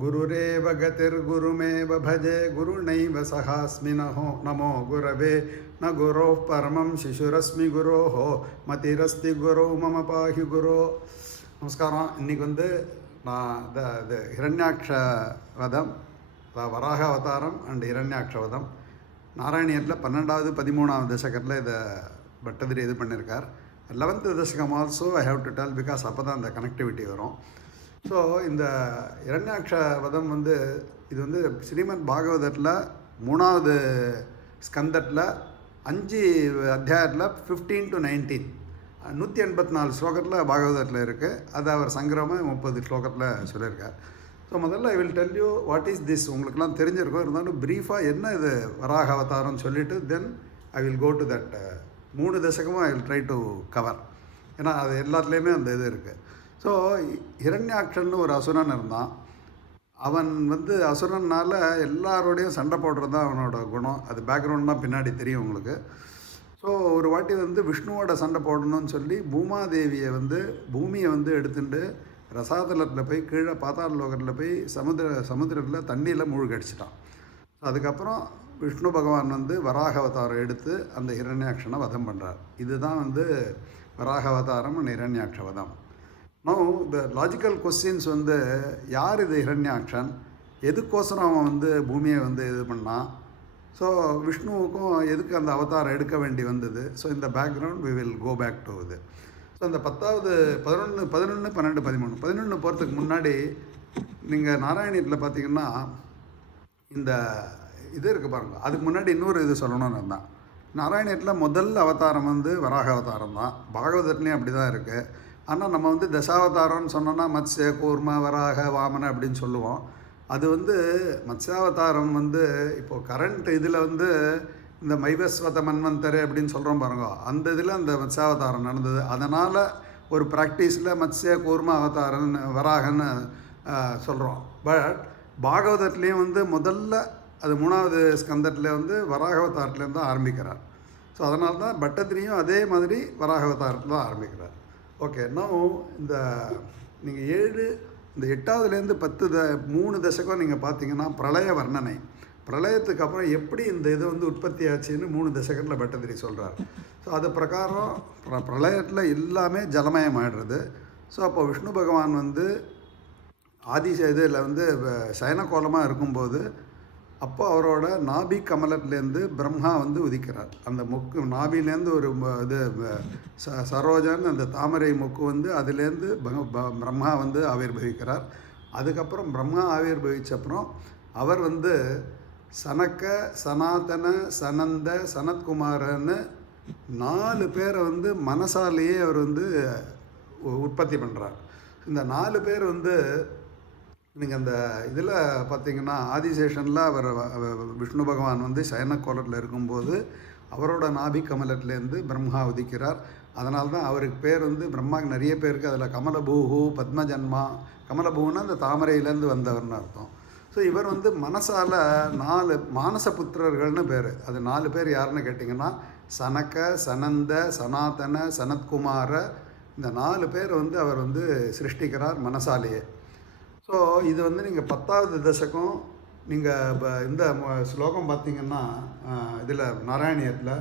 गुरुरेव गतिर्गुरुमेव भजे गुरुणैव सहास्मि नमो गुरवे न गुरोः परमं शिशुरस्मि गुरोः मतिरस्ति गुरौ मम पाहि गुरो. நமஸ்காரம். இன்றைக்கி நான் இந்த ஹிரண்யாட்ச வதம், வராக அவதாரம் அண்ட் ஹிரண்யாட்ச வதம் நாராயணியத்தில் 12வது 13வது தசகத்தில் இதை பட்டதிரி இது பண்ணியிருக்கார். 11th தசகம் also I have to tell because அப்போ தான் அந்த கனெக்டிவிட்டி வரும். ஸோ இந்த ஹிரண்யாட்ச வதம் இது ஸ்ரீமத் பாகவதத்தில் 3வது ஸ்கந்தத்தில் 5 அத்தியாயத்தில் 15 to 19 184 ஸ்லோகத்தில் பாகவதத்தில் இருக்குது. அது அவர் சங்கிரமாக 30 ஸ்லோகத்தில் சொல்லியிருக்கார். ஸோ முதல்ல I will tell you what is this. உங்களுக்கெல்லாம் தெரிஞ்சிருக்கும், இருந்தாலும் ப்ரீஃபாக என்ன இது வராக அவதாரம்னு சொல்லிவிட்டு then I will go to that 3 தசகமும் I will try to cover. ஏன்னா அது எல்லாத்துலேயுமே அந்த இது இருக்குது. ஸோ ஹிரண்யாட்சன்னு ஒரு அசுரன் இருந்தான். அவன் அசுரனால் எல்லாரோடையும் சண்டை போடுறது தான் அவனோட குணம். அது பேக்ரவுண்ட் தான் பின்னாடி தெரியும் உங்களுக்கு. ஸோ ஒரு வாட்டி விஷ்ணுவோட சண்டை போடணும்னு சொல்லி பூமாதேவியை பூமியை எடுத்துட்டு ரசாதலத்தில் போய் கீழே பாதாள லோகத்தில் போய் சமுத்திரத்தில் தண்ணியில் மூழ்கடிச்சிட்டான். அதுக்கப்புறம் விஷ்ணு பகவான் வராக அவதாரம் எடுத்து அந்த ஹிரண்யாட்சனை வதம் பண்ணுறார். இதுதான் வராக அவதாரம் ஹிரண்யாட்ச வதம். நோ த லாஜிக்கல் கொஸ்டின்ஸ் யார் இது ஹிரண்யாட்சன், எதுக்கோசரம் அவன் பூமியை இது பண்ணான், ஸோ விஷ்ணுவுக்கும் எதுக்கு அந்த அவதாரம் எடுக்க வேண்டி வந்தது. ஸோ இந்த background we will go back to இது. ஸோ அந்த 10வது 11 12 12 13 11 போகிறதுக்கு முன்னாடி நீங்கள் நாராயணியத்தில் பார்த்தீங்கன்னா இந்த இது இருக்குது பாருங்கள். அதுக்கு முன்னாடி இன்னொரு இது சொல்லணும்னு இருந்தான். நாராயணியத்தில் முதல் அவதாரம் வராக அவதாரம் தான். பாகவதத்துலேயும் அப்படி தான் இருக்குது. ஆனால் நம்ம தசாவதாரம்னு சொன்னோன்னா மத்ஸ்ய கூர்ம வராக வாமன அப்படின்னு சொல்லுவோம். அது மத்ஸ்யாவதாரம் இப்போது கரண்ட் இதில் இந்த மைவஸ்வத மன்வந்தரே அப்படின்னு சொல்கிறோம் பாருங்க, அந்த இதில் அந்த மத்ஸ்யாவதாரம் நடந்தது. அதனால் ஒரு ப்ராக்டிஸில் மத்ஸ்ய கூர்ம அவதாரன்னு வராகன்னு சொல்கிறோம். பட் பாகவதத்துலேயும் முதல்ல அது 3வது ஸ்கந்தத்தில் வராகவதாரத்துலேருந்து தான் ஆரம்பிக்கிறார். ஸோ அதனால தான் பட்டத்திரியும் அதே மாதிரி வராகவதாரத்தில் தான் ஆரம்பிக்கிறார். ஓகே, இன்னும் நீங்கள் இந்த 8வதுலேருந்து 10 3 தசகம் நீங்கள் பார்த்தீங்கன்னா பிரளய வர்ணனை, பிரளயத்துக்கு அப்புறம் எப்படி இந்த இது உற்பத்தி ஆச்சுன்னு 3 தசகத்தில் பட்டதிரி சொல்கிறார். ஸோ அது பிரகாரம் பிரளயத்தில் எல்லாமே ஜலமயம் ஆகிடுறது. ஸோ அப்போ விஷ்ணு பகவான் ஆதி இதில் சயனகோலமாக இருக்கும்போது அப்போ அவரோட நாபி கமலத்துலேருந்து பிரம்மா உதிக்கிறார். அந்த மொக்கு நாபிலேருந்து ஒரு இது சரோஜன் அந்த தாமரை மொக்கு அதுலேருந்து பிரம்மா ஆவிர்வகிக்கிறார். அதுக்கப்புறம் பிரம்மா ஆவிர்வகிச்சப்புறம் அவர் சனக்க சனாதன சனந்த சனத்குமாரன்னு 4 பேரை மனசாலேயே அவர் உற்பத்தி பண்ணுறார். இந்த 4 பேர் நீங்கள் அந்த இதில் பார்த்தீங்கன்னா ஆதிசேஷனில் அவர் விஷ்ணு பகவான் சயனக்கோலத்தில் இருக்கும்போது அவரோட நாபி கமலத்துலேருந்து பிரம்மா உதிக்கிறார். அதனால தான் அவருக்கு பேர் பிரம்மாவுக்கு நிறைய பேருக்கு அதில் கமலபூஹு பத்மஜன்மா, கமலபூன்னா அந்த தாமரையிலேருந்து வந்தவர்னு அர்த்தம். ஸோ இவர் மனசால் 4 மானச புத்திரர்கள்னு பேர். அது 4 பேர் யாருன்னு கேட்டிங்கன்னா சனக்க சனந்த சனாதன சனத்குமார, இந்த 4 பேர் அவர் சிருஷ்டிக்கிறார் மனசாலேயே. ஸோ இது நீங்கள் 10வது தசகம் நீங்கள் இந்த ஸ்லோகம் பார்த்தீங்கன்னா இதில் நாராயணியத்தில்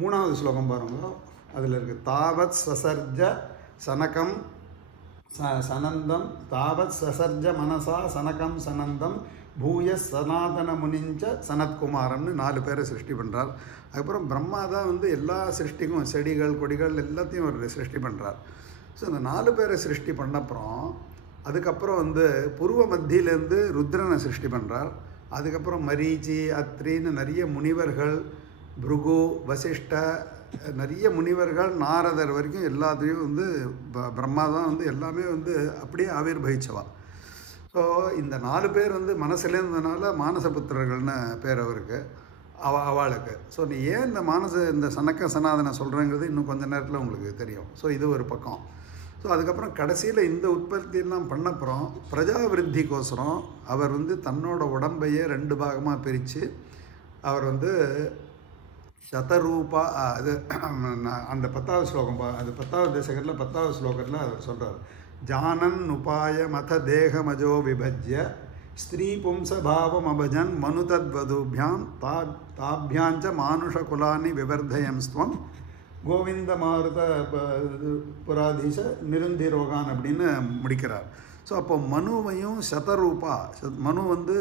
3வது ஸ்லோகம் பாருங்கள். அதில் இருக்குது தாவத் சசர்ஜ சனகம் சனந்தம் தாவத் சசர்ஜ மனசா சனகம் சனந்தம் பூய சனாதன முனிஞ்ச சனத்குமாரம்னு 4 பேரை சிருஷ்டி பண்ணுறார். அதுக்கப்புறம் பிரம்மா தான் எல்லா சிருஷ்டிக்கும் செடிகள் கொடிகள் எல்லாத்தையும் அவர் சிருஷ்டி பண்ணுறார். ஸோ இந்த 4 பேரை சிருஷ்டி பண்ணப்புறம் அதுக்கப்புறம் பூர்வ மத்தியிலேருந்து ருத்ரனை சிருஷ்டி பண்ணுறார். அதுக்கப்புறம் மரீச்சி அத்ரின்னு நிறைய முனிவர்கள், பிருகு வசிஷ்ட நிறைய முனிவர்கள், நாரதர் வரைக்கும் எல்லாத்தையும் பிரம்மா தான் எல்லாமே அப்படியே ஆவிர்வகிச்சவா. ஸோ இந்த 4 பேர் மனசுலேருந்தனால மானசபுத்திரர்கள்னு பேர் அவருக்கு அவளுக்கு. ஸோ நீ ஏன் இந்த சனக்க சனாதனை சொல்கிறேங்கிறது இன்னும் கொஞ்சம் நேரத்தில் உங்களுக்கு தெரியும். ஸோ இது ஒரு பக்கம். ஸோ அதுக்கப்புறம் கடைசியில் இந்த உற்பத்தியெல்லாம் பண்ணப்புறம் பிரஜாவிருத்திக்கோசரம் அவர் தன்னோட உடம்பையே 2 பாகமாக பிரித்து அவர் சதரூபா அது அந்த 10வது ஸ்லோகம் அது 10வது தசகத்தில் 10வது ஸ்லோகத்தில் அவர் சொல்கிறார். ஜானன் உபாய மத தேகமஜோ விபஜ்ய ஸ்திரீ பும்சபாவம் அபஜன் மனு தத்வதுபியாம் தாபியாஞ்ச மானுஷகுலானி விவர்தயம் ஸ்வம் கோவிந்த மாருத புராதீச நிருந்திரோகான் அப்படின்னு முடிக்கிறார். ஸோ அப்போ மனுவையும் சதரூபா, மனு வந்து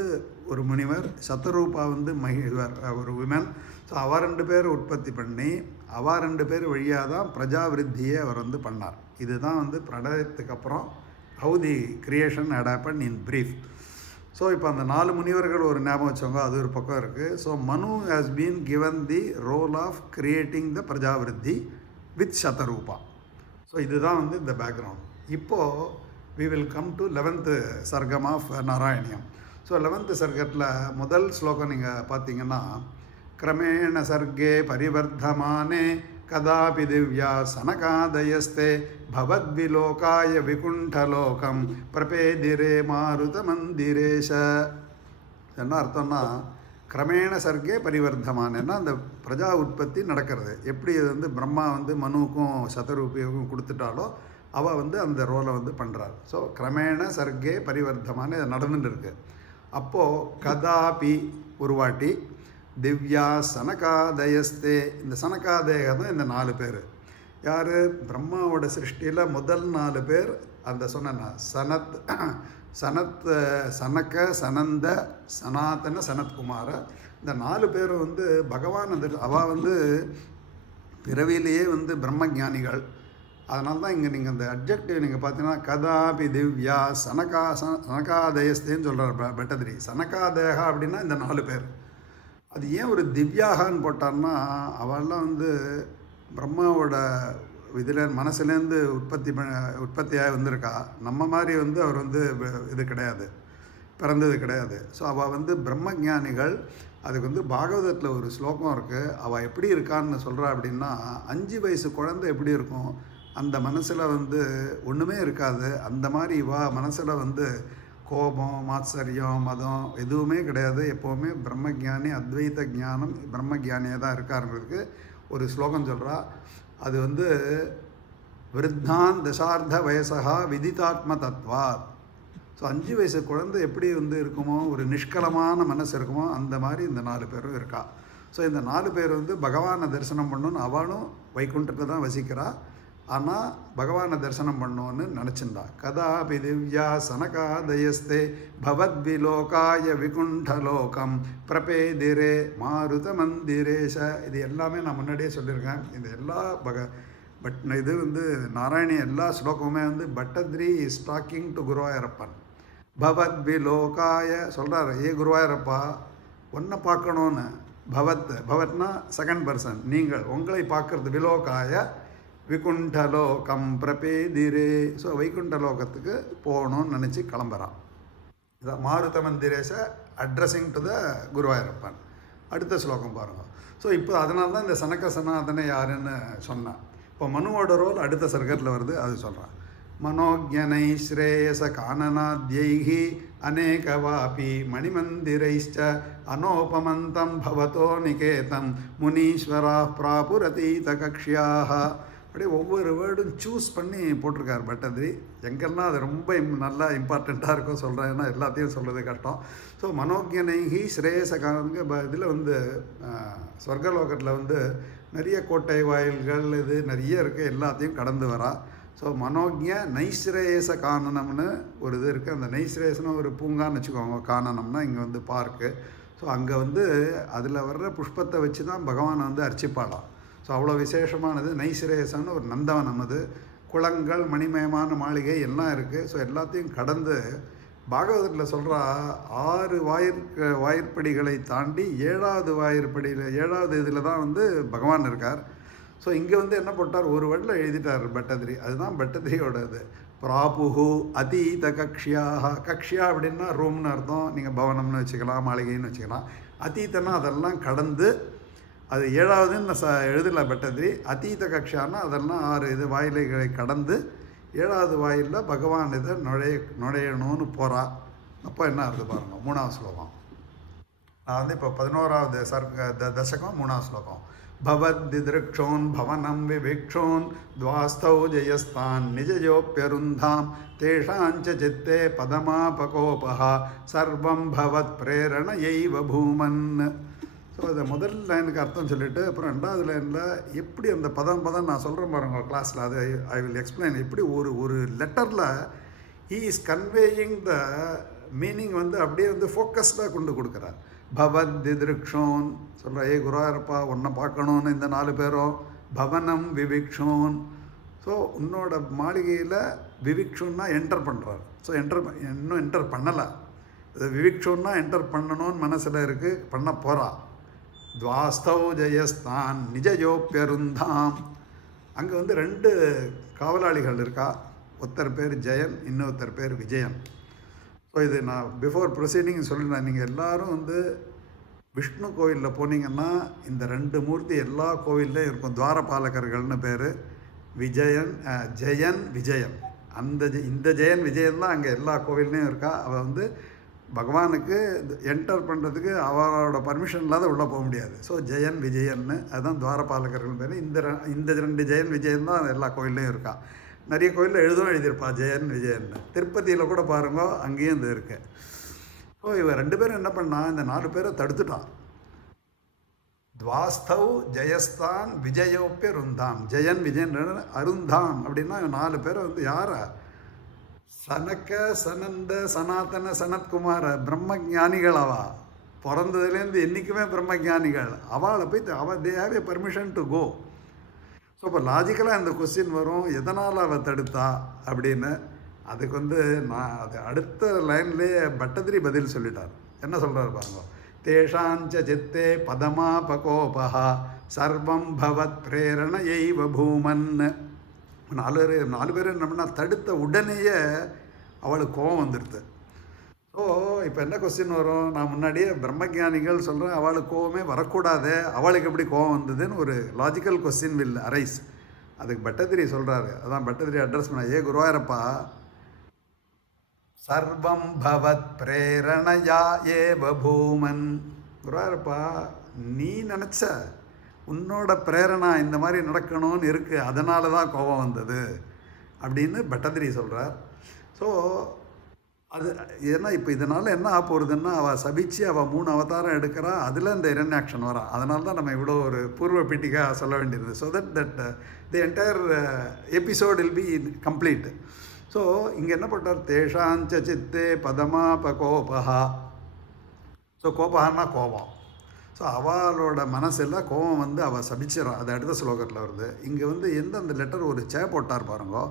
ஒரு முனிவர், சதரூபா வந்து மகிழ்வர் ஒரு விமன். ஸோ அவ 2 பேர் உற்பத்தி பண்ணி அவ 2 பேர் வழியாக தான் பிரஜாவிருத்தியை அவர் வந்து பண்ணார். இதுதான் வந்து பிரளயத்துக்கு அப்புறம் how the creation had happen in brief. So இப்போ அந்த 4 முனிவர்கள் ஒரு ஞாபகம் வச்சவங்க அது ஒரு பக்கம் இருக்குது. So Manu has been given the role of creating the பிரஜாவிருத்தி வித் சதரூபா. ஸோ இதுதான் வந்து இந்த பேக்ரவுண்ட். இப்போது we will come to 11th sargam of Narayanyam. So 11th sargaத்தில் முதல் ஸ்லோகம் நீங்கள் பார்த்தீங்கன்னா, கிரமேண சர்க்கே பரிவர்த்தமானே கதாபி திவ்யா சனகாதயஸ்தே பவத்விலோகாய விகுண்டலோகம் பிரபேதிரே மாருத மந்திரேஷ. என்ன அர்த்தம்னா, கிரமேண சர்க்கே பரிவர்த்தமானேன்னா அந்த பிரஜா உற்பத்தி நடக்கிறது. எப்படி அது வந்து பிரம்மா வந்து மனுவுக்கும் சதரூபியக்கும் கொடுத்துட்டாலோ அவள் வந்து அந்த ரோலை வந்து பண்ணுறாள். ஸோ கிரமேண சர்க்கே பரிவர்த்தமான இது நடந்துட்டு இருக்கு. அப்போது கதாபி ஒரு வாட்டி, திவ்யா சனகாதயஸ்தே, இந்த சனகாதேக தான் இந்த 4 பேர். யார்? பிரம்மாவோட சிருஷ்டியில் முதல் 4 பேர் அந்த சொன்ன சனக்க சனந்த சனாதன சனத்குமார, இந்த 4 பேரும் வந்து பகவான் அவள் வந்து பிறவிலேயே வந்து பிரம்மஞானிகள். அதனால தான் இங்கே நீங்கள் அந்த அப்ஜெக்டிவ் நீங்கள் பார்த்தீங்கன்னா கதாபி திவ்யா சனகாதயஸ்தேன்னு சொல்கிறார் பட்டதிரி. சனகாதேகா அப்படின்னா இந்த 4 பேர். அது ஏன் ஒரு திவ்யாகான்னு போட்டார்னா, அவெல்லாம் வந்து பிரம்மாவோட இதில் மனசுலேருந்து உற்பத்தியாக வந்திருக்கா. நம்ம மாதிரி வந்து அவர் வந்து இது கிடையாது, பிறந்தது கிடையாது. ஸோ அவள் வந்து பிரம்மஞானிகள். அதுக்கு வந்து பாகவதத்தில் ஒரு ஸ்லோகம் இருக்குது. அவள் எப்படி இருக்கான்னு சொல்கிறா அப்படின்னா, 5 வயசு குழந்தை எப்படி இருக்கும், அந்த மனசில் வந்து ஒன்றுமே இருக்காது. அந்த மாதிரி இவா மனசில் வந்து கோபம், மாத்சரியம், மதம் எதுவுமே கிடையாது. எப்போவுமே பிரம்மஜானி, அத்வைத ஞானம், பிரம்மஜானியாக தான் இருக்காருங்கிறதுக்கு ஒரு ஸ்லோகம் சொல்கிறா. அது வந்து விருத்தான் தசார்த்த வயசா விதிதாத்ம தத்வாத். ஸோ 5 வயசு குழந்தை எப்படி வந்து இருக்குமோ, ஒரு நிஷ்கலமான மனசு இருக்குமோ, அந்த மாதிரி இந்த 4 பேரும் இருக்கா. ஸோ இந்த 4 பேர் வந்து பகவானை தரிசனம் பண்ணணுன்னு அவளும் வைகுண்டத்தை தான் வசிக்கிறா. ஆனால் பகவானை தரிசனம் பண்ணோன்னு நினச்சிருந்தா. கதாபி திவ்யா சனகாதயஸ்தே பவத்விலோகாய விகுண்டலோகம் பிரபேதிரே மாருத மந்திரேஷ. இது எல்லாமே நான் முன்னாடியே சொல்லியிருக்கேன். இது எல்லா இது வந்து நாராயணி எல்லா ஸ்லோகமுமே வந்து Bhattathiri is talking to Guruvayurappan. பவத்விலோகாய சொல்கிறார், ஏ குருவாயூரப்பா ஒன்றை பார்க்கணுன்னு. பவத்னா செகண்ட் பர்சன், நீங்கள் உங்களை பார்க்கறது. விலோகாய விகுண்டலோகம் பிரபேதிரே. ஸோ வைகுண்டலோகத்துக்கு போகணும்னு நினச்சி கிளம்புறான். இதான் மாருத மந்திரேஷ அட்ரஸிங் டு த குருவாயூரப்பன். அடுத்த ஸ்லோகம் பாருங்கள். ஸோ இப்போ அதனால தான் இந்த சனக சனாதனை யாருன்னு சொன்னான். இப்போ மனுவோட ரோல் அடுத்த சர்க்கத்தில் வருது, அது சொல்கிறான். மனோஜனை ஸ்ரேயச கானனாத்யைஹி அநேகவாபி மணிமந்திரைச்ச அனோபமந்தம் பவதோ நிகேதம் முனீஸ்வரா பிராபுரதீத கக்ஷ்யாக. அப்படியே ஒவ்வொரு வேர்டும் சூஸ் பண்ணி போட்டிருக்கார் பட்டதிரி. எங்கெல்லாம் அது ரொம்ப நல்லா இம்பார்ட்டண்ட்டாக இருக்கும் சொல்கிறேன், ஏன்னா எல்லாத்தையும் சொல்கிறது கஷ்டம். ஸோ மனோஜனைஹி ஸ்ரேயசகானுங்க இதில் வந்து சொர்க்கலோகத்தில் வந்து நிறைய கோட்டை வாயில்கள் இது நிறைய இருக்குது, எல்லாத்தையும் கடந்து வரா. ஸோ மனோஜ்ய நைஸ்ரேயச கானனம்னு ஒரு இது இருக்குது. அந்த நைஸ்ரேயசனும் ஒரு பூங்கான்னு வச்சுக்கோங்க. கானனம்னா இங்கே வந்து பார்க்கு. ஸோ அங்கே வந்து அதில் வர்ற புஷ்பத்தை வச்சு தான் பகவானை வந்து அர்ச்சிப்பாளாம். ஸோ அவ்வளோ விசேஷமானது. நைஸ்ரேயசன்னு ஒரு நந்தவனம், அது குளங்கள், மணிமயமான மாளிகை எல்லாம் இருக்குது. ஸோ எல்லாத்தையும் கடந்து பாகவதத்தில் சொல்கிறா 6 வாயிற்படிகளை தாண்டி 7வது வாயிற்படியில் 7வது இதில் தான் வந்து பகவான் இருக்கார். ஸோ இங்கே வந்து என்ன போட்டார், ஒரு வேர்டில் எழுதிட்டார் பட்டதிரி. அதுதான் பட்டதிரியோட இது. பிராபுஹு அதீத கக்ஷ்யாக. கக்ஷ்யா அப்படின்னா ரூம்னு அர்த்தம். நீங்கள் பவனம்னு வச்சுக்கலாம், மாளிகைன்னு வச்சுக்கலாம். அதீதன்னா அதெல்லாம் கடந்து, அது 7வதுன்னு எழுதலை பட்டதிரி. அதீத கக்ஷான்னா அதெல்லாம் 6 இது வாயில்களை கடந்து 7வது வாயிலில் பகவான் இதை நுழையணும்னு போகிறா. அப்போ என்ன அர்த்தம் பாருங்கள். 3வது ஸ்லோகம். நான் வந்து இப்போ 11வது தசகம் 3வது ஸ்லோகம். भवद्दिदृक्षोन् भवनं विभिक्षोन् द्वास्थौ जयस्तान् निजयोऽप्यरुन्धां तेषाञ्च चित्ते पदमापकोपः सर्वं भवत्प्रेरणयैव भूमन्. ஸோ அதை முதல் லைனுக்கு அர்த்தம் சொல்லிவிட்டு அப்புறம் ரெண்டாவது லைனில் எப்படி அந்த பதம் நான் சொல்கிறேன் பாருங்க கிளாஸில், அது ஐ வில் எக்ஸ்பிளைன். எப்படி ஒரு லெட்டரில் he is conveying the meaning அப்படியே ஃபோக்கஸ்டாக கொண்டு கொடுக்குறார். பவத் திதிருக்ஷோன் சொல்கிற, ஏ குருவாயூரப்பா உன்னை பார்க்கணுன்னு இந்த 4 பேரும். பவனம் விவிக்ஷோன், ஸோ உன்னோட மாளிகையில் விவிக்ஷோன்னா என்டர் பண்ணுறார். ஸோ இன்னும் என்டர் பண்ணலை, இது விவிக்ஷோன்னா என்டர் பண்ணணும்னு மனசில் இருக்குது, பண்ண போகிறா. துவாஸ்தௌ ஜெயஸ்தான் நிஜயோப்பியருந்தாம், அங்கே 2 காவலாளிகள் இருக்கா. ஒருத்தர் பேர் ஜெயன், இன்னொருத்தர் பேர் விஜயன். ஸோ இது நான் பிஃபோர் ப்ரொசீடிங் சொல்லினேன். நீங்கள் எல்லோரும் விஷ்ணு கோவிலில் போனீங்கன்னா இந்த 2 மூர்த்தி எல்லா கோவில்லையும் இருக்கும். துவாரபாலகர்கள்னு பேர். ஜெயன் விஜயன், இந்த ஜெயன் விஜயன் தான் அங்கே எல்லா கோவில்லையும் இருக்கா. அவள் பகவானுக்கு என்டர் பண்ணுறதுக்கு அவரோட பர்மிஷன் இல்லாத உள்ளே போக முடியாது. ஸோ ஜெயன் விஜயன்னு அதுதான் துவாரபாலகர்கள் பேர். இந்த 2 ஜெயன் விஜயன் தான் எல்லா கோவில்லையும் இருக்கா. நிறைய கோயிலில் எழுதியிருப்பா ஜெயன் விஜயன்னு. திருப்பதியில் கூட பாருங்க, அங்கேயும் இது இருக்கு. ஸோ இவன் 2 பேரும் என்ன பண்ணா, இந்த 4 பேரை தடுத்துட்டான். துவாஸ்தௌ ஜெயஸ்தான் விஜயோப்பிய ருந்தாம், ஜெயன் விஜயன் அருந்தாம் அப்படின்னா 4 பேரை யாரை, சனக்க சனந்த சனாதன சனத்குமார பிரம்மஞானிகள். பிறந்ததுலேருந்து என்றைக்குமே பிரம்மஞானிகள். அவளை போய் they have a permission to go. So இப்போ லாஜிக்கலாக இந்த கொஸ்டின் வரும், எதனால் அவள் தடுத்தா அப்படின்னு. அதுக்கு நான் அது அடுத்த லைன்லேயே பட்டதிரி பதில் சொல்லிட்டார். என்ன சொல்கிறார் பாருங்க, தேஷாஞ்ச சித்தே பதமாபகோபா சர்வம் பவத் பிரேரணயைவ பூமன். 4 பேர் என்ன பண்ணால் தடுத்த உடனேயே அவளுக்கு கோபம் வந்துடுது. ஸோ இப்போ என்ன கொஸ்டின் வரும், நான் முன்னாடியே பிரம்மஜானிகள் சொல்கிறேன், அவளுக்கு கோபமே வரக்கூடாது, அவளுக்கு எப்படி கோபம் வந்ததுன்னு ஒரு லாஜிக்கல் கொஸ்டின் வில் அரைஸ். அதுக்கு பட்டதிரி சொல்கிறாரு. அதான் பட்டதிரி அட்ரஸ் பண்ண, ஏ குருவாயூரப்பா சர்வம் பவத் பிரேரணயா ஏவ பூமன். குருவாயூரப்பா நீ நினச்ச உன்னோட பிரேரணா இந்த மாதிரி நடக்கணும்னு இருக்குது, அதனால தான் கோபம் வந்தது அப்படின்னு பட்டதிரி சொல்கிறார். ஸோ அது ஏன்னா இப்போ இதனால் என்ன ஆக போகிறதுன்னா, அவள் சபிச்சு அவள் 3 அவதாரம் எடுக்கிறா, அதில் இந்த இரண்யாக்ஷன் வரா. அதனால தான் நம்ம இவ்வளோ ஒரு பூர்வ பீட்டிக்காக சொல்ல வேண்டியது. So that the entire episode will be complete. So இங்கே என்ன போட்டார், தேஷாஞ்ச சித்தே பதமாபகோபா. ஸோ கோபஹான்னா கோபம். ஸோ அவளோட மனசில் கோபம் அவள் சபிச்சிடறான். அது அடுத்த ஸ்லோகத்தில் வருது. இங்கே எந்தெந்த லெட்டர் ஒரு சே போட்டார் பாருங்கோ.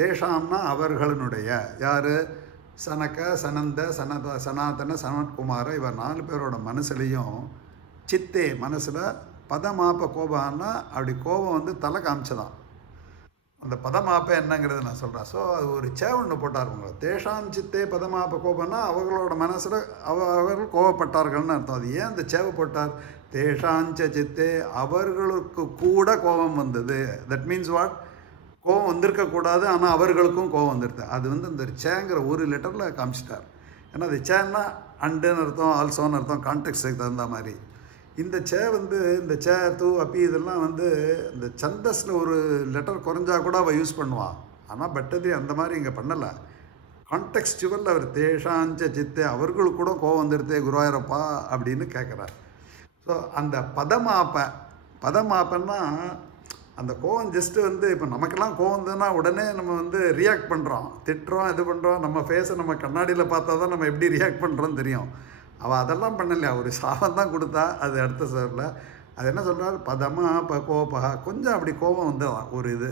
தேஷாம்னா அவர்களுடைய, யார், சனக சனந்த சனாதன சனத்குமார, இவர் 4 பேரோட மனசுலையும் சித்தே மனசில் பதமாப்ப கோபான்னா அப்படி கோபம் தலை காமிச்சதான். அந்த பதமாப்ப என்னங்கிறது நான் சொல்கிறேன். ஸோ அது ஒரு சே ஒன்று போட்டார் உங்களை. தேஷாம் சித்தே பதமாப்ப கோபம்னா அவர்களோட மனசில் அவர்கள் கோபப்பட்டார்கள்னு அர்த்தம். அது ஏன் அந்த சேவை போட்டார், தேஷாஞ்ச சித்தே அவர்களுக்கு கூட கோபம் வந்தது. தட் மீன்ஸ் வாட், கோபம் வந்திருக்கக்கூடாது, ஆனால் அவர்களுக்கும் கோபம் வந்துடுது. அது இந்த சேங்கிற ஒரு லெட்டரில் காமிச்சிட்டார். ஏன்னா அது சேன்னா அண்டுன்னு அர்த்தம், ஆல்சோன்னு அர்த்தம், கான்டெக்ஸ்டுக்கு தகுந்த மாதிரி. இந்த சே இந்த சே தூ அப்பி இதெல்லாம் இந்த சந்தஸில் ஒரு லெட்டர் குறைஞ்சா கூட அவள் யூஸ் பண்ணுவாள். ஆனால் பட்டதி அந்த மாதிரி இங்கே பண்ணலை. கான்டெக்ஸ்டுவல் அவர் தேஷாஞ்ச சித்தே அவர்களுக்கு கூட கோபம் வந்துடுதே குருவாயூரப்பா அப்படின்னு கேட்குறார். ஸோ அந்த பதமாப்பன்னா அந்த கோவம் ஜஸ்ட்டு இப்போ நமக்கெல்லாம் கோவம் வந்ததுன்னா உடனே நம்ம ரியாக்ட் பண்ணுறோம், திட்டுறோம், இது பண்ணுறோம். நம்ம ஃபேஸை நம்ம கண்ணாடியில் பார்த்தா தான் நம்ம எப்படி ரியாக்ட் பண்ணுறோன்னு தெரியும். அவள் அதெல்லாம் பண்ணலையா, ஒரு சாபம் தான் கொடுத்தா. அது அடுத்த சாரில் அது என்ன சொல்கிறார், பதமாபகோபா, கொஞ்சம் அப்படி கோபம் வந்ததான் ஒரு இது.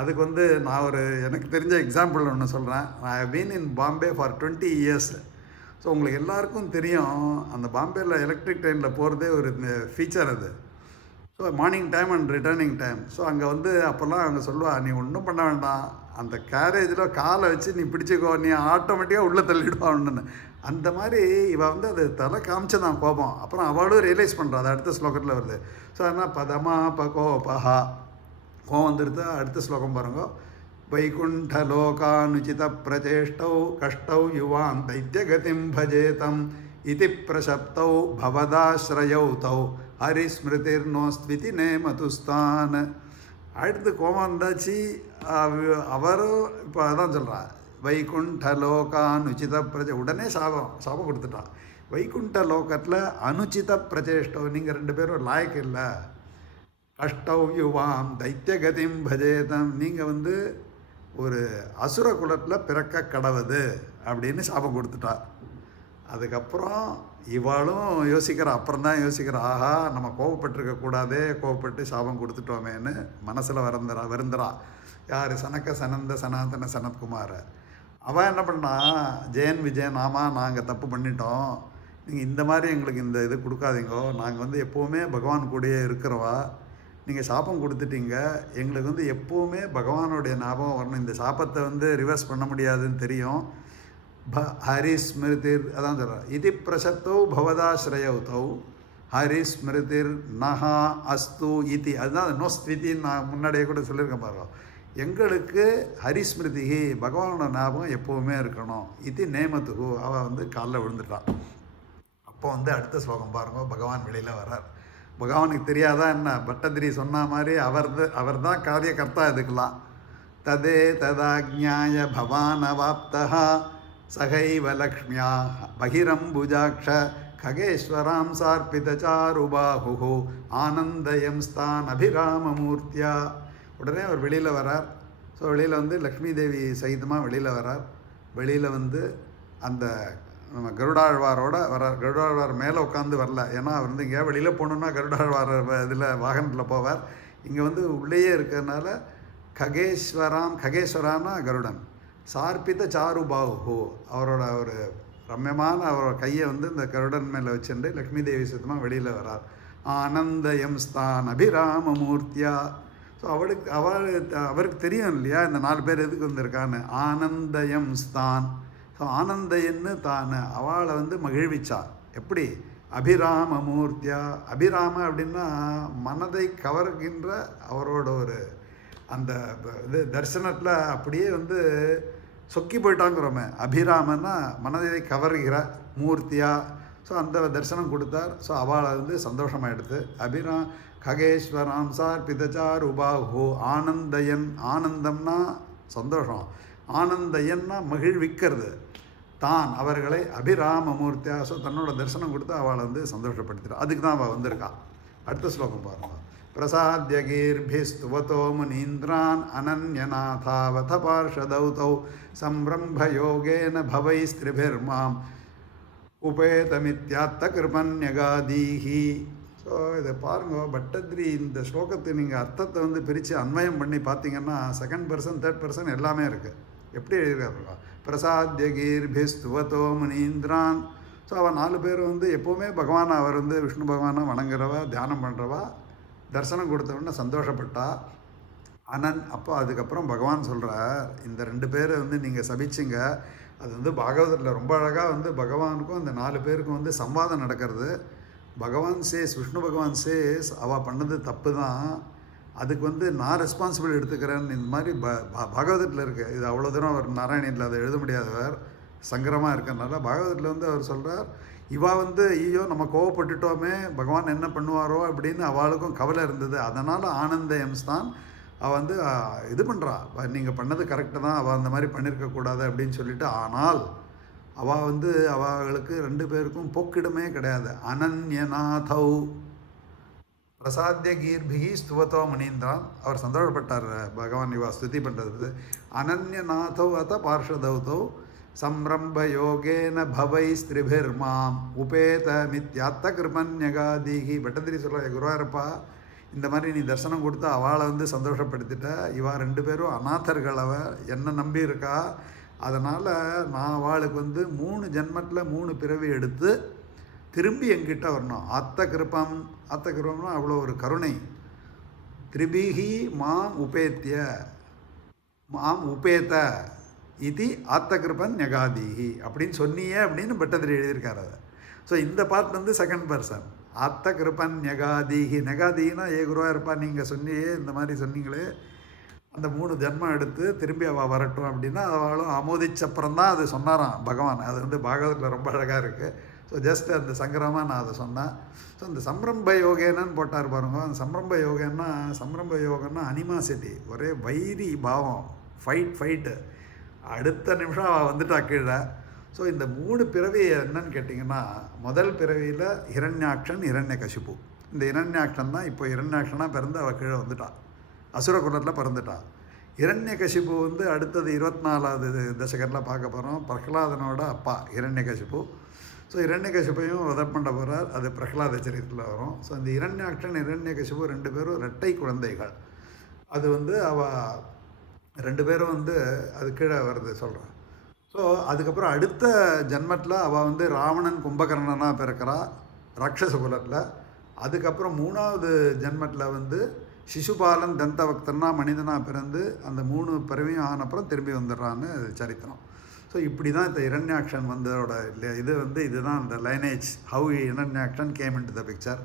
அதுக்கு நான் எனக்கு தெரிஞ்ச எக்ஸாம்பிள் ஒன்று சொல்கிறேன். I have been in Bombay for 20 years. So உங்களுக்கு எல்லாருக்கும் தெரியும், அந்த பாம்பேயில் எலக்ட்ரிக் ட்ரெயினில் போகிறதே ஒரு ஃபீச்சர் அது. So morning time and returning time. So அங்கே அப்போல்லாம் அவங்க சொல்லுவா, நீ ஒன்றும் பண்ண வேண்டாம், அந்த கேரேஜில் காலை வச்சு நீ பிடிச்சிக்கோ, நீ ஆட்டோமேட்டிக்காக உள்ளே தள்ளிடுவான்னு. அந்த மாதிரி இவள் அது தலை காமிச்சதான் கோபம். அப்புறம் அவளும் ரியலைஸ் பண்ணுறா, அது அடுத்த ஸ்லோகத்தில் வருது. ஸோ அதனால் பதமாபகோபா, கோபம் வந்துடுது. அடுத்த ஸ்லோகம் பாருங்க, வைகுண்டலோகானுச்சித பிரச்சேஷ்டௌ கஷ்டௌ யுவான் தைத்தியகதிம் பஜேதம் இதி பிரசப்தௌ பவதாஸ்ரயௌ தௌ ஹரிஸ்மிருதிர் நோஸ்த்விதி நேமதுஸ்தான். அடுத்து கோபம் வந்தாச்சு. அவரும் இப்போ அதான் சொல்கிறான், வைகுண்ட லோகான் உச்சித பிரஜ. உடனே சாபம் கொடுத்துட்டான். வைகுண்ட லோகத்தில் அனுச்சித பிரச்சேஷ்டோ, நீங்கள் 2 பேரும் லாய்க்கு இல்லை. கஷ்டவ்யுவாம் தைத்தியகதிம் பஜேதம், நீங்கள் ஒரு அசுர குலத்தில் பிறக்க கடவுது அப்படின்னு சாபம் கொடுத்துட்டா. அதுக்கப்புறம் இவாளும் யோசிக்கிறா, அப்புறம் தான் யோசிக்கிறா, ஆஹா நம்ம கோவப்பட்டிருக்கக்கூடாதே, கோவப்பட்டு சாபம் கொடுத்துட்டோமேன்னு மனசில் வருந்துறா. யார்? சனக்க சனந்த சனாதன சனத்குமார். அவன் என்ன பண்ணா, ஜெயன் விஜயன், ஆமாம் நாங்கள் தப்பு பண்ணிட்டோம், நீங்கள் இந்த மாதிரி எங்களுக்கு இந்த இது கொடுக்காதீங்கோ, நாங்கள் எப்போவுமே பகவான் கூடயே இருக்கிறவா, நீங்கள் சாபம் கொடுத்துட்டீங்க, எங்களுக்கு எப்போவுமே பகவானுடைய ஞாபகம் வரணும், இந்த சாபத்தை ரிவர்ஸ் பண்ண முடியாதுன்னு தெரியும். ஹரிஸ்மிருதிர், அதான் சொல்கிறார், இது பிரசத்தோ பவதாஸ்ரயௌதௌ ஹரிஸ்மிருதிர் நஹா அஸ்து இதி. அதுதான் நோஸ்த்வித்தின்னு நான் முன்னாடியே கூட சொல்லியிருக்கேன் பாருங்க. எங்களுக்கு ஹரிஸ்மிருதி, பகவானோட ஞாபகம் எப்போவுமே இருக்கணும். இது நேமத்துகு. அவள் காலில் விழுந்துட்டான். அப்போ அடுத்த ஸ்லோகம் பாருங்க, பகவான் வெளியில் வர்றார். பகவானுக்கு தெரியாதா என்ன? பட்டதிரி சொன்ன மாதிரி அவர் தான் காரியகர்த்தா இதுக்கெல்லாம். ததே ததாஜ்ஞாய பவானவாப்தா சகைவ லக்ஷ்மியா பகிரம்புஜாக்ஷ खगेश्वरां சார்பிதச்சாருபாஹு ஆனந்தயம் ஸ்தான் அபிராமமூர்த்தியா. உடனே அவர் வெளியில் வரார். ஸோ வெளியில் லக்ஷ்மி தேவி சகிதமாக வெளியில் வரார். வெளியில் அந்த நம்ம கருடாழ்வாரோட வரார். கருடாழ்வார் மேலே உட்காந்து வரல, ஏன்னா அவர் இங்கே வெளியில் போகணுன்னா கருடாழ்வார் இதில் வாகனத்தில் போவார். இங்கே உள்ளேயே இருக்கிறதுனால ககேஸ்வரானா கருடன், சார்பித சாருபாஹு அவரோட ஒரு ரம்யமான அவரோட கையை இந்த கருடன் மேலே வச்சுட்டு லக்ஷ்மி தேவி சுத்தமாக வெளியில் வரார். ஆனந்தயம் ஸ்தான் அபிராமமூர்த்தியா. ஸோ அவருக்கு தெரியும் இல்லையா இந்த 4 பேர் எதுக்கு வந்திருக்கான்னு. ஆனந்தயம் ஸ்தான். ஸோ ஆனந்தயன்னு தான் அவளை மகிழ்விச்சா. எப்படி? அபிராமமூர்த்தியா. அபிராம அப்படின்னா மனதை கவர்கின்ற அவரோட ஒரு அந்த இது தரிசனத்தில் அப்படியே சொக்கி போயிட்டாங்கிறோமே. அபிராமன்னா மனதை கவர்கிற மூர்த்தியா. ஸோ அந்த தரிசனம் கொடுத்தார். ஸோ அவளை சந்தோஷமாயிடுது. ககேஸ்வராம் சார்பிதச்சார் உபாஹோ ஆனந்தயன். ஆனந்தம்னா சந்தோஷம், ஆனந்தயன்னா மகிழ்விக்கிறது. தான் அவர்களை அபிராமமூர்த்தியா. ஸோ தன்னோட தரிசனம் கொடுத்து அவளை சந்தோஷப்படுத்திட்டார். அதுக்கு தான் அவள் வந்திருக்கா. அடுத்த ஸ்லோகம் பாருங்க. பிரசாத்யகீர்பிஸ்துவதோ முனீந்திரான் அனன்யநாதாவத பார்ஷதௌதௌ சம்பிரம்பயோகேன பவைஸ்திரிபிர்மாம் உபேதமித்யாத்த கிருபன்யகாதீஹி. ஸோ இதை பாருங்க, பட்டத்ரி இந்த ஸ்லோகத்தை நீங்கள் அர்த்தத்தை பிரித்து அன்வயம் பண்ணி பார்த்தீங்கன்னா செகண்ட் பர்சன் தேர்ட் பர்சன் எல்லாமே இருக்குது. எப்படி எழுதியிருக்காருங்க? பிரசாத்யகீர்பிஸ்துவதோ முனீந்திரான். ஸோ அவள் 4 பேர் எப்போவுமே பகவான், அவர் விஷ்ணு பகவானை வணங்குறவா, தியானம் பண்ணுறவா, தரிசனம் கொடுத்தவொடனே சந்தோஷப்பட்டா. அப்போ அதுக்கப்புறம் பகவான் சொல்கிறார், இந்த 2 பேரை நீங்கள் சபிச்சிங்க. அது பாகவதத்தில் ரொம்ப அழகாக பகவானுக்கும் அந்த 4 பேருக்கும் சம்வாதம் நடக்கிறது. பகவான் சேஸ், விஷ்ணு பகவான் சேஸ், அவள் பண்ணது தப்பு தான், அதுக்கு நான் ரெஸ்பான்சிபிள் எடுத்துக்கிறேன்னு இந்த மாதிரி பாகவதத்தில் இருக்குது. இது அவ்வளோ தூரம் அவர் நாராயணியில் அதை எழுத முடியாதவர், சங்கரமாக இருக்கிறதுனால பாகவதத்தில் அவர் சொல்கிறார், இவா ஐயோ நம்ம கோவப்பட்டுட்டோமே, பகவான் என்ன பண்ணுவாரோ அப்படின்னு அவளுக்கும் கவலை இருந்தது. அதனால் ஆனந்தயம்ஸ்தான் அவள் இது பண்ணுறா, நீங்கள் பண்ணது கரெக்டு தான், அவள் அந்த மாதிரி பண்ணியிருக்கக்கூடாது அப்படின்னு சொல்லிட்டு. ஆனால் அவள் அவளுக்கு 2 பேருக்கும் போக்கிடமே கிடையாது. அனன்யநாதௌ பிரசாத்யகீர்பிகி ஸ்துவதோ முனீந்திரான். அவர் சந்தோஷப்பட்டார் பகவான் இவா ஸ்துதி பண்ணுறது. அனன்யநாதௌ அத பார்ஷதௌதௌ சம்பிரம்பயோகேன பவைஸ்திரிபிர்மாம் உபேத மித்யாத்த கிருபன்யகாதீகி. பட்டதிரி சொல்ல, குருவாரப்பா இந்த மாதிரி நீ தரிசனம் கொடுத்து அவளை சந்தோஷப்படுத்திட்ட. இவா 2 பேரும் அநாதர்கள், அவ என்ன நம்பி இருக்கா. அதனால் நான் அவளுக்கு 3 ஜென்மத்தில் 3 பிறவி எடுத்து திரும்பி என்கிட்ட வரணும். அத்த கிருப்பம்னா அவ்வளோ ஒரு கருணை. திரிபிகி மாம் உபேத்திய மாம் உபேத்த இது ஆத்த கிருபன் நெகாதீஹி அப்படின்னு சொன்னியே அப்படின்னு பட்டதிரி எழுதியிருக்காரு அதை. ஸோ இந்த பார்ட் செகண்ட் பர்சன். ஆத்த கிருபன் நெகாதீஹி. நெகாதீனா ஏ குருவாயிருப்பா நீங்கள் சொன்னியே, இந்த மாதிரி சொன்னீங்களே, அந்த 3 ஜென்மம் எடுத்து திரும்பி அவள் வரட்டும் அப்படின்னா அவளும் ஆமோதிச்சப்புறம் தான் அது சொன்னாராம் பகவான். அது பாகவதத்தில் ரொம்ப அழகாக இருக்குது. ஸோ ஜஸ்ட் அந்த சங்கரமாக நான் அதை சொன்னேன். ஸோ அந்த சம்ரம்ப யோகேனன்னு போட்டார் பாருங்க. அந்த சம்ரம்ப யோகன்னா அனிமாசிட்டி, ஒரே வைரி பாவம், ஃபைட்டு. அடுத்த நிமிஷம் வந்துட்டா கீழே. ஸோ இந்த 3 பிறவி என்னன்னு கேட்டிங்கன்னா, முதல் பிறவியில் ஹிரண்யாக்ஷன், ஹிரண்யகசிபு. இந்த ஹிரண்யாக்ஷன் தான் இப்போ ஹிரண்யாக்ஷனாக பிறந்து அவள் கீழே வந்துட்டாள், அசுர குலத்தில் பிறந்துட்டாள். ஹிரண்யகசிபு வந்து அடுத்தது 24வது தசகரில் பார்க்க போகிறோம். பிரகலாதனோட அப்பா ஹிரண்யகசிபு. ஸோ ஹிரண்யகசிபையும் வதம் பண்ண போகிறார், அது பிரகலாத சரித்திரத்தில் வரும். ஸோ இந்த ஹிரண்யாக்ஷன், ஹிரண்யகசிபு 2 பேரும் இரட்டை குழந்தைகள். அது வந்து அவள் 2 பேரும் வந்து அது கீழே வருது சொல்கிறேன். ஸோ அதுக்கப்புறம் அடுத்த ஜன்மத்தில் அவள் வந்து ராவணன் கும்பகர்ணனாக பிறக்கிறா ராட்சச குலத்தில். அதுக்கப்புறம் 3வது ஜன்மத்தில் வந்து சிசுபாலன் தந்தபக்தன்னா மனிதனாக பிறந்து அந்த 3 பிறவியும் ஆனப்புறம் திரும்பி வந்துடுறான்னு சரித்திரம். ஸோ இப்படி தான் இந்த ஹிரண்யாக்ஷன் வந்ததோட இது வந்து இதுதான் இந்த lineage, how Hiranyakshan came in to the picture.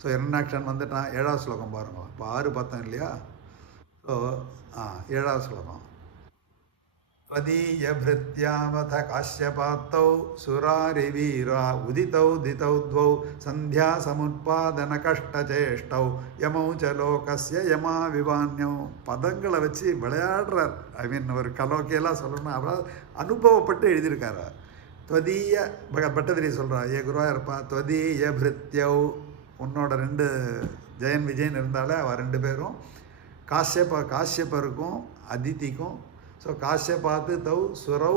So Hiranyakshan வந்துட்டான். 7வது ஸ்லோகம் பாருங்க. இப்போ 6 பார்த்தோம் இல்லையா? ஸோ 7வது ஸ்லோகம். त्वदीयभृत्यावथ काश्यपात्तौ सुरारिवीरा उदितौ दितौ द्वौ सन्ध्यासमुत्पादनकष्टचेष्टौ यमौ च लोकस्य यमाविवान्यौ. பதங்களை வச்சு விளையாடுறார். ஐ மீன் ஒரு கலோக்கியெல்லாம் சொல்லணும், அவ்வளோ அனுபவப்பட்டு எழுதியிருக்காரு. त्वदीय பட்டதிரி சொல்கிறா, ஏ குருவாக இருப்பா, त्वदीय भृत्यौ, உன்னோட 2 ஜெயன் விஜயன் இருந்தாலே அவள் 2 பேரும் காஷ்யப்பருக்கும் அதித்திக்கும். ஸோ காஷ்யபாத்து தௌ சுரௌ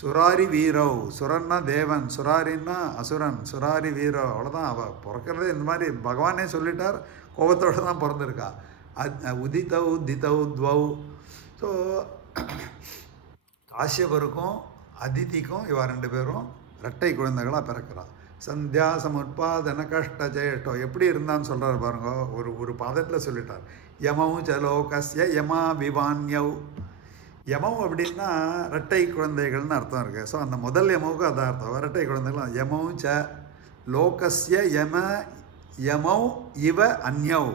சுராரி வீரவ். சுரன்னா தேவன், சுராரின்னா அசுரன், சுராரி வீரவ். அவ்வளோதான். அவள் பிறக்கிறது இந்த மாதிரி பகவானே சொல்லிட்டார், கோபத்தோடு தான் பிறந்திருக்கா. உதித்தௌ திதௌ துவௌ. ஸோ காஷ்யபருக்கும் அதித்திக்கும் இவா 2 பேரும் இரட்டை குழந்தைகளாக பிறக்கிறாள். சந்தியாசம் உட்பாதன கஷ்ட ஜெயட்டோ எப்படி இருந்தான்னு சொல்கிறார் பாருங்க. ஒரு பாதத்தில் சொல்லிட்டார். யமௌ சலோகஸ்ய யமா விவான்யவ். யமம் அப்படின்னா இரட்டை குழந்தைகள்னு அர்த்தம் இருக்குது. ஸோ அந்த முதல் யமவுக்கு அதான் அர்த்தம், இரட்டை குழந்தைகள். யமௌ ச லோகஸ்ய யமௌ இவ அந்யவ்.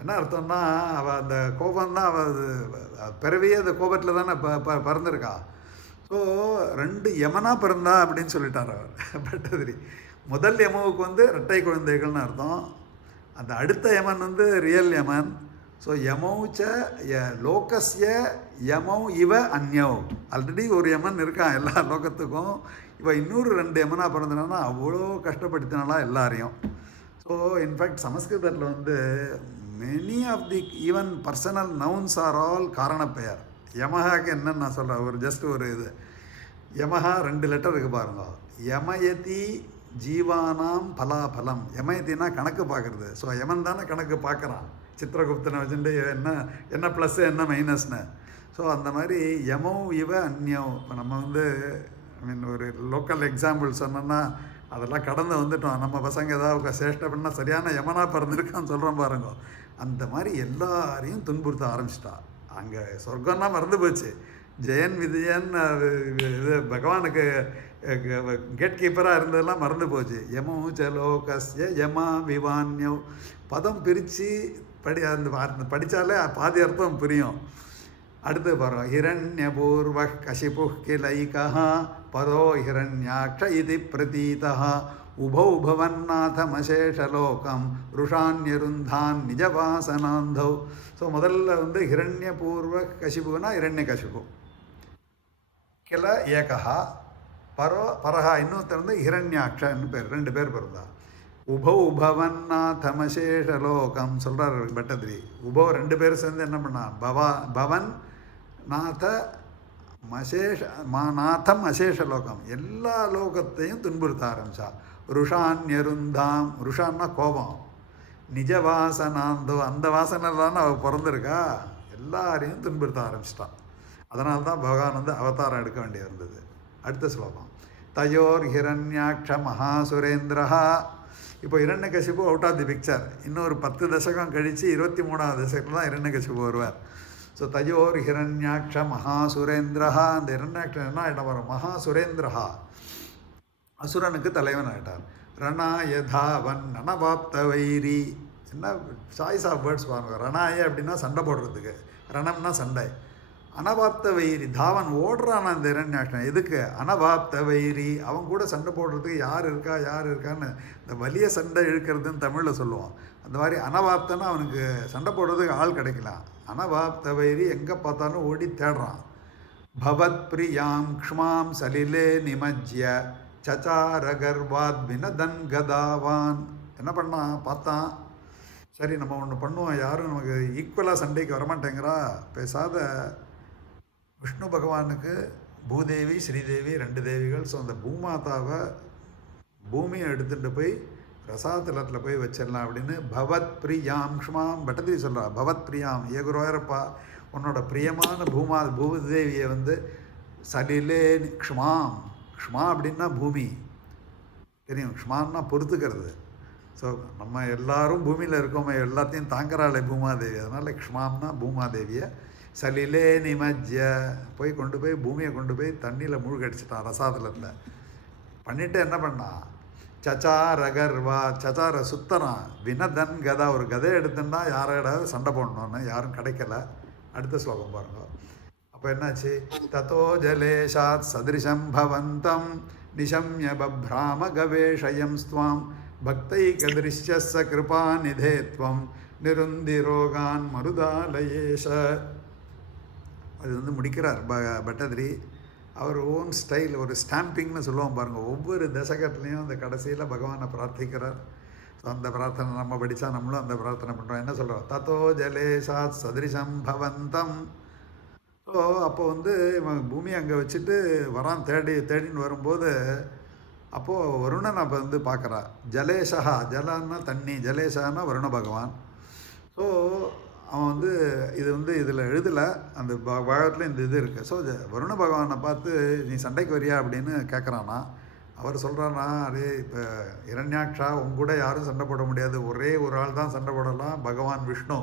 என்ன அர்த்தம்னா, அவள் அந்த கோபந்தான், அவள் பிறவியே அந்த கோபத்தில் தானே பிறந்திருக்கா. ஸோ 2 யமனாக பிறந்தா அப்படின்னு சொல்லிட்டார் அவர் பட்டதிரி. முதல் யமவுக்கு வந்து இரட்டை குழந்தைகள்னு அர்த்தம். அந்த அடுத்த யமன் வந்து ரியல் யமன். ஸோ யமௌ ச லோகஸ்ய யமௌ இவ அந்யவ். ஆல்ரெடி ஒரு யமன் இருக்கான் எல்லா லோகத்துக்கும். இவள் இன்னொரு 2 யமனாக பிறந்தனான்னா அவ்வளோ கஷ்டப்படுத்தினாலா எல்லாரையும். ஸோ இன்ஃபேக்ட் சமஸ்கிருதத்தில் வந்து many of the even personal nouns are all காரணப்பெயர். யமஹாக்கு என்னன்னு நான் சொல்கிறேன், ஒரு ஜஸ்ட் ஒரு இது. யமஹா 2 லெட்டர் இருக்குது பாருங்க. யமயதி ஜீவானாம் பலாபலம். யமயத்தினா கணக்கு பார்க்குறது. ஸோ யமன் தானே கணக்கு பார்க்குறான், சித்திரகுப்தனை வச்சுட்டு என்ன ப்ளஸ்ஸு என்ன மைனஸ்னு. ஸோ அந்த மாதிரி யமௌ இவ அந்யவ். இப்போ நம்ம வந்து ஐ மீன் ஒரு லோக்கல் எக்ஸாம்பிள் சொன்னோன்னா அதெல்லாம் கடந்து வந்துட்டோம். நம்ம பசங்க ஏதாவது சேஷ்டை பண்ணால் சரியான யமனாக பிறந்திருக்கான்னு சொல்கிறோம் பாருங்க. அந்த மாதிரி எல்லாரையும் துன்புறுத்த ஆரம்பிச்சிட்டா. அங்கே சொர்க்கம்னா மறந்து போச்சு. ஜெயன் விஜயன் இது பகவானுக்கு கேட் கீப்பராக இருந்ததெல்லாம் மறந்து போச்சு. யமௌ ச லோகஸ்ய யமா விவான்யவ். பதம் பிரித்து அந்த படித்தாலே பாதி அர்த்தம் புரியும். அடுத்து பாருங்க. ஹிரண்யபூர்வ கசிபு கிளைகா பரோ ஹிரண்யாக்ஷ இது பிரதீதா உபௌ பவன்னாதமசேஷலோகம் ருஷான்யருந்தான் நிஜவாசனாந்தௌ. ஸோ முதல்ல வந்து ஹிரண்யபூர்வ கசிபுனா ஹிரண்யகசிபு, கிள ஏகா பரஹா இன்னொருத்தர் வந்து ஹிரண்யாக்ஷன்னு பேர். 2 பேர் பிறந்தா. உபௌ பவன்னாதமசேஷலோகம் சொல்கிறார் பட்டதிரி. உபௌ 2 பேரும் சேர்ந்து என்ன பண்ணா, பவன் நாத நாதம் அசேஷலோகம், எல்லா லோகத்தையும் துன்புறுத்த ஆரம்பித்தா. ருஷான்யருந்தாம். ருஷான்னா கோபம். நிஜவாசனாந்தோ, அந்த வாசனை தானே அவள் பிறந்திருக்கா. எல்லாரையும் துன்புறுத்த ஆரம்பிச்சிட்டான். அதனால தான் பகவான் வந்து அவதாரம் எடுக்க வேண்டிய இருந்தது. அடுத்த ஸ்லோகம். தயோர் ஹிரண்யாக்ஷ மகாசுரேந்திரா. இப்போ Hiranyakashipu out of the picture. இன்னொரு 10 தசகம் கழித்து 23வது தசகத்தில் தான் ஹிரண்யகசிபு வருவார். ஸோ தயோர் ஹிரண்யாக்ஷ மகாசுரேந்திரா. அந்த ஹிரண்யாக்ஷன் என்ன ஆகிட்ட வரும், மகாசுரேந்திரா, அசுரனுக்கு தலைவன் ஆகிட்டார். ரணாயதாவன் நனபாப்த வைரி. என்ன சாய்ஸ் ஆஃப் வேர்ட்ஸ் பாருங்க. ரணாய அப்படின்னா சண்டை போடுறதுக்கு, ரணம்னா சண்டை, அனவாப்த வைரி தாவன் ஓடுறான் அந்த இரண்யாட்சன். எதுக்கு? அனவாப்த வைரி, அவன் கூட சண்டை போடுறதுக்கு யார் இருக்கான்னு இந்த வலிய சண்டை இழுக்கிறதுன்னு தமிழில் சொல்லுவான். அந்த மாதிரி அனவாப்தன்னா அவனுக்கு சண்டை போடுறதுக்கு ஆள் கிடைக்கலாம். அனவாப்த வைரி எங்கே பார்த்தாலும் ஓடி தேடுறான். பவத் பிரியாம் க்ஷ்மாம் சலிலே நிமஜ்ய சச்சார கர்வாத் வினதன் கதாவான். என்ன பண்ணான்? பார்த்தான், சரி நம்ம ஒன்று பண்ணுவோம், யாரும் நமக்கு ஈக்குவலாக சண்டைக்கு வரமாட்டேங்கிறா, பேசாத விஷ்ணு பகவானுக்கு பூதேவி ஸ்ரீதேவி 2 தேவிகள். ஸோ அந்த பூமாதாவை பூமியை எடுத்துகிட்டு போய் ரசாதலத்தில் போய் வச்சிடலாம் அப்படின்னு பவத் பிரியாம் க்ஷ்மாம் பட்டதி சொல்கிறா. பவத் பிரியாம், குருவாயூரப்பா உன்னோட பிரியமான பூதேவியை வந்து சலிலே க்ஷ்மாம். க்ஷ்மா அப்படின்னா பூமி தெரியும், க்ஷ்மான்னா பொறுத்துக்கிறது. ஸோ நம்ம எல்லாரும் பூமியில் இருக்கோமே, எல்லாத்தையும் தாங்குறாளே பூமாதேவி, அதனால் க்ஷ்மாம்னா பூமாதேவியை சலிலே நிமஜ்ய போய் கொண்டு போய் பூமியை கொண்டு போய் தண்ணியில் மூழ்கடிச்சிட்டான் ரசாதலத்தில். பண்ணிவிட்டு என்ன பண்ணான்? சச்சார கர்வா, சச்சார சுத்தரான், வினதன் கதா, ஒரு கதையை எடுத்துன்னா யாரோடாவது சண்டை போடணுன்னு யாரும் கிடைக்கல. அடுத்த ஸ்லோகம் பாருங்க. அப்போ என்னாச்சு? ததோ ஜலேஷாத் சதிருஷம் பவந்தம் நிஷம்ய பப்ராம கவேஷயம் ஸ்வாம் பக்தைகதிருஷ்யஸ்ஸ கிருபாநிதே த்வம் நிருந்திரோகான் மருதாலயேஷ. அது வந்து முடிக்கிறார் பட்டதிரி. அவர் ஓன் ஸ்டைல், ஒரு ஸ்டாம்பிங்னு சொல்லுவோம் பாருங்கள். ஒவ்வொரு தசகத்துலேயும் அந்த கடைசியில் பகவானை பிரார்த்திக்கிறார். ஸோ அந்த பிரார்த்தனை நம்ம படித்தா நம்மளும் அந்த பிரார்த்தனை பண்ணுறோம். என்ன சொல்கிறோம்? ததோ ஜலேஷாத் சதிருஷம் பவந்தம். ஸோ அப்போ வந்து இவன் பூமியை அங்கே வச்சுட்டு வரான், தேடின்னு வரும்போது அப்போது வருணன் அப்போ வந்து பார்க்குறா. ஜலேஷா, ஜலன்னா தண்ணி, ஜலேஷான்னா வருண பகவான். ஸோ அவன் வந்து இது வந்து இதில் எழுதலை, அந்த பாகத்தில் இந்த இது இருக்குது. ஸோ வருண பகவானை பார்த்து நீ சண்டைக்கு வரியா அப்படின்னு கேட்குறானா. அவர் சொல்கிறானா, அதே இப்போ இரண்யாட்சா உங்கூட யாரும் சண்டை போட முடியாது, ஒரே ஒரு ஆள் தான் சண்டை போடலாம், பகவான் விஷ்ணு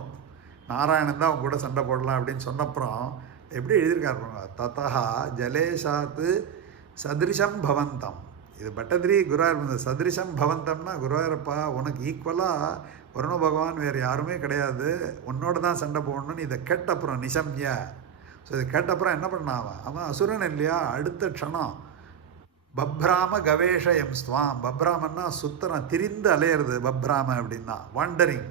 நாராயணன் தான் அவங்க கூட சண்டை போடலாம் அப்படின்னு சொன்னப்புறம் எப்படி எழுதியிருக்காரு? ததா ஜலேஷாத்து சதிருஷம் பவந்தம். இது பட்டதிரி குருவாயூர். சதிருஷம் பவந்தம்னா குருவாயூரப்பா உனக்கு ஈக்குவலாக வருண பகவான் வேறு யாருமே கிடையாது, உன்னோட தான் சண்டை போடணும்னு இதை கேட்டப்புறம் நிஷம்யா. ஸோ இதை கேட்டப்புறம் என்ன பண்ணான்? அவன் அசுரன் இல்லையா? அடுத்த க்ஷணம் பப்ராம கவேஷயம் ஸ்வாம். பப்ராமன்னா சுத்தரம், திரிந்து அலையிறது. பப்ராம அப்படின்னா வாண்டரிங்.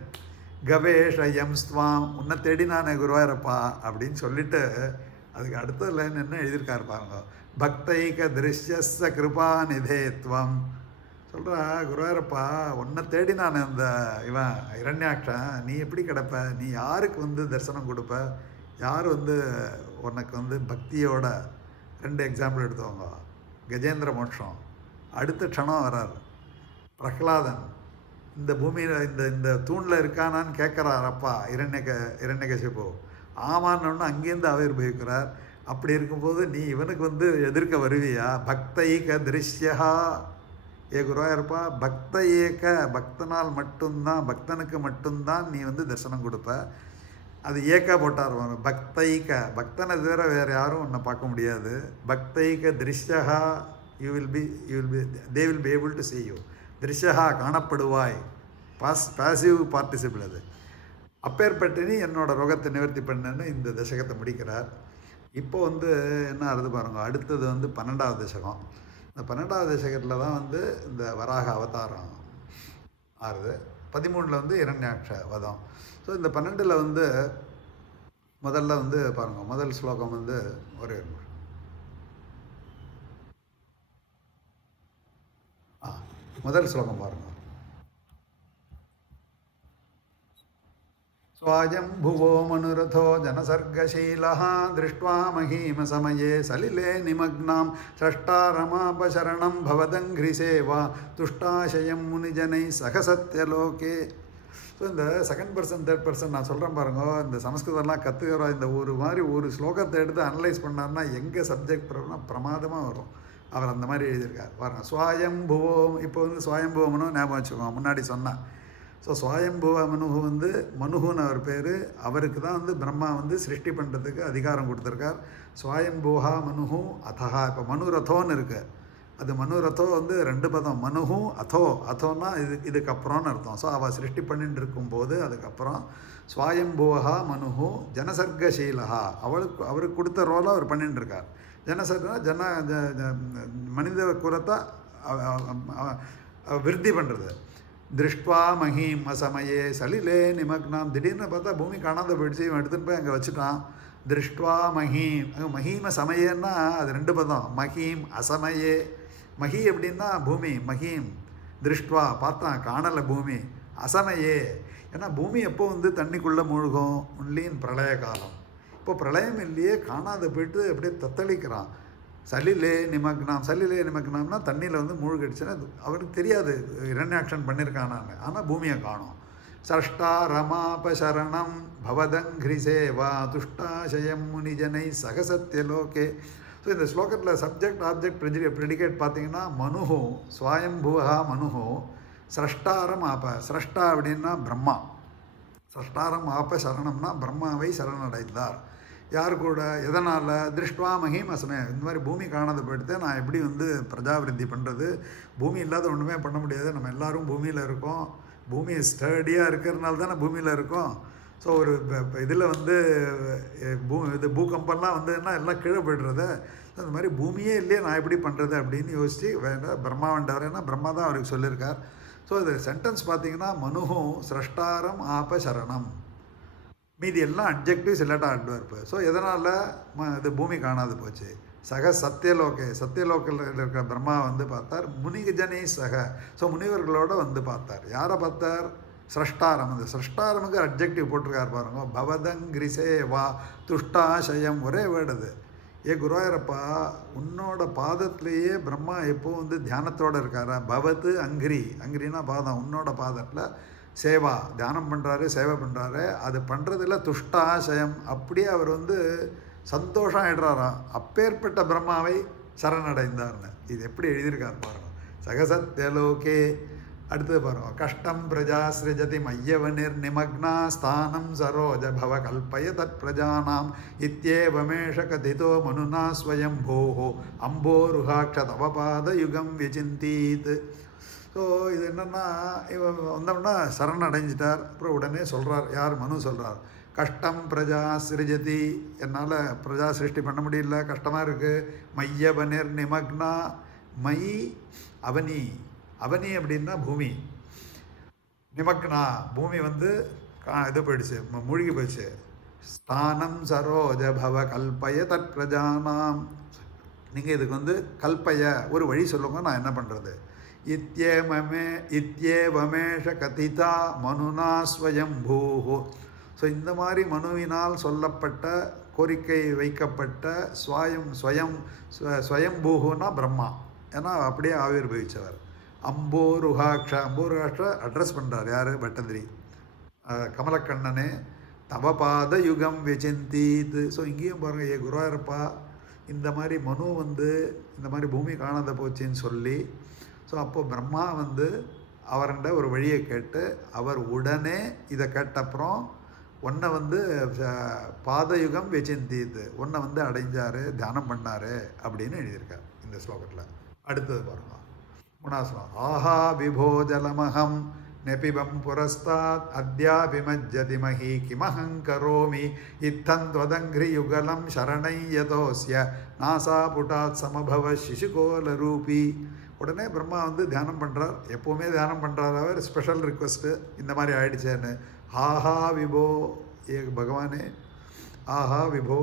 கவேஷயம் ஸ்வாம், உன்னை தேடினானே குருவாயூரப்பா அப்படின்னு சொல்லிட்டு அதுக்கு அடுத்த லைன் என்ன எழுதியிருக்காரு பாருங்க. பக்தைக திருஷ்யஸ்ஸ கிருபாநிதே த்வம். சொல்கிறா, குருவாயூரப்பா உன்னை தேடினானே அந்த இவன் இரண்யாட்சன், நீ எப்படி கிடப்ப? நீ யாருக்கு வந்து தரிசனம் கொடுப்ப? யார் வந்து உனக்கு வந்து பக்தியோட 2 எக்ஸாம்பிள் எடுத்தவங்க. கஜேந்திர மோட்சம், அடுத்த க்ஷணம் வரார் பிரகலாதன், இந்த பூமியில் இந்த தூணில் இருக்கானான்னு கேட்குறாரப்பா இரண்யகசிபு. ஆமான்னு அங்கேருந்து ஆவிர்பவிக்கிறார். அப்படி இருக்கும்போது நீ இவனுக்கு வந்து எதிர்க்க வருவியா? பக்தைக திருஷ்யா. குருவாயூரப்பா பக்த ஏக, பக்தனால் மட்டும்தான், பக்தனுக்கு மட்டும்தான் நீ வந்து தரிசனம் கொடுப்ப. அது ஏக்கா போட்டார் பக்தைக, பக்தனை தவிர வேறு யாரும் உன்னை பார்க்க முடியாது. பக்தைக திருஷ்யா, they will be able to see you. திருஷ்யா காணப்படுவாய், பாசிவ் பார்ட்டிசிபிள். அது அப்பேற்பட்டு நீ என்னோட ரோகத்தை நிவர்த்தி பண்ணுன்னு இந்த தசகத்தை முடிக்கிறார். இப்போ வந்து என்ன ஆகுது பாருங்க. அடுத்தது வந்து 12வது தசகம். இந்த 12வது தசகத்தில் தான் வந்து இந்த வராக அவதாரம் ஆறுது. 13 வந்து இரண்யாட்ச வதம். ஸோ இந்த 12 வந்து முதல்ல வந்து பாருங்கள், முதல் ஸ்லோகம் வந்து ஒரே முதல் ஸ்லோகம் பாருங்கள். स्वायम्भुवो मनुरथो जनसर्गशीलः दृष्ट्वा महीमसमये सलिले निमग्नां षष्ठारमापशरणं भवदङ्घ्रिसेवा तुष्टाशयं मुनिजनैः सह सत्यलोके. ஸோ இந்த செகண்ட் பர்சன் தேர்ட் பர்சன் நான் சொல்கிறேன் பாருங்க. இந்த சமஸ்கிருதம்லாம் கற்றுக்கிறோம். இந்த ஒரு மாதிரி ஒரு ஸ்லோகத்தை எடுத்து அனலைஸ் பண்ணார்னா எங்கே சப்ஜெக்ட் பிரமாதமாக வரும். அவர் அந்த மாதிரி எழுதியிருக்கார் பாருங்க. சுவாயம்புவம், இப்போ வந்து சுவாயம்புவம்னு ஞாபகம் வச்சுக்கோங்க, முன்னாடி சொன்னான். ஸோ சுவாயம்புவ மனுகு வந்து மனுகுன்னு அவர் பேர். அவருக்கு தான் வந்து பிரம்மா வந்து சிருஷ்டி பண்ணுறதுக்கு அதிகாரம் கொடுத்துருக்கார். சுவாயம்புவா மனுகு அதஹா. இப்போ மனுரதோன்னு இருக்குது. அது மனுரதோ வந்து 2 பதம், மனுவும் அதோன்னா இதுக்கப்புறம்னு அர்த்தம். ஸோ அவள் சிருஷ்டி பண்ணிட்டு இருக்கும்போது அதுக்கப்புறம் ஸ்வாயம்புவா மனுஹு ஜனசர்கசீலா, அவருக்கு கொடுத்த ரோலை அவர் பண்ணிட்டு இருக்கார். மனித குலத்தை விருத்தி பண்ணுறது. திருஷ்டுவா மஹீம் அசமயே சலிலே நிமக்னாம், திடீர்னு பார்த்தா பூமி காணாத போயிடுச்சு, இவன் எடுத்துகிட்டு போய் அங்கே வச்சுட்டான். திருஷ்டுவா மஹீம், மஹீம சமயன்னா அது 2 பதம், மஹீம் அசமயே. மஹி அப்படின்னா பூமி, மஹீம் திருஷ்டுவா பார்த்தான், காணலை பூமி. அசமயே ஏன்னா பூமி எப்போ வந்து தண்ணிக்குள்ளே மூழ்கும், ஒன்லின் பிரளய காலம். இப்போ பிரளயம் இல்லையே, காணாத போயிட்டு அப்படியே தத்தளிக்கிறான். சலிலே நிமக்னாம்னா தண்ணியில் வந்து மூழ்கடிச்சுன்னா அவருக்கு தெரியாது இரண்யாக்ஷன் பண்ணியிருக்கானான்னு. ஆனால் பூமியை காணும். சஷ்டா ரமாபசரணம் பவதங்கிரிசேவா துஷ்டாசயம் முனிஜனை சகசத்தியலோகே. ஸோ இந்த ஸ்லோகத்தில் சப்ஜெக்ட் ஆப்ஜெக்ட் ப்ரெடிகேட் பார்த்தீங்கன்னா மனுஹோ ஸ்வயம்புவா மனுஹோ ஸ்ரஷ்டாரம் ஆப. ஸ்ரஷ்டா அப்படின்னா பிரம்மா. ஸ்ரஷ்டாரம் ஆப சரணம்னா பிரம்மாவை சரணடைந்தார். யார் கூட, எதனால்? திருஷ்டுவா மஹீம் அசமே, இந்த மாதிரி பூமி காணாத போயிடுத்து நான் எப்படி வந்து பிரஜாவிருத்தி பண்ணுறது, பூமி இல்லாத ஒன்றுமே பண்ண முடியாது. நம்ம எல்லோரும் பூமியில் இருக்கோம், பூமி ஸ்டடியாக இருக்கிறதுனால தானே பூமியில் இருக்கோம். ஸோ ஒரு இதில் வந்து பூகம்பம்லாம் வந்ததுன்னா எல்லாம் கீழே போய்டுறது. அந்த மாதிரி பூமியே இல்லையே, நான் எப்படி பண்ணுறது அப்படின்னு யோசித்து வேண்டாம் பிரம்மா வேண்டவர், ஏன்னா பிரம்மா தான் அவருக்கு சொல்லியிருக்கார். ஸோ இது சென்டென்ஸ் பார்த்தீங்கன்னா மனுவும் ஸ்ரஷ்டாரம் ஆப சரணம், மீதி எல்லாம் அட்ஜெக்டிவ்ஸ் இல்லாட்டா அட்வர்ப்பு. ஸோ எதனால் இது பூமி காணாது போச்சு. சத்தியலோக்கில் இருக்கிற பிரம்மா வந்து பார்த்தார். முனிஜனை ஸோ முனிவர்களோடு வந்து பார்த்தார். யாரை பார்த்தார்? ஸ்ரஷ்டாரம். அந்த ஸ்ரஷ்டாரமுக்கு அட்ஜெக்டிவ் போட்டிருக்கார் பாருங்க. பவதங்கிரிசே வா துஷ்டாசயம், ஒரே வேர்டு அது. ஏ குருவாயூரப்பா, உன்னோட பாதத்திலேயே பிரம்மா எப்போ வந்து தியானத்தோடு இருக்காரா? பவத்து அங்கிரினா பாதம், உன்னோட பாதத்தில் சேவா தியானம் பண்ணுறாரு, சேவை பண்ணுறாரு. அது பண்ணுறதில்ல துஷ்டாசயம், அப்படியே அவர் வந்து சந்தோஷம் ஆகிடுறாராம். அப்பேற்பட்ட பிரம்மாவை சரணடைந்தார்னு. இது எப்படி எழுதியிருக்கார் பாருங்க. சகசத்தியலோகே. அடுத்தது பாருங்க. கஷ்டம் பிரஜா சிருஜதி மையவனிர் நிமக்னா ஸ்தானம் சரோஜ பவ கல்பய தத் பிரஜானாம் இத்யேவமேஷ கதிதோ மனுனா ஸ்வயம்போஹோ அம்போருஹாட்ச தவபாத யுகம் விசிந்தீத். ஸோ இது என்னென்னா, இவன் வந்தோம்னா சரணடைஞ்சிட்டார். அப்புறம் உடனே சொல்கிறார், யார்? மனு சொல்கிறார், கஷ்டம் பிரஜா சிருஜதி, என்னால் பிரஜா சிருஷ்டி பண்ண முடியல, கஷ்டமாக இருக்குது. மையவனிர் நிமக்னா, மை அவனி, அவனி அப்படின்னா பூமி. நிமக்னா பூமி வந்து இது போயிடுச்சு, மூழ்கி போயிடுச்சு. ஸ்தானம் சரோஜ பவ கல்பய தத் பிரஜானாம். நீங்கள் இதுக்கு வந்து கல்பய ஒரு வழி சொல்லுங்க, நான் என்ன பண்ணுறது. இத்யேவமேஷ கதிதா மனுனா ஸ்வயம்பூஹு. ஸோ இந்த மாதிரி மனுவினால் சொல்லப்பட்ட, கோரிக்கை வைக்கப்பட்ட ஸ்வயம்பூஹுனா பிரம்மா, ஏன்னா அப்படியே ஆவிர்வவிச்சவர். அம்போருஹாட்ச அட்ரஸ் பண்ணுறார் யார்? பட்டதிரி கமலக்கண்ணனே. தவபாத யுகம் விசிந்தீத். ஸோ இங்கேயும் பாருங்கள், ஏ குருவாயூரப்பா, இந்த மாதிரி மனு வந்து இந்த மாதிரி பூமி காணாத போச்சுன்னு சொல்லி, ஸோ அப்போ பிரம்மா வந்து அவர்கிட்ட ஒரு வழியை கேட்டு, அவர் உடனே இதை கேட்டப்புறம் ஒன்றை வந்து பாதயுகம் விசிந்தீத், ஒன்றை வந்து அடைஞ்சார், தியானம் பண்ணார் அப்படின்னு எழுதியிருக்கார் இந்த ஸ்லோகத்தில். அடுத்தது பாருங்க, 3வது ஸ்லோகம். ஆஹா விபோ ஜலமஹம் நெபிபம் புரஸ்தாத் அத்யாபிமஜ்ஜதி மஹி கிமஹங் கரோமி இத்தந்த்வதங்கிரி யுகலம் சரணையதோஸ்ய நாசா புட்டாத் சமபவ சிசுகோல ரூபி. உடனே பிரம்மா வந்து தியானம் பண்ணுறார். எப்போவுமே தியானம் பண்ணுறார் அவர். ஸ்பெஷல் ரிக்வெஸ்ட்டு, இந்த மாதிரி ஆயிடுச்சேன்னு. ஆஹா விபோ, ஏ பகவானே, ஆஹா விபோ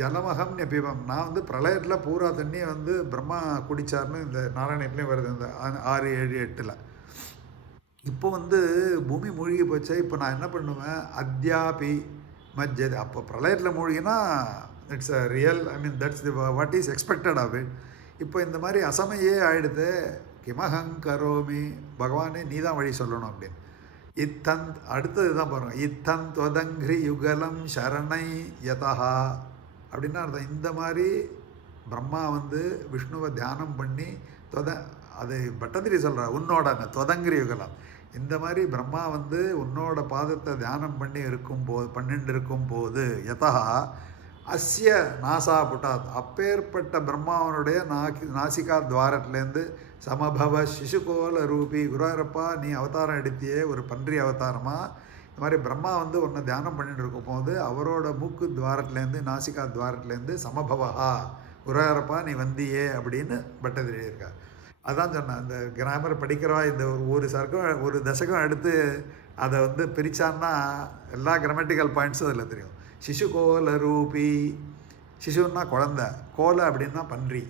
ஜலமகம் நெபிபம். நான் வந்து பிரளயத்தில் பூரா தண்ணியை வந்து பிரம்மா குடித்தார்னு இந்த நாராயணத்துலேயும் வருது, இந்த 6, 7, 8. இப்போ வந்து பூமி மூழ்கி போச்சே, இப்போ நான் என்ன பண்ணுவேன்? அத்யாபி மஜ்ஜது. அப்போ பிரளயத்தில் மூழ்கினா it's a real, I mean that's the what is expected of it. இப்போ இந்த மாதிரி அசமையே ஆயிடுது. கிமஹங் கரோமி, பகவானே நீ தான் வழி சொல்லணும் அப்படின்னு. அடுத்தது தான் பாருங்கள். இத்தந்த்வதங்கிரி யுகலம் சரணை யதா அப்படின்னா அர்த்தம். இந்த மாதிரி பிரம்மா வந்து விஷ்ணுவை தியானம் பண்ணி அது பட்டதிரி சொல்கிறார், உன்னோட தொதங்கிரி யுகலம். இந்த மாதிரி பிரம்மா வந்து உன்னோட பாதத்தை தியானம் பண்ணிட்டு இருக்கும்போது யதா அஸ்ய நாசா புட்டாத், அப்பேற்பட்ட பிரம்மாவனுடைய நாசிகா துவாரத்திலேருந்து சமபவ சிசுகோல ரூபி, குருவாரப்பா நீ அவதாரம் எடுத்தியே ஒரு பன்றி அவதாரமாக, இந்த மாதிரி பிரம்மா வந்து ஒன்று தியானம் பண்ணிட்டு இருக்கும் போது அவரோட மூக்கு துவாரத்துலேருந்து நாசிகா துவாரத்துலேருந்து சமபவஹா குருவாரப்பா நீ வந்தியே அப்படின்னு பட்டர் எழுதியிருக்கார். அதான் சொன்னேன், இந்த கிராமர் படிக்கிறவா இந்த ஒரு சர்க்கம் ஒரு தசகம் எடுத்து அதை வந்து பிரித்தான்னா எல்லா கிராமட்டிக்கல் பாயிண்ட்ஸும் அதில் தெரியும். சிசுகோல ரூபி, சிசுன்னா குழந்த, கோல அப்படின்னா பன்றி,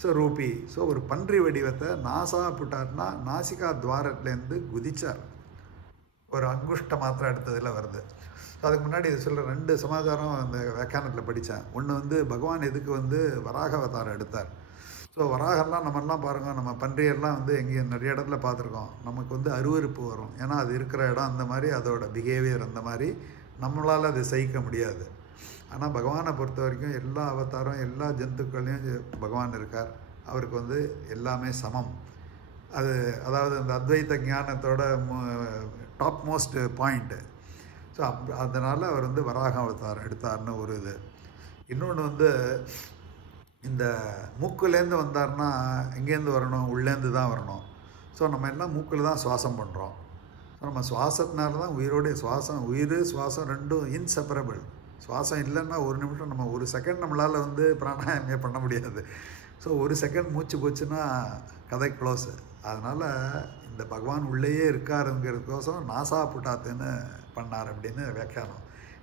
ஸோ ரூபி, ஸோ ஒரு பன்றி வடிவத்தை நாசா புட்டார்னா நாசிகா துவாரத்துலேருந்து குதிச்சார். ஒரு அங்குஷ்ட மாத்திரை எடுத்ததில் வருது. ஸோ அதுக்கு முன்னாடி இது சொல்கிற 2 சமாச்சாரம் அந்த வியாக்கியானத்தில் படித்தேன். ஒன்று வந்து பகவான் எதுக்கு வந்து வராக அவதாரம் எடுத்தார். ஸோ வராகெல்லாம் நம்மெல்லாம் பாருங்கள், நம்ம பன்றியெல்லாம் வந்து எங்கேயும் நிறைய இடத்துல பார்த்துருக்கோம். நமக்கு வந்து அருவருப்பு வரும், ஏன்னா அது இருக்கிற இடம் அந்த மாதிரி, அதோட பிஹேவியர் அந்த மாதிரி, நம்மளால் அதை சகிக்க முடியாது. ஆனால் பகவானை பொறுத்த வரைக்கும் எல்லா அவதாரம் எல்லா ஜந்துக்கள்லையும் பகவான் இருக்கார். அவருக்கு வந்து எல்லாமே சமம். அது அதாவது அந்த அத்வைத ஞானத்தோட டாப் மோஸ்ட் பாயிண்ட்டு. ஸோ அதனால் அவர் வந்து வராக அவதாரம் எடுத்தார்னு ஒரு இது. இன்னொன்று வந்து இந்த மூக்குலேருந்து வந்தார்னா எங்கேருந்து வரணும், உள்ளேருந்து தான் வரணும். ஸோ நம்ம எல்லாம் மூக்கில் தான் சுவாசம் பண்ணுறோம். ஸோ நம்ம சுவாசத்தினால தான் உயிரோடைய சுவாசம், உயிர் சுவாசம் ரெண்டும் இன்செப்பரபிள். சுவாசம் இல்லைன்னா ஒரு நிமிஷம் நம்ம ஒரு செகண்ட் நம்மளால் வந்து பிராணாயாமே பண்ண முடியாது. ஸோ ஒரு செகண்ட் மூச்சு போச்சுன்னா கதை க்ளோஸு. அதனால் இந்த பகவான் உள்ளேயே இருக்காருங்கிறதுக்கோசம் நாசா புட்டாத்துன்னு பண்ணார் அப்படின்னு வியாக்கியானம்.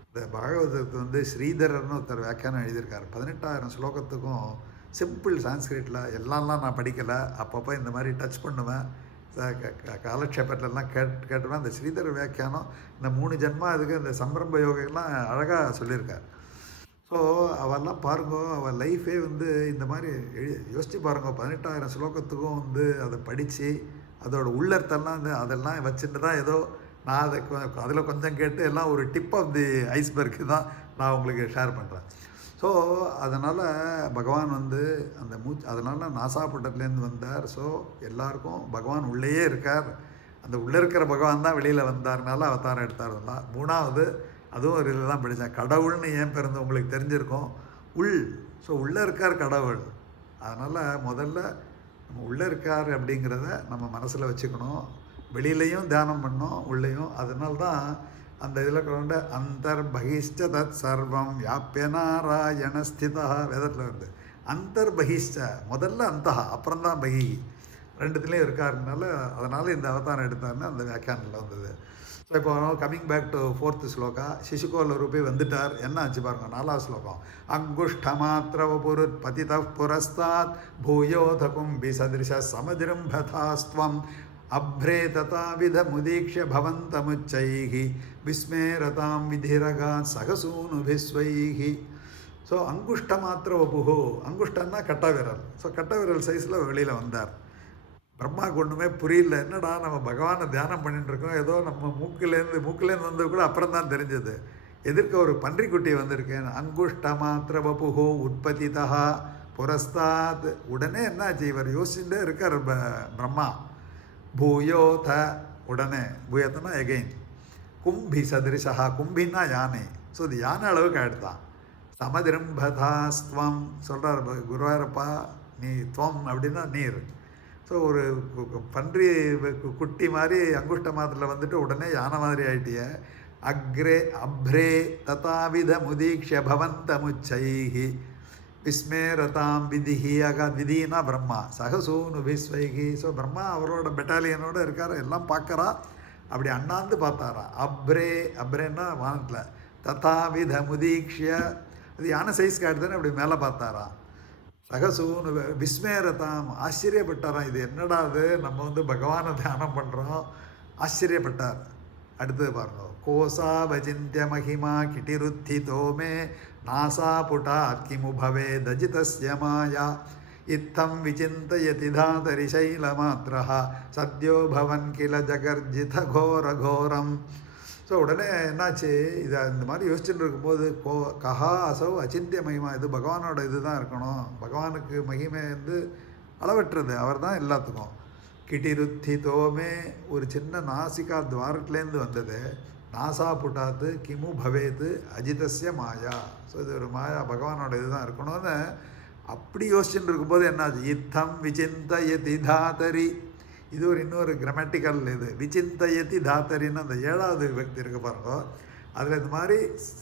இந்த பாகவதத்துக்கு வந்து ஸ்ரீதரர்னு ஒருத்தர் வியாக்கியானம் எழுதியிருக்காரு. 18,000 ஸ்லோகத்துக்கும் சிம்பிள் சான்ஸ்கிரிட்டில். எல்லாம் நான் படிக்கலை, அப்பப்போ இந்த மாதிரி டச் பண்ணுவேன், காலக்ஷேபத்திலலாம் கேட்டுவேன். அந்த ஸ்ரீதர் வியாக்கியானம் இந்த 3 ஜென்மா அதுக்கு இந்த சம்பிரம்ப யோகைலாம் அழகாக சொல்லியிருக்கார். ஸோ அவெல்லாம் பாருங்கோ, அவள் லைஃபே வந்து இந்த மாதிரி யோசித்து பாருங்க. 18,000 ஸ்லோகத்துக்கும் வந்து அதை படித்து அதோட உள்ளர்த்தெல்லாம் வந்து அதெல்லாம் வச்சுட்டு தான் ஏதோ நான் அதை அதில் கொஞ்சம் கேட்டு எல்லாம் ஒரு டிப் ஆஃப் தி ஐஸ்பர்க்கு தான் நான் உங்களுக்கு ஷேர் பண்ணுறேன். ஸோ அதனால் பகவான் வந்து அந்த அதனால் நாசாபட்டத்துலேருந்து வந்தார். ஸோ எல்லாருக்கும் பகவான் உள்ளேயே இருக்கார். அந்த உள்ளே இருக்கிற பகவான் தான் வெளியில் வந்தார்னால அவதாரம் எடுத்தாருன்னா. 3வது அதுவும் ஒரு இதில் தான் படித்தேன், கடவுள்னு ஏன் பிறந்து உங்களுக்கு தெரிஞ்சிருக்கோம், உள். ஸோ உள்ளே இருக்கார் கடவுள். அதனால் முதல்ல நம்ம உள்ளே இருக்கார் அப்படிங்கிறத நம்ம மனசில் வச்சுக்கணும். வெளியிலையும் தியானம் பண்ணோம், உள்ளேயும். அதனால்தான் அந்த இதில் கொண்ட அந்தர்பகிஷ்ட தத் சர்வம் வியாபிய நாராயண ஸ்திதா வேதத்தில் வருது. அந்தர்பகிஷ்ட முதல்ல அந்தஹா, அப்புறம் தான் பகி, ரெண்டுத்துலேயும் இருக்காருனால அதனால் இந்த அவதாரம் எடுத்தாருன்னு அந்த வியாக்கியானில் வந்தது. ஸோ இப்போ coming back to 4th shloka, சிசுகோல ரூபி வந்துட்டார். என்ன ஆச்சு பாருங்க, 4வது ஸ்லோகம். அங்குஷ்டமாத்திரவ புருத் பதித புரஸ்தாத் பூயோத கும்பி சதிருஷ சமதிரும்பதாஸ்துவம் அப்ரே ததாவித முதீக்ஷ பவந்தமுச்சைஹி விஸ்மேரதாம் விதிரகாத் சகசூனுபிஸ்வைஹி. ஸோ அங்குஷ்ட மாத்திர வபுஹு, அங்குஷ்டன்னா கட்ட விரல். ஸோ கட்ட விரல் சைஸில் வெளியில் வந்தார். பிரம்மாவுக்கு ஒன்றுமே புரியல, என்னடா நம்ம பகவானை தியானம் பண்ணிட்டு இருக்கோம், ஏதோ நம்ம மூக்கிலேருந்து வந்தது கூட அப்புறம் தான் தெரிஞ்சது, எதிர்க்க ஒரு பன்றிக்குட்டி வந்திருக்கேன். அங்குஷ்ட மாத்திர வபுஹு உற்பத்திதா புரஸ்தாத். உடனே என்னாச்சு, இவர் யோசிச்சுட்டே இருக்கார் பிரம்மா. பூயோத உடனே, பூயத்தனா எகெயின், கும்பி சதிருஷா, கும்பின்னா யானை. ஸோ இது யானை அளவுக்கு ஆயிடுதான். சமதிரும்பதாஸ்துவம் சொல்கிறார் குருவாரப்பா, நீ துவம் அப்படின்னா நீர். ஸோ ஒரு பன்றி குட்டி மாதிரி அங்குஷ்ட மாத்திரத்தில் வந்துட்டு உடனே யானை மாதிரி ஆயிட்டிய. அக்ரே அப்ரே ததாவித முதீக்ஷ பவந்தமுச்சைஹி விஸ்மேரதாம் விதிஹி. விதினா பிரம்மா, சகசூனு விஸ்வைஹி. ஸோ பிரம்மா அவரோட பெட்டாலியனோடு இருக்கார், எல்லாம் பார்க்குறா. அப்படி அண்ணாந்து பார்த்தாரா. அப்ரே, அப்ரேன்னா வானத்தில், ததாவித முதீக்ஷ அது யானை சைஸ் காட்டுதானே, அப்படி மேலே பார்த்தாரா. சகசூனு விஸ்மேரதாம், ஆச்சரியப்பட்டாராம். இது என்னடா அது, நம்ம வந்து பகவானை தியானம் பண்ணுறோம், ஆச்சரியப்பட்டார். அடுத்தது பாருங்க. கோசா பஜிந்திய மகிமா கிட்டிருத்தி தோமே நாசா புட்டா கிமு பவே தஜிதஸ்ய மாயா இத்தம் விசிந்தயதி தாதரி சைலமாத்ரஹா சத்யோ பவன் கில ஜகர்ஜித கோர கோரம். ஸோ உடனே என்னாச்சு, இதை இந்த மாதிரி யோசிச்சுட்டு இருக்கும்போது கஹா அசௌ அச்சிந்திய மகிமா, இது பகவானோட இது தான் இருக்கணும். பகவானுக்கு மகிமை வந்து அளவற்றது, அவர் தான் எல்லாத்துக்கும். கிட்டிருத்தி தோமே, ஒரு சின்ன நாசிகா துவாரத்துலேருந்து வந்தது. நாசா புட்டாத்து கிமு பவேத்து அஜிதஸ்ய மாயா. ஸோ இது ஒரு மாயா, பகவானோட இதுதான் இருக்கணும்னு அப்படி யோசிச்சுட்டு இருக்கும்போது என்னாச்சு, இத்தம் விசிந்தயதி தாத்தரி. இது ஒரு இன்னொரு கிராமட்டிக்கல் இது, விசிந்தயதி தாத்தரின்னு அந்த 7வது விபக்தி இருக்கு பாருங்க. அதில் இந்த மாதிரி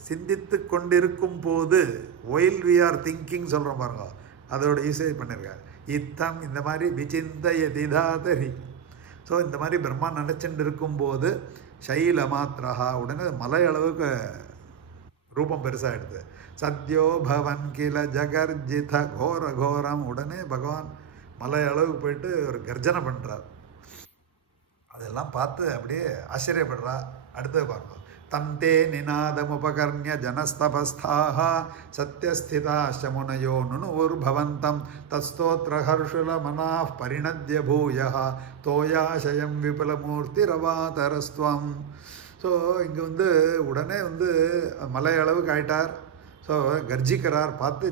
சிந்தித்து கொண்டிருக்கும் போது, ஒயில் வி ஆர் திங்கிங் சொல்கிறோம் பாருங்க, அதோட யூசேஜ் பண்ணியிருக்காரு. இத்தம் இந்த மாதிரி விசிந்தயதி தாத்தரி. ஸோ இந்த மாதிரி பிரம்மா நினச்சிட்டு இருக்கும்போது சைல மாத்திரா, உடனே மலை அளவுக்கு ரூபம் பெருசாகிடுது. சத்யோ பவன் கில ஜகர்ஜித கோர கோரம், உடனே பகவான் மலை அளவுக்கு போயிட்டு ஒரு கர்ஜனை பண்ணுறார். அதெல்லாம் பார்த்து அப்படியே ஆச்சரியப்படுறா. அடுத்தது பாருங்க. தந்தே நிநாதமுபகர்ணிய ஜனஸ்தபஸ்தாக சத்யஸ்திதாஷ்ட முனயோ நுனுர்பவந்தம் தஸ்தோத்ர ஹர்ஷுல மனாஃப் பரிணத்ய பூயः தோயாசயம் விபுலமூர்த்திரவாதரஸ்துவம். ஸோ இங்கே வந்து உடனே வந்து மலை அளவுக்கு ஆயிட்டார். ஸோ கர்ஜிக்கிறார். பார்த்து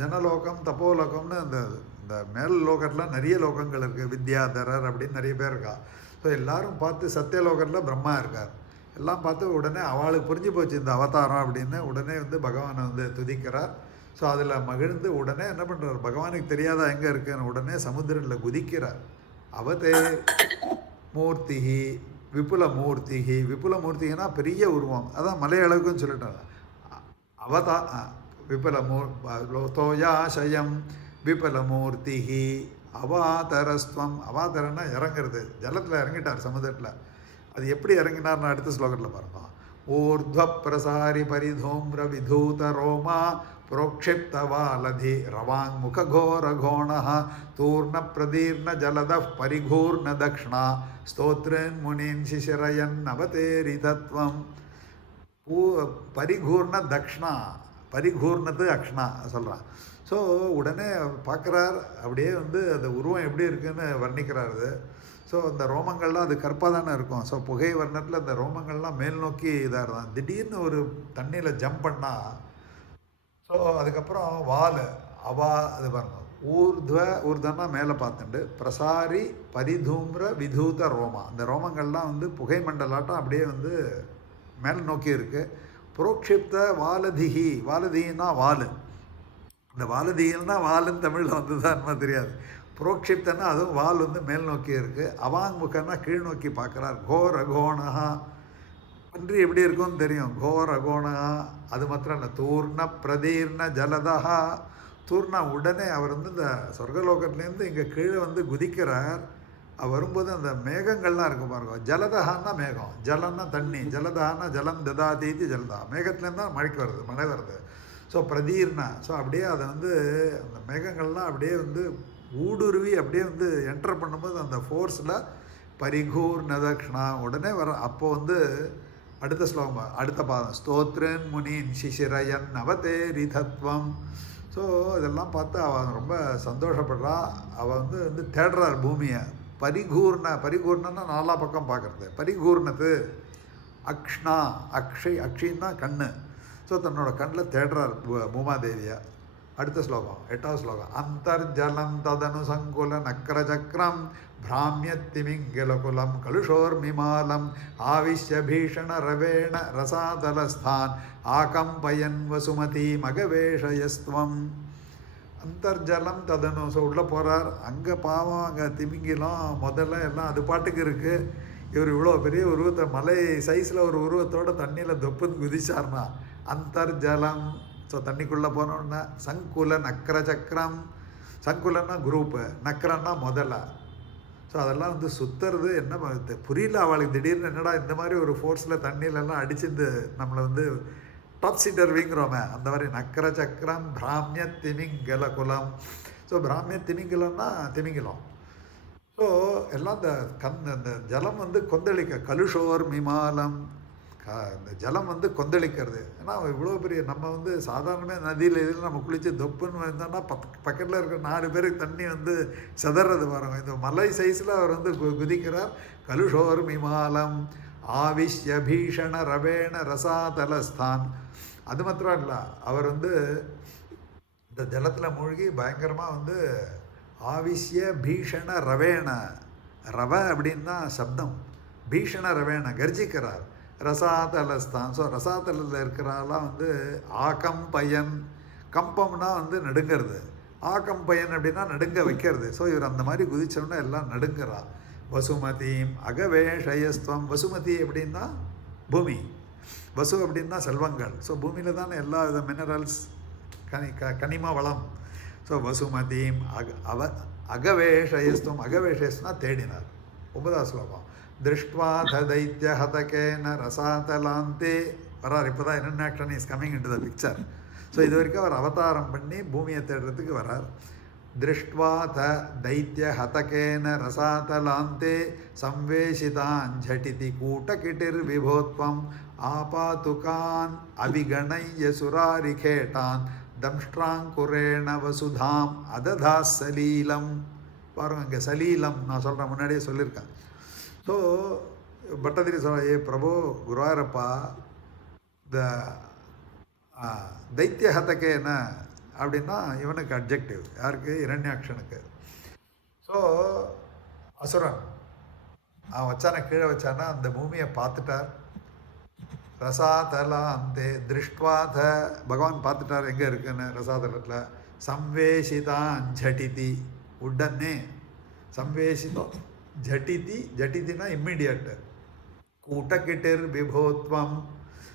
ஜனலோகம் தப்போலோகம்னு அந்த இந்த மேல் லோகத்தில் நிறைய லோகங்கள் இருக்குது, வித்யாதரர் அப்படின்னு நிறைய பேர் இருக்கா. ஸோ எல்லாரும் பார்த்து சத்தியலோகத்தில் பிரம்மா இருக்கார். எல்லாம் பார்த்து உடனே அவளுக்கு புரிஞ்சு போச்சு இந்த அவதாரம் அப்படின்னு. உடனே வந்து பகவானை வந்து துதிக்கிறார். ஸோ அதில் மகிழ்ந்து உடனே என்ன பண்ணுறார், பகவானுக்கு தெரியாதா எங்கே இருக்குன்னு, உடனே சமுத்திரத்தில் குதிக்கிறார். அவதே மூர்த்திகி விபுலமூர்த்திகி. விபுலமூர்த்திகினா பெரிய உருவம், அதான் மலையளவுக்குன்னு சொல்லிட்டாங்க. அவதா தோயாசயம் விபுலமூர்த்திகி அவாதரஸ்துவம். அவாதரன்னா இறங்குறது, ஜலத்தில் இறங்கிட்டார் சமுதிரத்தில். அது எப்படி இறங்கினார்னு அடுத்த ஸ்லோகத்தில் பாருங்க. ஊர்த்வ பிரசாரி பரிதூம்ர விதூத ரோமா புரோக்ஷிப்தவாலதி ரவாங் முககோர கோண தூர்ண பிரதீர்ண ஜலத பரிகூர்ண தக்ஷணா ஸ்தோத்ரன் முனின் சிசிரயன் அவதேரி தத்வம். பரிகூர்ண தக்ஷணா, பரிகூர்ணத்து அக்ஷணா சொல்கிறான். ஸோ உடனே பார்க்குறார், அப்படியே வந்து அந்த உருவம் எப்படி இருக்குன்னு வர்ணிக்கிறாரு. ஸோ அந்த ரோமங்கள்லாம் அது கற்பாக தானே இருக்கும். ஸோ புகை வர்ணத்தில் அந்த ரோமங்கள்லாம் மேல் நோக்கி இதாக இருந்தான். திடீர்னு ஒரு தண்ணியில் ஜம்ப் பண்ணால், ஸோ அதுக்கப்புறம் வால் அது பாருங்க, ஊர்தன்னா மேலே பார்த்துண்டு பிரசாரி பரிதூம்ர விதூத ரோமா. அந்த ரோமங்கள்லாம் வந்து புகை மண்டலாட்டம் அப்படியே வந்து மேல் நோக்கி இருக்குது. புரோக்ஷிப்த வாலதிகி, வாலதிகின்னா வால். இந்த வாலதிகள்னா வாலுன்னு தமிழில் வந்து தான் நம்ம தெரியாது. புரோக்ஷிப்தன்னா அதுவும் வால் வந்து மேல் நோக்கி இருக்குது. அவாங்முகன்னா கீழ் நோக்கி பார்க்குறார். கோர கோணா, பன்றி எப்படி இருக்கும்னு தெரியும். கோர கோணா. அது மாத்திரம் இல்லை, தூர்ண பிரதீர்ண ஜலதா. தூர்ணா உடனே அவர் வந்து இந்த சொர்க்கலோகத்துலேருந்து இங்கே கீழே வந்து குதிக்கிறார். அவர் வரும்போது அந்த மேகங்கள்லாம் இருக்கும் பாருங்க. ஜலதஹான்னா மேகம், ஜலன்னா தண்ணி, ஜலதஹான்னா ஜலம் ததாதீதி ஜலதா. மேகத்துலேருந்து தான் மழை வருது. ஸோ பிரதீர்ணா, ஸோ அப்படியே அதை வந்து அந்த மேகங்கள்லாம் அப்படியே வந்து ஊடுருவி அப்படியே வந்து என்டர் பண்ணும்போது அந்த ஃபோர்ஸில் பரிகூர்ண தக்ஷணா உடனே வர. அப்போ வந்து அடுத்த ஸ்லோகம், அடுத்த பாதம், ஸ்தோத்ரன் முனின் சிசிரயன் அவதேரி தத்வம். ஸோ இதெல்லாம் பார்த்து அவன் ரொம்ப சந்தோஷப்படுறா. அவள் வந்து தேடுறார் பூமியை. பரிகூர்ணன்னா நாலா பக்கம் பார்க்குறது. பரிகூர்ணத்து அக்ஷ்ணா, அக்ஷின்னா கண்ணு. ஸோ தன்னோட கண்ணில் தேடுறார் பூமாதேவியை. அடுத்த ஸ்லோகம், 8வது ஸ்லோகம். அந்தர்ஜலம் ததனு சங்குல நக்கரச்சக்ரம் பிராமியத்திமிங்கலகுலம் கலுஷோர்மிமாலம் ஆவிஷ்ய பீஷண ரவேண ரசாதலஸ்தான் ஆகம்பயன் வசுமதி மகவேஷயஸ்துவம். அந்தர்ஜலம் ததனு. ஸோ உள்ளே போகிறார். அங்கே பாவம், அங்கே திமிங்கிலம் முதல்ல எல்லாம் அது பாட்டுக்கு இருக்குது. இவர் இவ்வளோ பெரிய உருவத்தை, மலை சைஸில் ஒரு உருவத்தோட தண்ணியில் தொப்புன்னு குதிச்சார்னா அந்தர்ஜலம். ஸோ தண்ணிக்குள்ளே போனோன்னா சங்குல நக்கர சக்கரம். சங்குலன்னா குரூப்பு, நக்கரன்னா முதல்ல. ஸோ அதெல்லாம் வந்து சுற்றுறது என்ன புரியல அவளுக்கு. திடீர்னு என்னடா இந்த மாதிரி ஒரு ஃபோர்ஸில் தண்ணியிலலாம் அடிச்சுட்டு நம்மளை வந்து டாப் சீட்டர் வீங்குறோமே, அந்த மாதிரி நக்கர சக்கரம் பிராமிய திமிங்கல குலம். ஸோ பிராமிய திமிங்கலம்னா திமிங்கலம். ஸோ எல்லாம் இந்த ஜலம் வந்து கொந்தளிக்க, கலுஷோர் மிமாலம். இந்த ஜலம் வந்து கொந்தளிக்கிறது. ஏன்னா இவ்வளோ பெரிய நம்ம வந்து சாதாரணமாக நதியில் இதில் நம்ம குளித்து தொப்புன்னு வந்தோம்னா பக்கத்தில் இருக்கிற 4 பேருக்கு தண்ணி வந்து செதறது பாருங்க. இந்த மலை சைஸில் அவர் வந்து குதிக்கிறார். கலுஷோர் மிமாலம் ஆவிஷ்ய பீஷண ரவேண ரசாதலஸ்தான். அது மாத்திரம் இல்லை, அவர் வந்து இந்த ஜலத்தில் மூழ்கி பயங்கரமாக வந்து ஆவிஷ்ய பீஷண ரவேண, ரவ அப்படின்னா சப்தம், பீஷண ரவேண கர்ஜிக்கிறார். ரசாதலஸ்தான். ஸோ ரசாதலில் இருக்கிறாலாம் வந்து ஆக்கம் பயன், கம்பம்னா வந்து நடுங்கிறது, ஆக்கம் பயன் அப்படின்னா நடுங்க வைக்கிறது. ஸோ இவர் அந்த மாதிரி குதிச்சோன்னா எல்லாம் நடுங்கிறா. வசுமதியும் அகவேஷயஸ்துவம். வசுமதி அப்படின்னா பூமி, வசு அப்படின்னா செல்வங்கள். ஸோ பூமியில் தானே எல்லா வித மினரல்ஸ், கனிம வளம். ஸோ வசுமதியும் அகவேஷயஸ்துவம். அகவேஷயஸ்னா தேடினார். 9வது ஸ்லோகம். திருஷ்ட்வா தைத்திய ஹதகேன ரசாதலாந்தே வரார். இப்போ தான் interaction is coming in to the picture. So இது வரைக்கும் அவர் அவதாரம் பண்ணி பூமியை தேடுறதுக்கு வரார். திருஷ்ட்வா தைத்திய ஹதகேன ரசாதலாந்தே சம்வேஷிதான் ஜட்டிதி கூட்டகிட்டிர் விபோத்வம் ஆபாதுகான் அவிகணைய சுராரிகேட்டான் தம்ஷ்ட்ராங்குரேண வசுதாம் அததா சலீலம். பாருங்க, இங்கே சலீலம் நான் சொல்கிறேன், முன்னாடியே சொல்லியிருக்கேன். ஸோ பட்டதிரி சொல்ல, ஏ பிரபு குருவாரப்பா, த தைத்திய ஹதகேன அப்படின்னா இவனுக்கு அப்ஜெக்டிவ், யாருக்கு? இரண்யாக்ஷனுக்கு. ஸோ அசுரன் அவன் வச்சான கீழே வச்சானா அந்த பூமியை பார்த்துட்டார். ரசாதலா அந்த திருஷ்டுவாத பகவான் பார்த்துட்டார் எங்கே இருக்குன்னு ரசாதலத்தில். சம்வேஷிதான் ஜட்டிதி, உடனே சம்வேஷிதம் ஜட்டிதி, ஜட்டிதினா இம்மிடியட். கூட்டக்கிட்டிர் விபோத்வம்.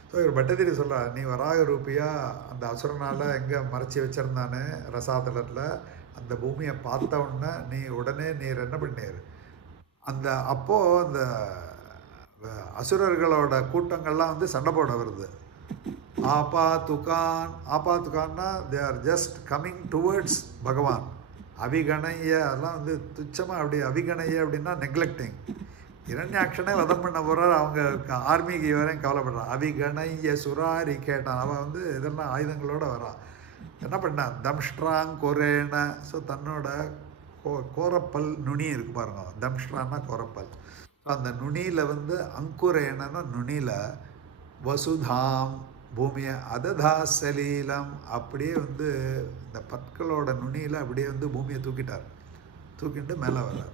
ஸோ இவர் பட்டதிரி சொல்கிறார், நீ வராக ரூபியாக அந்த அசுரனால் எங்கே மறைச்சி வச்சுருந்தானே ரசாதலத்தில், அந்த பூமியை பார்த்த உடனே உடனே நீர் என்ன பண்ணீர்? அந்த அப்போது அந்த அசுரர்களோட கூட்டங்கள்லாம் வந்து சண்டை போட வருது. ஆபாத்துகான்னா they are just coming towards Bhagavan. அவிகணைய அதெல்லாம் வந்து துச்சமாக அப்படி, அவிகணைய அப்படின்னா நெக்லெக்டிங். இரண்யாக்ஷனே வதம் பண்ண போகிறார், அவங்க ஆர்மிக்கு வரையும் கவலைப்படுறான். அவிகணைய சுராரி கேட்டான். அவன் வந்து இதெல்லாம் ஆயுதங்களோடு வரான். என்ன பண்ணான்? தம்ஷ்ட்ராங்குரேன. ஸோ தன்னோட கோரப்பல் நுனி இருக்கு பாருங்க, தம்ஷ்ட்ரான்னா கோரப்பல். ஸோ அந்த நுனியில் வந்து அங்குரேனன்னா நுனியில் வசுதாம் பூமியை அததா சலீலம் அப்படியே வந்து இந்த பற்களோட நுனியில் அப்படியே வந்து பூமியை தூக்கிட்டு மேலே வர்றார்.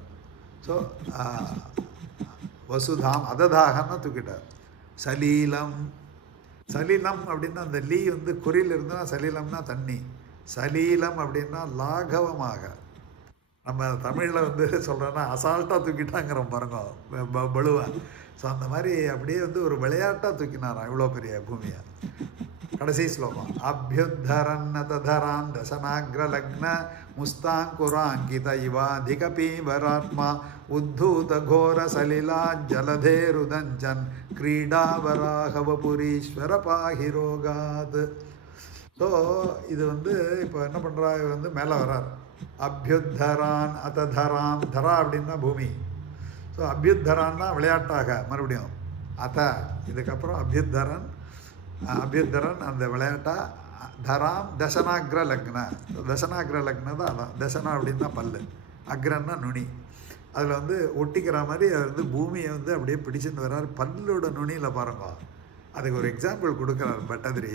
ஸோ வசுதாம் அததாகன்னா தூக்கிட்டார். சலீலம், சலீலம் அப்படின்னா அந்த லீ வந்து குறியில் இருந்தால் சலீலம்னா தண்ணி, சலீலம் அப்படின்னா லாகவமாக. நம்ம தமிழில் வந்து சொல்கிறோன்னா அசால்ட்டாக தூக்கிட்டாங்கிறோம் பாருங்க, பலுவாக. ஸோ அந்த மாதிரி அப்படியே வந்து ஒரு விளையாட்டாக தூக்கினாராம் இவ்வளோ பெரிய பூமியை. கடைசி ஸ்லோகம். அபியுத்தரன் ததரான் தசனாக்ர லக்ன முஸ்தாங்குராங்கித இவாதிகபீவராத்மா உத்தூத கோர சலிலா ஜலதேருதஞ்சன் கிரீடாவராகவபுரீஸ்வர பாகிரோகாத். ஸோ இது வந்து இப்போ என்ன பண்ணுறா, வந்து மேலே வரார். அபியுத்தரான் அததரான், தரா அப்படின்னா பூமி. ஸோ அபியுத்தரான்னா விளையாட்டாக மறுபடியும் இதுக்கப்புறம் அபியுத்தரன் அந்த விளையாட்டா. தராம் தசனாக்ர லக்ன. தசனாக்ர லக்ன தான் அதான். தசனா அப்படின்னா பல்லு, அக்ரன்னா நுனி. அதில் வந்து ஒட்டிக்கிற மாதிரி அது வந்து பூமியை வந்து அப்படியே பிடிச்சிட்டு வர்றார் பல்லோட நுனியில் பாருங்க. அதுக்கு ஒரு எக்ஸாம்பிள் கொடுக்குறார் பட்டதிரி.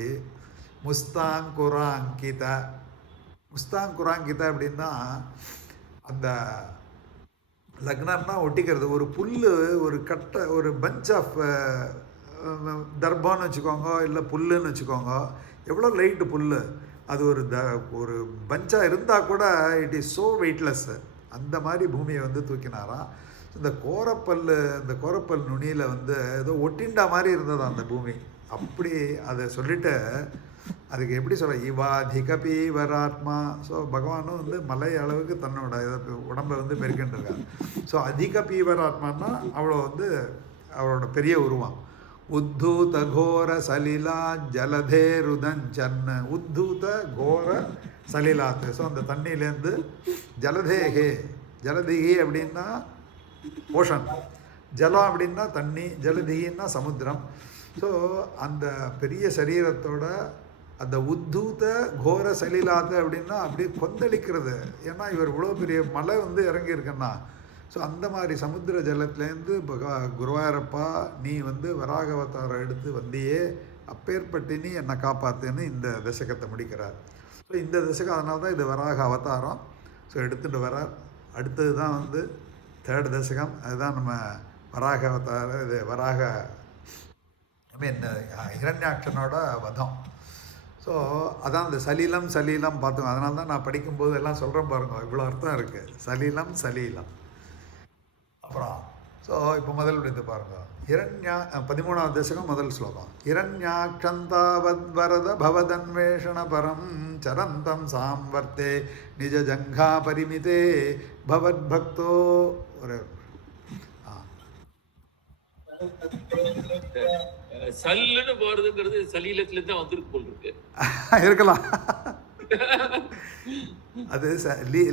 முஸ்தாங்குராங்கித. முஸ்தாங்குராங்கித அப்படின்னா அந்த லக்னம்னா ஒட்டிக்கிறது. ஒரு புல், ஒரு கட்டை, ஒரு பஞ்ச் ஆஃப் தர்பான்னு வச்சுக்கோங்க, இல்லை புல்லுன்னு வச்சுக்கோங்க. எவ்வளோ லைட்டு புல், அது ஒரு பஞ்சாக இருந்தால் கூட இட் இஸ் ஸோ வெயிட்லெஸ். அந்த மாதிரி பூமியை வந்து தூக்கினாராம். இந்த கோரப்பல் நுனியில் வந்து ஏதோ ஒட்டிண்டா மாதிரி இருந்தது அந்த பூமி. அப்படி அதை சொல்லிட்டு அதுக்கு எப்படி சொல்ல, இவாதிகபீவராத்மா. ஸோ பகவானும் வந்து மலை அளவுக்கு தன்னோட உடம்பை வந்து பெருக்கின்றிருக்கார். ஸோ அதிகபீவராத்மானா அவ்வளோ வந்து அவரோட பெரிய உருவம். உத்தூத கோர சலிலா ஜலதேருதஞ்சன். உத்தூத கோர சலிலாத்து. ஸோ அந்த தண்ணியிலேருந்து ஜலதேகே, ஜலதிகி அப்படின்னா ஓஷன், ஜலம் அப்படின்னா தண்ணி, ஜலதிகின்னா சமுத்திரம். ஸோ அந்த பெரிய சரீரத்தோட அந்த உத்தூத கோர சலிலாத்து அப்படின்னா அப்படியே கொந்தளிக்கிறது. ஏன்னா இவர் இவ்வளோ பெரிய மலை வந்து இறங்கியிருக்கேன்னா. ஸோ அந்த மாதிரி சமுத்திர ஜலத்துலேருந்து குருவாயூரப்பா நீ வந்து வராக அவதாரம் எடுத்து வந்தியே, அப்பேற்பட்டு நீ என்னை காப்பாற்றுன்னு இந்த தசகத்தை முடிக்கிறார். ஸோ இந்த தசகம் அதனால தான் இது வராக அவதாரம். ஸோ எடுத்துகிட்டு வரார். அடுத்தது தான் வந்து 3rd தசகம். அதுதான் நம்ம வராக அவதாரம். இது வராக ஐ மீன் ஹிரண்யாட்சனோட வதம். ஸோ அதான் அந்த சலீலம் சலீலம் பார்த்தோம். அதனால தான் நான் படிக்கும்போது எல்லாம் சொல்கிறேன் பாருங்க, இவ்வளோ அர்த்தம் இருக்குது. சலீலம் சலீலம். அப்புறம் ஸோ இப்போ முதல் விடுத்து பாருங்க. 13வது தசகம் முதல் ஸ்லோகம். ஹிரண்யாட்சந்தாவத் வரத பவதன்வேஷண பரம் சரந்தம் சாம்வர்த்தே நிஜ ஜங்கா பரிமிதே பவத் பக்தோ. ஒரு சல்லுன்னு போறதுங்கிறது சலீலத்துல தான் வந்திருக்கு போல் இருக்கு. இருக்கலாம். அது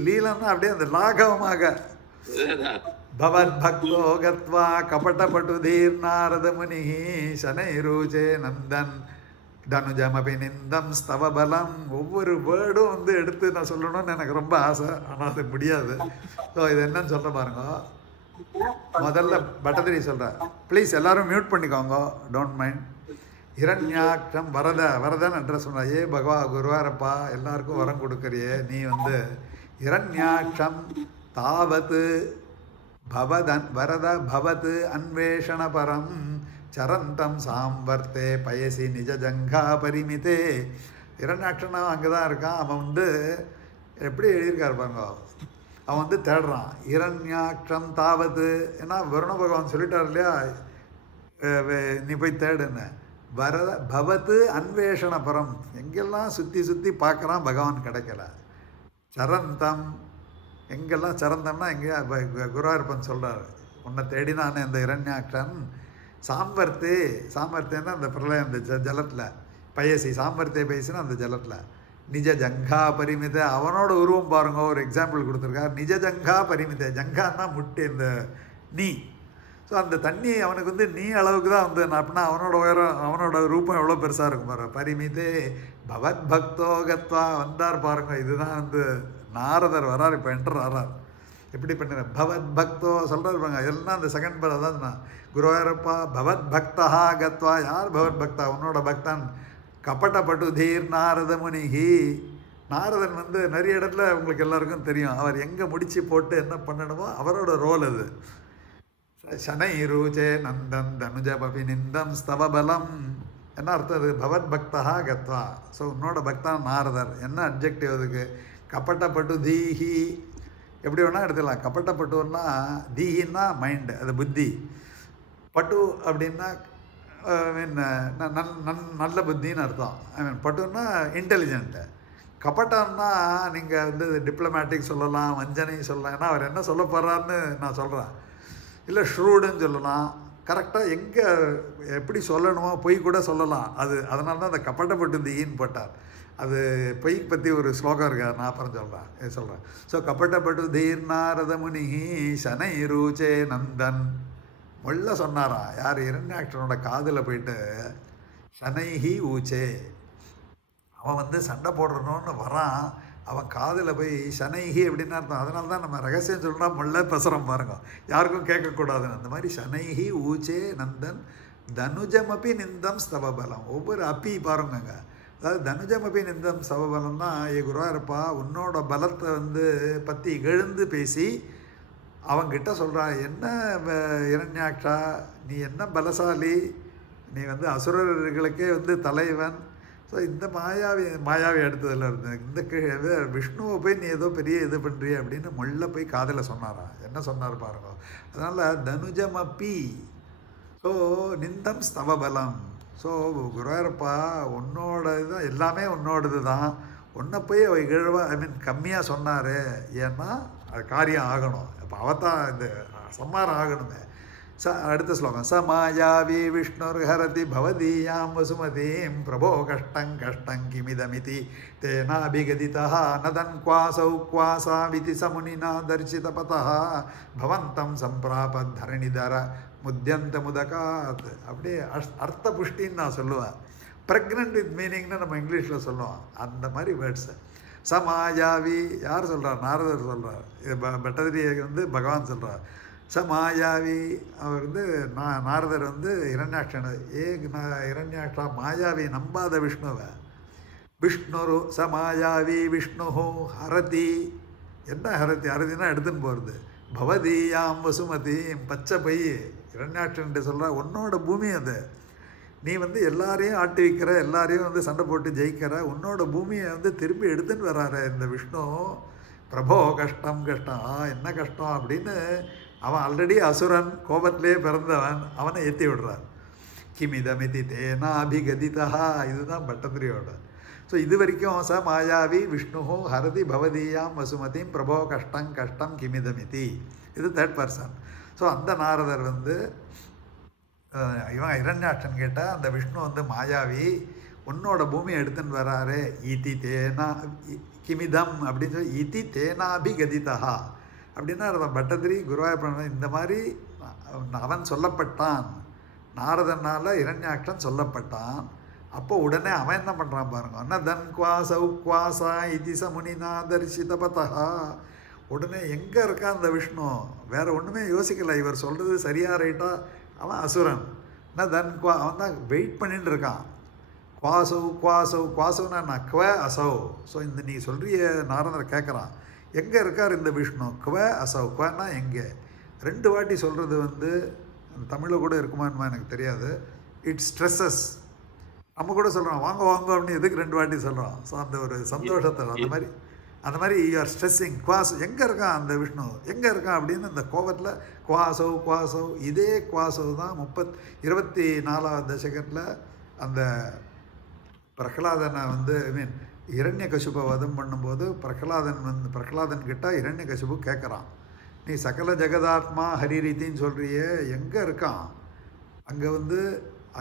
லீலன்னா அப்படியே அந்த லாகவமாக பவத் பக்தோ கத்வா கபடபட்டு தீர்நாரத முனி சனைரூஜே நந்தன் தனுஜமபி நிந்தம் ஸ்தவபலம். ஒவ்வொரு வேர்டும் வந்து எடுத்து நான் சொல்லணும்னு எனக்கு ரொம்ப ஆசை, ஆனால் அது முடியாது. ஸோ இது என்னன்னு சொல்ல பாருங்க. முதல்ல பட்டதிரி சொல்கிறேன், ப்ளீஸ் எல்லாரும் மியூட் பண்ணிக்கோங்க, டோன்ட் மைண்ட். ஹிரண்யாட்சம் வரதன் அட்ரஸ் சொன்ன, ஏ பகவா குருவாரப்பா எல்லாருக்கும் வரம் கொடுக்குறியே, நீ வந்து ஹிரண்யாட்சம் தாவத் பவதன் வரத பவத் அன்வேஷண பரம் சரந்தம் சாம்வர்த்தே பயசி நிஜ ஜங்கா பரிமிதே. ஹிரண்யாட்சனா அங்கே தான் இருக்கான். அவன் வந்து எப்படி எழுதியிருக்காரு பாருங்க, அவன் வந்து தேடுறான். ஹிரண்யாட்சம் தாவத்து, ஏன்னா வருண பகவான் சொல்லிட்டார் இல்லையா, நீ போய் தேடுன்னு. வரத பவத்து அன்வேஷண பரம், எங்கெல்லாம் சுற்றி சுற்றி பார்க்குறான், பகவான் கிடைக்கல. சரந்தம், எங்கெல்லாம் சரந்தம்னா எங்கே குருவாயூரப்பன் சொல்கிறார், உன்னை தேடினானே இந்த ஹிரண்யாட்சன். சாம்பர்த்தே, சாம்பர்த்தேன்னா அந்த பிரளயம், அந்த ஜலத்தில் பயசி, சாம்பர்த்தே பயசினா அந்த ஜலத்தில். நிஜ ஜங்கா பரிமித, அவனோட உருவம் பாருங்க, ஒரு எக்ஸாம்பிள் கொடுத்துருக்கார். நிஜ ஜங்கா பரிமித, ஜங்கான்னா முட்டை, இந்த நீ. ஸோ அந்த தண்ணி அவனுக்கு வந்து நீ அளவுக்கு தான் வந்து, அப்படின்னா அவனோட உயரம், அவனோட ரூபம் எவ்வளோ பெருசாக இருக்கும் பாரு. பரிமிதே பவத் பக்தோ கத்வா, வந்தார் பாருங்க. இதுதான் வந்து நாரதர் வரார், இப்போ என்டர் ஆறார். எப்படி பண்ணுற பவத் பக்தோ சொல்கிறார் பாருங்க. எல்லாம் அந்த செகண்ட் பேர் அதான் நான், குருவாயூரப்பா பவத் பக்தா கத்வா. யார் பவத் பக்தா? உன்னோட பக்தன். கபடபட்டு தீர் நாரத முனிஹி. நாரதன் வந்து நிறைய இடத்துல உங்களுக்கு எல்லாருக்கும் தெரியும், அவர் எங்கே முடிச்சு போட்டு என்ன பண்ணணுமோ அவரோட ரோல் அது. சனை ரூஜே நந்தன் தனுஜபி நிந்தம் ஸ்தவபலம். என்ன அர்த்தம் அது? பவத் பக்தா கத்வா. ஸோ உன்னோட பக்தான் நாரதர். என்ன அப்ஜெக்டிவ் அதுக்கு? கபடப்பட்டு தீஹி, எப்படி வேணால் எடுத்துக்கலாம். கபடப்பட்டுன்னா தீஹின்னா மைண்டு, அது புத்தி. பட்டு அப்படின்னா மீன் நல்ல புத்தின்னு அர்த்தம். ஐ மீன் பட்டுன்னா இன்டெலிஜென்ட்டு. கபட்டம்னா நீங்கள் வந்து டிப்ளமேட்டிக் சொல்லலாம், வஞ்சனை சொல்லலாம். ஏன்னா அவர் என்ன சொல்ல போகிறாருன்னு நான் சொல்கிறேன். இல்லை ஷ்ரூடுன்னு சொல்லலாம். கரெக்டாக எங்கே எப்படி சொல்லணுமோ பொய் கூட சொல்லலாம். அது அதனால தான் அந்த கபட்டப்பட்டு தீன்னு போட்டார். அது பொய் பற்றி ஒரு ஸ்லோகம் இருக்காது, நான் அப்புறம் சொல்கிறேன். ஸோ கபட்டப்பட்டு தீர்நாரத முனி சனை ரூச்சே நந்தன். முள்ள சொன்னாரா யார்? ஹிரண்யாட்சனோட காதில் போயிட்டு சனைஹி ஊச்சே. அவன் வந்து சண்டை போடுறணுன்னு வரான், அவன் காதில் போய் சனைஹி அப்படின்னு அர்த்தம். அதனால தான் நம்ம ரகசியம் சொல்கிறா முள்ள பெசரம் பாருங்க, யாருக்கும் கேட்கக்கூடாதுன்னு. அந்த மாதிரி சனைஹி ஊச்சே நந்தன் தனுஜமபி நிந்தம் ஸ்தவபலம். ஒவ்வொரு அப்பி பாருங்கங்க, அதாவது தனுஜமபி நிந்தம் ஸ்தவபலம் தான். ஏ குருவாயூரப்பா உன்னோட பலத்தை வந்து பற்றி இகழ்ந்து பேசி அவங்கிட்ட சொல்கிறான், என்ன ஹிரண்யாட்சா நீ என்ன பலசாலி, நீ வந்து அசுரர்களுக்கே வந்து தலைவன். ஸோ இந்த மாயாவி எடுத்ததில் இருந்து இந்த விஷ்ணுவை போய் நீ ஏதோ பெரிய இது பண்ணுறிய அப்படின்னு முள்ள போய் காதில் சொன்னாராம். என்ன சொன்னார் பாருங்க. அதனால் தனுஜமப்பி, ஸோ நிந்தம் ஸ்தவபலம். ஸோ குருவாயூரப்பா உன்னோட இதுதான், எல்லாமே உன்னோடது தான். உன்னை போய் அவ இகழ்வா, ஐ மீன் கம்மியாக சொன்னார். ஏன்னா அது காரியம் ஆகணும். இப்போ அவத்தான் இந்த சம்மாரம் ஆகணுமே. அடுத்த ஸ்லோகம். மாயாவி விஷ்ணுர் ஹரதி பவதீயாம் வசுமதீம் பிரபோ கஷ்டம் கஷ்டம் கிமிதமிதி தேனாபிகதிதா நதன் குவாசௌ குவாசாவிதி சமுனினா தரிசிதபதா பவந்தம் சம்பிராபத் தரணிதர முத்தியந்த முதகாத். அப்படியே அர்த்த புஷ்டின்னு நான் சொல்லுவேன். ப்ரெக்னென்ட் வித் மீனிங்னு நம்ம இங்கிலீஷில் சொல்லுவோம். அந்த மாதிரி வேர்ட்ஸு. மாயாவி யார் சொல்கிறார்? நாரதர் சொல்கிறார். இது பட்டதிரி வந்து பகவான் சொல்கிறார். மாயாவி அவர் வந்து நாரதர் வந்து ஹிரண்யாட்சன். ஹிரண்யாட்சா மாயாவி நம்பாத விஷ்ணுவை. விஷ்ணுரு மாயாவி விஷ்ணு ஹரதி. என்ன ஹரதி? ஹரதினா எடுத்துன்னு போகிறது. பவதீயாம் வசுமதி, பச்சை பை. ஹிரண்யாட்சன்ட்டு சொல்கிறா உன்னோட பூமி அது. நீ வந்து எல்லாரையும் ஆட்டி வைக்கிற, எல்லாரையும் வந்து சண்டை போட்டு ஜெயிக்கிற, உன்னோட பூமியை வந்து திரும்பி எடுத்துன்னு வராரு இந்த விஷ்ணு. பிரபோ கஷ்டம் கஷ்டம், என்ன கஷ்டம் அப்படின்னு அவன் ஆல்ரெடி அசுரன், கோபத்திலே பிறந்தவன், அவனை ஏற்றி விடுறார். கிமிதமிதி தேனா அபிகதிதா, இதுதான் பட்டத்திரியோட. ஸோ இது வரைக்கும் ச மாயாவி விஷ்ணு ஹரதி பவதீயாம் வசுமதிம் பிரபோ கஷ்டம் கஷ்டம் கிமிதமிதி, இது தேர்ட் பர்சன். ஸோ அந்த நாரதர் வந்து இவன் இரண்யாட்சன் கேட்டால் அந்த விஷ்ணு வந்து மாயாவி, உன்னோட பூமியை எடுத்துன்னு வராரு. இதி தேனா கிமிதம் அப்படின்னு சொல்லி இதி தேனாபிகதிதா அப்படின்னா பட்டதிரி குருவாயூரப்பன் இந்த மாதிரி அவன் சொல்லப்பட்டான், நாரதனால் இரண்யாட்சன் சொல்லப்பட்டான். அப்போ உடனே அவன் என்ன பண்ணுறான் பாருங்க, நதன் குவாசௌ குவாசா இதி சமுனினா தரிசிதபதா. உடனே எங்கே இருக்கா அந்த விஷ்ணு, வேற ஒன்றுமே யோசிக்கலை, இவர் சொல்கிறது சரியா ரைட்டா. அவன் அசுரன், நதன் குவா, அவன் தான் வெயிட் பண்ணிட்டு இருக்கான். குவாசௌ குவாசௌ குவாசௌனா நான் குவ அசௌ. ஸோ இந்த நீ சொல்கிறிய நாரதர் கேட்குறான், எங்கே இருக்கார் இந்த விஷ்ணு, குவ அசௌ. குவன்னா எங்கே, 2 வாட்டி சொல்கிறது வந்து தமிழில் கூட இருக்குமான்னு எனக்கு தெரியாது. It stresses. நம்ம கூட சொல்கிறோம் வாங்க வாங்க அப்படின்னு, எதுக்கு 2 வாட்டி சொல்கிறோம். ஸோ அந்த ஒரு சந்தோஷத்தை அந்த மாதிரி யூ ஆர் ஸ்ட்ரெஸ்ஸிங். குவாஸ் எங்கே இருக்கான் அந்த விஷ்ணு, எங்கே இருக்கான் அப்படின்னு இந்த கோபத்தில் குவாசவ் குவாசவ். இதே குவாசவ் தான் 24வது தசகத்தில் அந்த பிரகலாதனை வந்து இரண்ய கசுபை வதம் பண்ணும்போது பிரகலாதன் கிட்ட இரண்ய கசுபு கேட்குறான், நீ சகல ஜெகதாத்மா ஹரிரீதின்னு சொல்கிறியே, எங்கே இருக்கான். அங்கே வந்து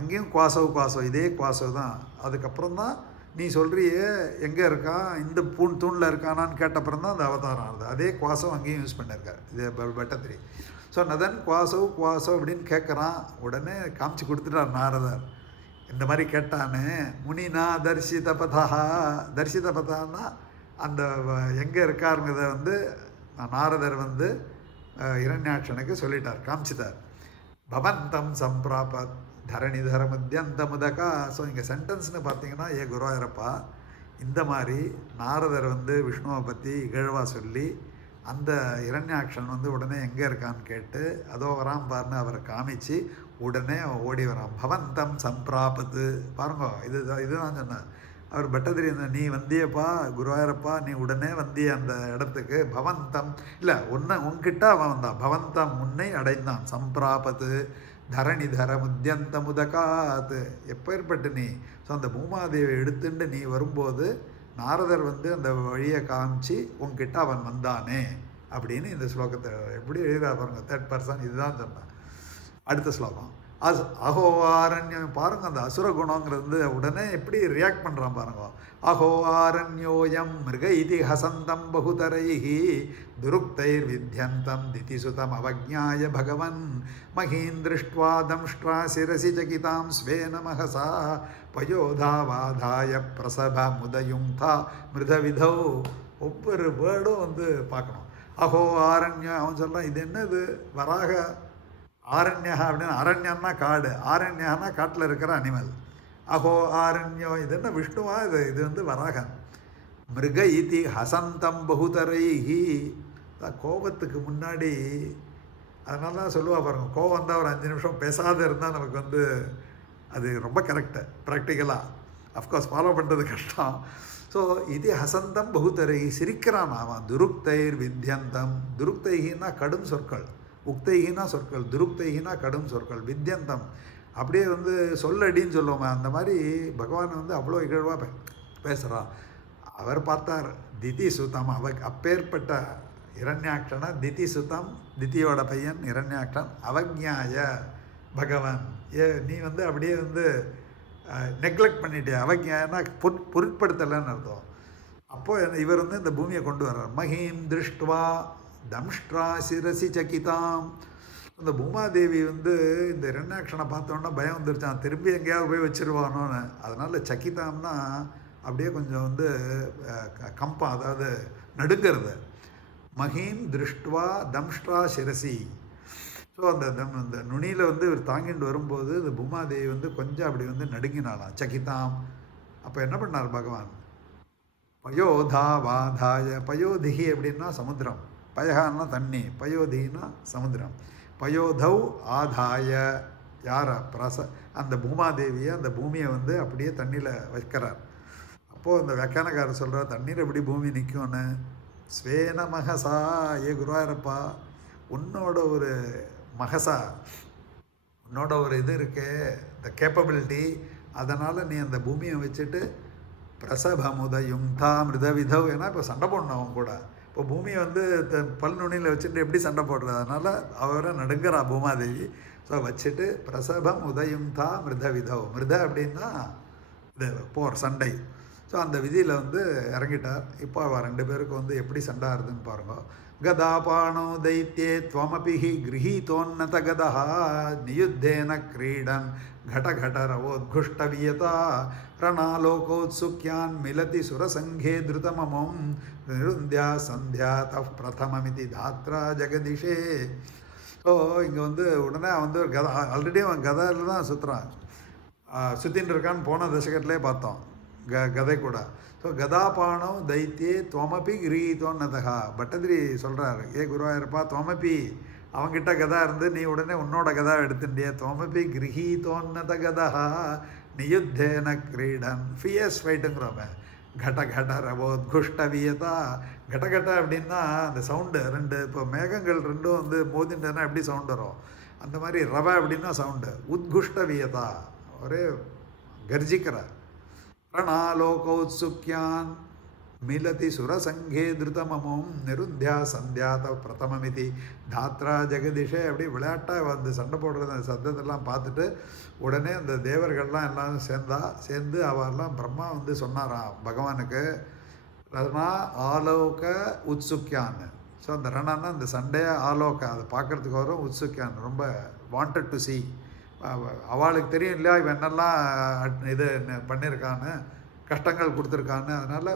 அங்கேயும் குவாசவ் இதே குவாசவ் தான். அதுக்கப்புறம் தான் நீ சொல்கிறியே எங்கே இருக்கான், இந்த தூணில் இருக்கானான்னு கேட்டப்புறம் தான் அந்த அவதாரம் ஆகுது. அதே குவாசவ் அங்கேயும் யூஸ் பண்ணியிருக்காரு இதே பட்டத்திரி. ஸோ நதன் குவாசவ் அப்படின்னு கேட்குறான். உடனே காமிச்சு கொடுத்துட்டார் நாரதர். இந்த மாதிரி கேட்டானே, முனினா தரிசிதபதான்னா அந்த எங்கே இருக்காருங்கிறத வந்து நாரதர் வந்து இரண்யாட்சனுக்கு சொல்லிட்டார், காமிச்சிட்டார். பவந்தம் சம்பிராபத் தரணிதர மத்தியந்த முதகா. ஸோ இங்கே சென்டென்ஸ்னு பார்த்தீங்கன்னா, ஏ குருவாயூரப்பா, இந்த மாதிரி நாரதர் வந்து விஷ்ணுவை பற்றி இகழ்வா சொல்லி அந்த இரண்யாட்சன் வந்து உடனே எங்கே இருக்கான்னு கேட்டு அதோ வரான் பாருன்னு அவரை காமிச்சு உடனே ஓடி வரான். பவந்தம் சம்பிராபத்து பாருங்க, இதுதான் சொன்னேன். அவர் பட்டதிரி, நீ வந்தியப்பா குருவாயூரப்பா, நீ உடனே வந்திய அந்த இடத்துக்கு. பவந்தம் இல்லை உன்கிட்ட அவன் வந்தான், பவந்தம் உன்னை அடைந்தான். சம்பிராபத்து தரணிதர முத்தியந்த முதகாத்து, எப்பேற்பட்டு நீ. ஸோ அந்த பூமாதேவியை எடுத்துட்டு நீ வரும்போது நாரதர் வந்து அந்த வழியை காமிச்சு உன்கிட்ட அவன் வந்தானே அப்படின்னு இந்த ஸ்லோகத்தை எப்படி எழுதா பாருங்க, தேர்ட் பர்சன். இதுதான் சொன்னேன். அடுத்த ஸ்லோகம் அஹோ ஆரண்யம் பாருங்க, அந்த அசுர குணங்கிறது வந்து உடனே எப்படி ரியாக்ட் பண்ணுறான் பாருங்க. அஹோ ஆரண்யோயம் மிருக இதி ஹசந்தம் பகுதரைஹி துருக்தைர் வித்யந்தம் திதிசுதம் அவஜ்ஞாய பகவன் மகீந்திருஷ்ட்வா தம்ஷ்ட்ரா சிரசி சகிதாம் ஸ்வேன மகசா பயோதாவாதாய பிரசப முதயுங்தா மிருதவிதௌ. ஒவ்வொரு வேர்டும் வந்து பார்க்கணும். அஹோ ஆரண்யம், அவன் சொல்கிறான் இது என்னது வராக ஆரண்யா அப்படின்னு. அரண்யன்னா காடு, ஆரண்யானா காட்டில் இருக்கிற அனிமல். அஹோ ஆரண்யம், இது என்ன விஷ்ணுவா, இது வந்து வராகன். மிருக இதி ஹசந்தம் பகுதரைஹி, கோபத்துக்கு முன்னாடி. அதனால தான் சொல்லுவா பாருங்க, கோபம் வந்தால் ஒரு 5 நிமிஷம் பேசாத இருந்தால் நமக்கு வந்து அது ரொம்ப கரெக்டு. ப்ராக்டிக்கலாக அஃப்கோர்ஸ் ஃபாலோ பண்ணுறது கஷ்டம். ஸோ இது ஹசந்தம் பகுதரைஹி, சிரிக்கிறான் அவன். துருக்தைர் வித்யந்தம், துருக்தைகின்னா கடும் சொற்கள், உக்தைகினா சொற்கள், துருக்தைகினா கடும் சொற்கள், வித்யந்தம் அப்படியே வந்து சொல்லடின்னு சொல்லுவோமே, அந்த மாதிரி பகவான் வந்து அவ்வளோ இகழ்வாக பேசுகிறான். அவர் பார்த்தார் திதி சுத்தம், அப்பேற்பட்ட இரண்யாட்சனை திதி சுத்தம், திதியோட பையன் இரண்யாட்சன். அவஜ்ஞாய பகவான், நீ வந்து அப்படியே வந்து நெக்லெக்ட் பண்ணிட்டே. அவஜ்ஞானா பொருட்படுத்தலைன்னு அர்த்தம். அப்போது இவர் வந்து இந்த பூமியை கொண்டு வர்றார். மஹீம் திருஷ்டுவா தம்ஷ்ட்ரா சிரசி சகிதாம். அந்த பூமாதேவி வந்து இந்த இரண்யாட்சனை பார்த்தோன்னா பயம் வந்துருச்சான், திரும்பி எங்கேயாவது போய் வச்சிருவானோன்னு. அதனால் சகிதாம்னா அப்படியே கொஞ்சம் வந்து கம்பம், அதாவது நடுங்கிறது. மஹீம் திருஷ்டுவா தம்ஷ்ட்ரா சிரசி. ஸோ அந்த நுனியில் வந்து இவர் தாங்கிட்டு வரும்போது இந்த பூமாதேவி வந்து கொஞ்சம் அப்படி வந்து நடுங்கினாலாம், சகிதாம். அப்போ என்ன பண்ணார் பகவான், பயோதா வாதாய. பயோதிகி அப்படின்னா சமுத்திரம், பயகான்னா தண்ணி, பயோதினா சமுத்திரம். பயோதௌ ஆதாய யாரா அந்த பூமாதேவியை, அந்த பூமியை வந்து அப்படியே தண்ணியில் வைக்கிறார். அப்போது அந்த வியாக்கியானக்காரர் சொல்கிறார், தண்ணீர் எப்படி பூமி நிற்கும்னு. ஸ்வேன மகசா, ஏ குருவாயூரப்பா, உன்னோட ஒரு மகசா, உன்னோட ஒரு இது இருக்கே, இந்த கேப்பபிலிட்டி, அதனால் நீ அந்த பூமியை வச்சுட்டு பிரசபமுதயும் தா மிருதவிதவ், ஏன்னா இப்போ சண்டை போடணும் அவன் கூட. இப்போ பூமியை வந்து பல் நுனியில் வச்சுட்டு எப்படி சண்டை போடுறது, அதனால் அவரை நடுங்கிறா பூமாதேவி. ஸோ வச்சுட்டு பிரசபம் உதயும் தா மிருதவிதவ், மிருத அப்படின்னா இது போர், சண்டை. ஸோ அந்த விதியில் வந்து இறங்கிட்டார். இப்போ அவள் 2 பேருக்கும் வந்து எப்படி சண்டை ஆறுதுன்னு பாருங்க. கதாபாணோ தைத்தியே துவமபிஹி கிரஹீதோன்னத கதா நியுத்தேன கிரீடன் घटघटरवोद्घुष्टवियता ரணாலோகோத்சுக்யான் மிலதி சுரசங்கே திருதமமம் நிருந்தியா சந்தியாத பிரதமமிதி தாத்ரா ஜெகதிஷே. ஸோ இங்கே வந்து உடனே வந்து ஒரு கதை, ஆல்ரெடி அவன் கதையில் தான் சுற்றுறான், சுற்றின்னு இருக்கான்னு போன தசகத்திலே பார்த்தோம் கதை கூட. ஸோ கதாபாணம் தைத்தியே துவமபி கிரீதோன்னதா. பட்டதிரி சொல்கிறார், ஏ குருவாயூரப்பா, துவமபி அவங்கிட்ட கதா இருந்து நீ உடனே உன்னோட கதா எடுத்துட்டிய. துவமபி கிரஹீதோன்னத கதா நியுத்தேன கிரீடன், ஃபியர்ஸ் ஃபைட்டுங்கிறவங்க. கடகட ரவோத்குஷ்டவியதா. கடகட அப்படின்னா அந்த சவுண்டு 2, இப்போ மேகங்கள் 2 வந்து மோதின்றனா எப்படி சவுண்டு வரும், அந்த மாதிரி ரவ அப்படின்னா சவுண்டு. உத்குஷ்டவியதா, ஒரே கர்ஜிக்கிறார். ரணாலோகோத்சுக்யான் மிலதி சுரசங்கே திருதமமும் நிருந்தியா சந்தியாத பிரதமமிதி தாத்ரா ஜெகதிஷே. அப்படி விளையாட்டாக வந்து சண்டை போடுறது அந்த சத்தத்தெல்லாம் பார்த்துட்டு உடனே அந்த தேவர்கள்லாம் எல்லாம் சேர்ந்து அவெல்லாம் பிரம்மா வந்து சொன்னாராம் பகவானுக்கு, ரணா ஆலோக உத்சுக்யான்னு. ஸோ அந்த ரணன்னா அந்த சண்டையை ஆலோக, அதை பார்க்குறதுக்கு வரும், உத்சுக்யான் ரொம்ப வாண்டட் டு சி. அவளுக்கு தெரியும் இல்லையா இவன் என்னெல்லாம் இது பண்ணியிருக்கான்னு, கஷ்டங்கள் கொடுத்துருக்கான்னு. அதனால்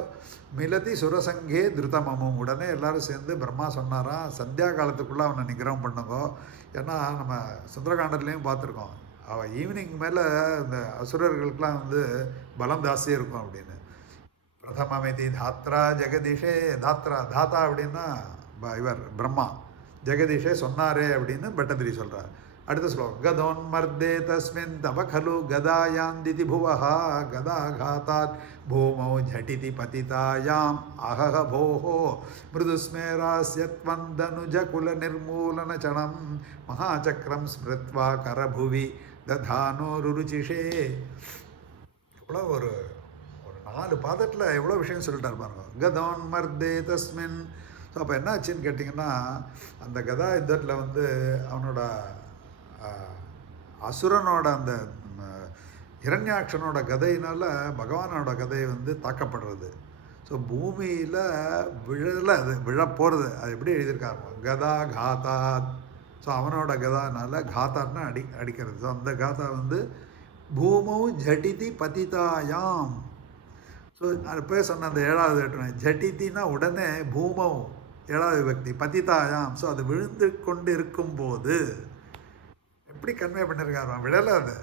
மிலதி சுரசங்கே திருத்தமமும், உடனே எல்லோரும் சேர்ந்து பிரம்மா சொன்னாராம், சந்தியா காலத்துக்குள்ளே அவனை நிகிரகம் பண்ணுங்கோ. ஏன்னா நம்ம சுந்தரகாண்டத்துலேயும் பார்த்துருக்கோம், அவள் ஈவினிங் மேலே இந்த அசுரர்களுக்கெலாம் வந்து பலம் ஜாஸ்தியாக இருக்கும் அப்படின்னு. பிரதமமிதி தாத்ரா ஜெகதிஷே. தாத்தா அப்படின்னா இவர் பிரம்மா, ஜெகதிஷே சொன்னாரே அப்படின்னு பட்டதிரி சொல்கிறார். அடுத்த ஸ்லோகம், கதோன்மர்தே தஸ்மின் தவ கலு கதாயாந்திதி புவஹா கதாகாதாத் பூமௌ ஜடிதி பதிதாயாம் அஹஹ போஹோ மிருதுஸ்மேராஸ்யத்வந்தனுஜ குல நிர்மூலன சணம் மகாசக்கரம் ஸ்மிருத்வா கரபுவி ததானோ ருருச்சிஷே. எவ்வளோ ஒரு 4 பாதத்தில் எவ்வளோ விஷயம் சொல்லிட்டார் பாருங்க. கதோன்மர்தே தஸ்மின். ஸோ அப்போ என்ன ஆச்சுன்னு கேட்டிங்கன்னா, அந்த கதா யுத்தத்தில் வந்து அவனோட அசுரனோட அந்த இரண்யாட்சனோட கதையினால் பகவானோட கதை வந்து தாக்கப்படுறது. ஸோ பூமியில் அது விழப்போகிறது. அது எப்படி எழுதியிருக்காங்க, கதா காத்தாத். ஸோ அவனோட கதானால காத்தாட்னா அடிக்கிறது. ஸோ அந்த காத்தா வந்து பூமௌ ஜடிதி பதிதாயாம். ஸோ அது பேர் சொன்ன அந்த 7வது வேற்றுமை, ஜடித்தினா உடனே, பூமௌ 7வது விபக்தி, பதிதாயாம். ஸோ அது விழுந்து கொண்டு இருக்கும்போது எப்படி கன்வே பண்ணியிருக்காரு, விடலை. அது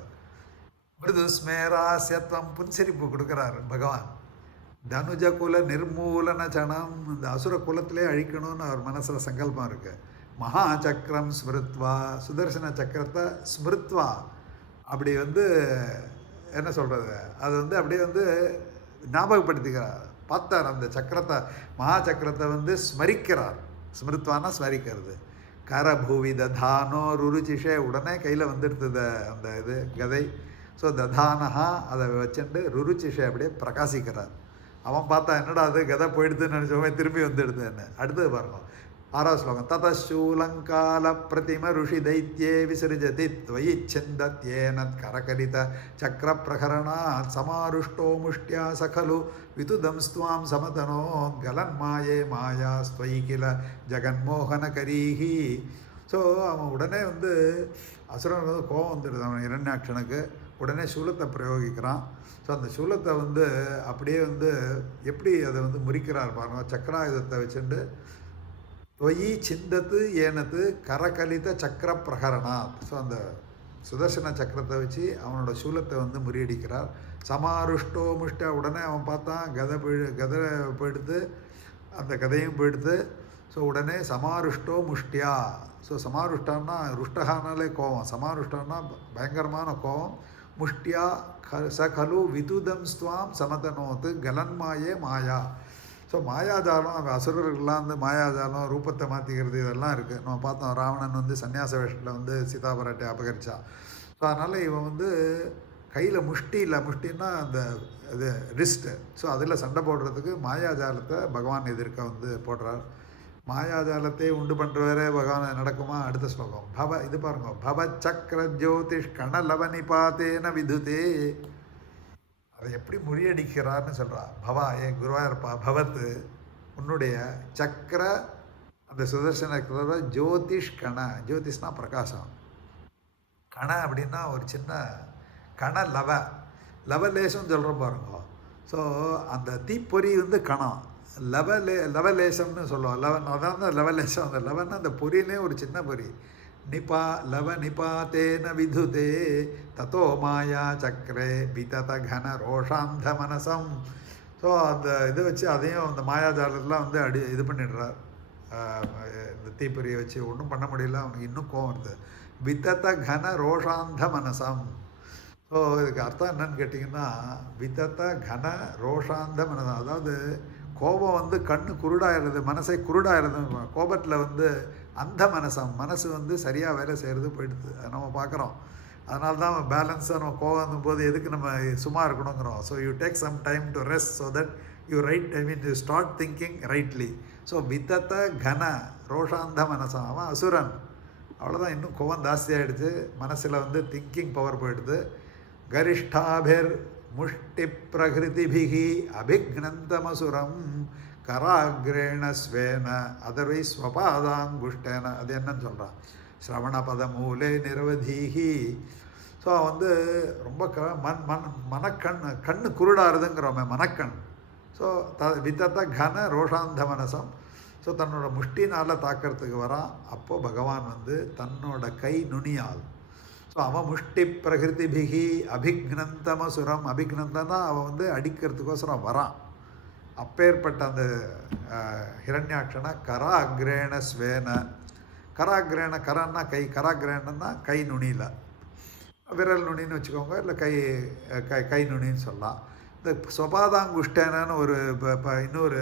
மிருது ஸ்மேராஸ்யத்வம், புன்சிரிப்பு கொடுக்குறாரு பகவான். தனுஜ குல நிர்மூலன சணம், இந்த அசுர குலத்திலே அழிக்கணும்னு அவர் மனசில் சங்கல்பம் இருக்குது. மகா சக்கரம் ஸ்மிருத்வா, சுதர்சன சக்கரத்தை ஸ்மிருத்வா, அப்படி வந்து என்ன சொல்கிறது, அது வந்து அப்படியே வந்து ஞாபகப்படுத்திக்கிறார். பார்த்தார் அந்த சக்கரத்தை, மகா சக்கரத்தை வந்து ஸ்மரிக்கிறார். ஸ்மிருத்வானா ஸ்மரிக்கிறது. கரபூவி ததானோ ருருச்சிஷே, உடனே கையில் வந்துடுது அந்த இது கதை. ஸோ ததானஹா, அதை வச்சுட்டு ருருச்சிஷே அப்படியே பிரகாசிக்கிறார். அவன் பார்த்தா என்னடா அது கதை போயிடுதுன்னு நினச்சவன் திரும்பி வந்துடுது என்ன. அடுத்தது பாருங்க, 6வது ஸ்லோகம், ததசூலங்கால பிரதிம ருஷி தைத்யே விசர்ஜதி த்வயி சிந்தத்யேனத் கரகலித சக்கர பிரகரணாத் சமாருஷ்டோ முஷ்டியா சகலு விதுதம் ஸ்துவாம் சமதனோ கலன் மாயே மாயா ஸ்வயி கில ஜெகன்மோகன கரீஹி. ஸோ அவன் உடனே வந்து அசுரன் வந்து கோபம் வந்துடுது அவன் இரண்யாட்சனுக்கு. உடனே சூலத்தை பிரயோகிக்கிறான். ஸோ அந்த சூலத்தை வந்து அப்படியே வந்து எப்படி அதை வந்து முறிக்கிறார் பாருங்க, சக்கராயுதத்தை வச்சுட்டு தொயி சிந்தத்து ஏனத்து கரகலித சக்கர பிரகரணாத். ஸோ அந்த சுதர்சன சக்கரத்தை வச்சு அவனோட சூலத்தை வந்து முறியடிக்கிறார். சமாருஷ்டோ முஷ்ட, உடனே அவன் பார்த்தான் கதை போயிடுத்து, அந்த கதையும் போயிடுத்து. ஸோ உடனே சமாருஷ்டோ முஷ்டியா. ஸோ சமாருஷ்டான்னா ருஷ்டகானாலே கோவம், சமாருஷ்டான்னா பயங்கரமான கோவம். முஷ்டியா ச கலு விதுதம் ஸ்துவாம் சமதனோத்து கலன்மாயே மாயா. ஸோ மாயாஜாலம், அங்கே அசுரர்கள்லாம் வந்து மாயாஜாலம், ரூபத்தை மாற்றிக்கிறது இதெல்லாம் இருக்குது. நம்ம பார்த்தோம், ராவணன் வந்து சன்னியாச வேஷத்தில் வந்து சீதா பிராட்டி அபகரிச்சான். ஸோ அதனால் இவன் வந்து கையில் முஷ்டி இல்லை, முஷ்டின்னா அந்த இது ரிஸ்ட்டு. ஸோ அதில் சண்டை போடுறதுக்கு மாயாஜாலத்தை பகவான் எதிர்க்க வந்து போடுறார். மாயாஜாலத்தை உண்டு பண்ணுறவரே பகவான் நடக்குமா? அடுத்த ஸ்லோகம் இது பாருங்க. பவ சக்கர ஜோதிஷ் கணலவனிபாத்தேன விதுதே. அதை எப்படி முறியடிக்கிறார்னு சொல்கிறா. பவா, ஏ குருவாயிருப்பா, பவத்து உன்னுடைய சக்கர அந்த சுதர்சன ஜோதிஷ் கண, ஜோதிஷ்னா பிரகாசம், கண அப்படின்னா ஒரு சின்ன கண லவலேசம் சொல்கிறோம் பாருங்க. ஸோ அந்த தீப்பொறி வந்து கணம், லவலேசம்னு சொல்லுவோம். அதான் லவலேசம். அந்த லவன்னா அந்த பொரியிலே ஒரு சின்ன பொரி. நிபா லவ நிபாத்தேன விதுதே தத்தோ மாயா சக்கரே விதத கன ரோஷாந்த மனசம். ஸோ அந்த இதை வச்சு அதையும் அந்த மாயாஜாலெலாம் வந்து இது பண்ணிடுறார். இந்த தீப்பொரியை வச்சு ஒன்றும் பண்ண முடியல, அவனுக்கு இன்னும் கோவம் வருது. விதத கன ரோஷாந்த மனசம். ஸோ இதுக்கு அர்த்தம் என்னன்னு கேட்டிங்கன்னா, விதத கன ரோஷாந்த மனசம், அதாவது கோபம் வந்து கண்ணு குருடாயிருது, மனசை குருடாயிருது. கோபத்தில் வந்து அந்த மனசு வந்து சரியாக வேலை செய்கிறது போயிடுது. அதை நம்ம பார்க்குறோம். அதனால தான் பேலன்ஸாக நம்ம கோபம் போது எதுக்கு நம்ம சும்மா இருக்கணுங்கிறோம். So you take some time to rest so that you you start thinking rightly. So வித்தத்த கன ரோஷாந்த மனசம், அவன் அசுரன், அவ்வளோதான். இன்னும் கோபம் ஜாஸ்தியாகிடுச்சு, மனசில் வந்து திங்கிங் பவர் போயிடுது. கரிஷ்டாபிர் முஷ்டி பிரகிருதிபிகி அபிக்னந்தமசுரம் கராக்ரேண ஸ்வேன அதர்வைஸ் ஸ்வபாதாங்குஷ்டேன. அது என்னன்னு சொல்கிறான், ஸ்ரவணபத மூலே நிரவதீகி. ஸோ வந்து ரொம்ப கண்ணு குருடாருதுங்கிறோமே, மனக்கண். ஸோ வித்தத்த கன ரோஷாந்த மனசம். ஸோ தன்னோட முஷ்டினால் தாக்கிறதுக்கு வரான். அப்போது பகவான் வந்து தன்னோட கை நுனியால், ஸோ அவன் முஷ்டி பிரகிருதிபிகி அபிக்னந்தமசுரம், அபிக்னந்தனா அவன் வந்து அடிக்கிறதுக்கோசரம் வரான். அப்பேற்பட்ட அந்த ஹிரண்யாட்சனை கராக்ரேண ஸ்வேன, கராக்ரேண, கரன்னா கை, கராக்ரேணன்னா கை நுனியில், விரல் நுனின்னு வச்சுக்கோங்க, இல்லை கை நுனின்னு சொல்லலாம். இந்த ஸ்வபாதாங்குஷ்டேனன்னு ஒரு இன்னொரு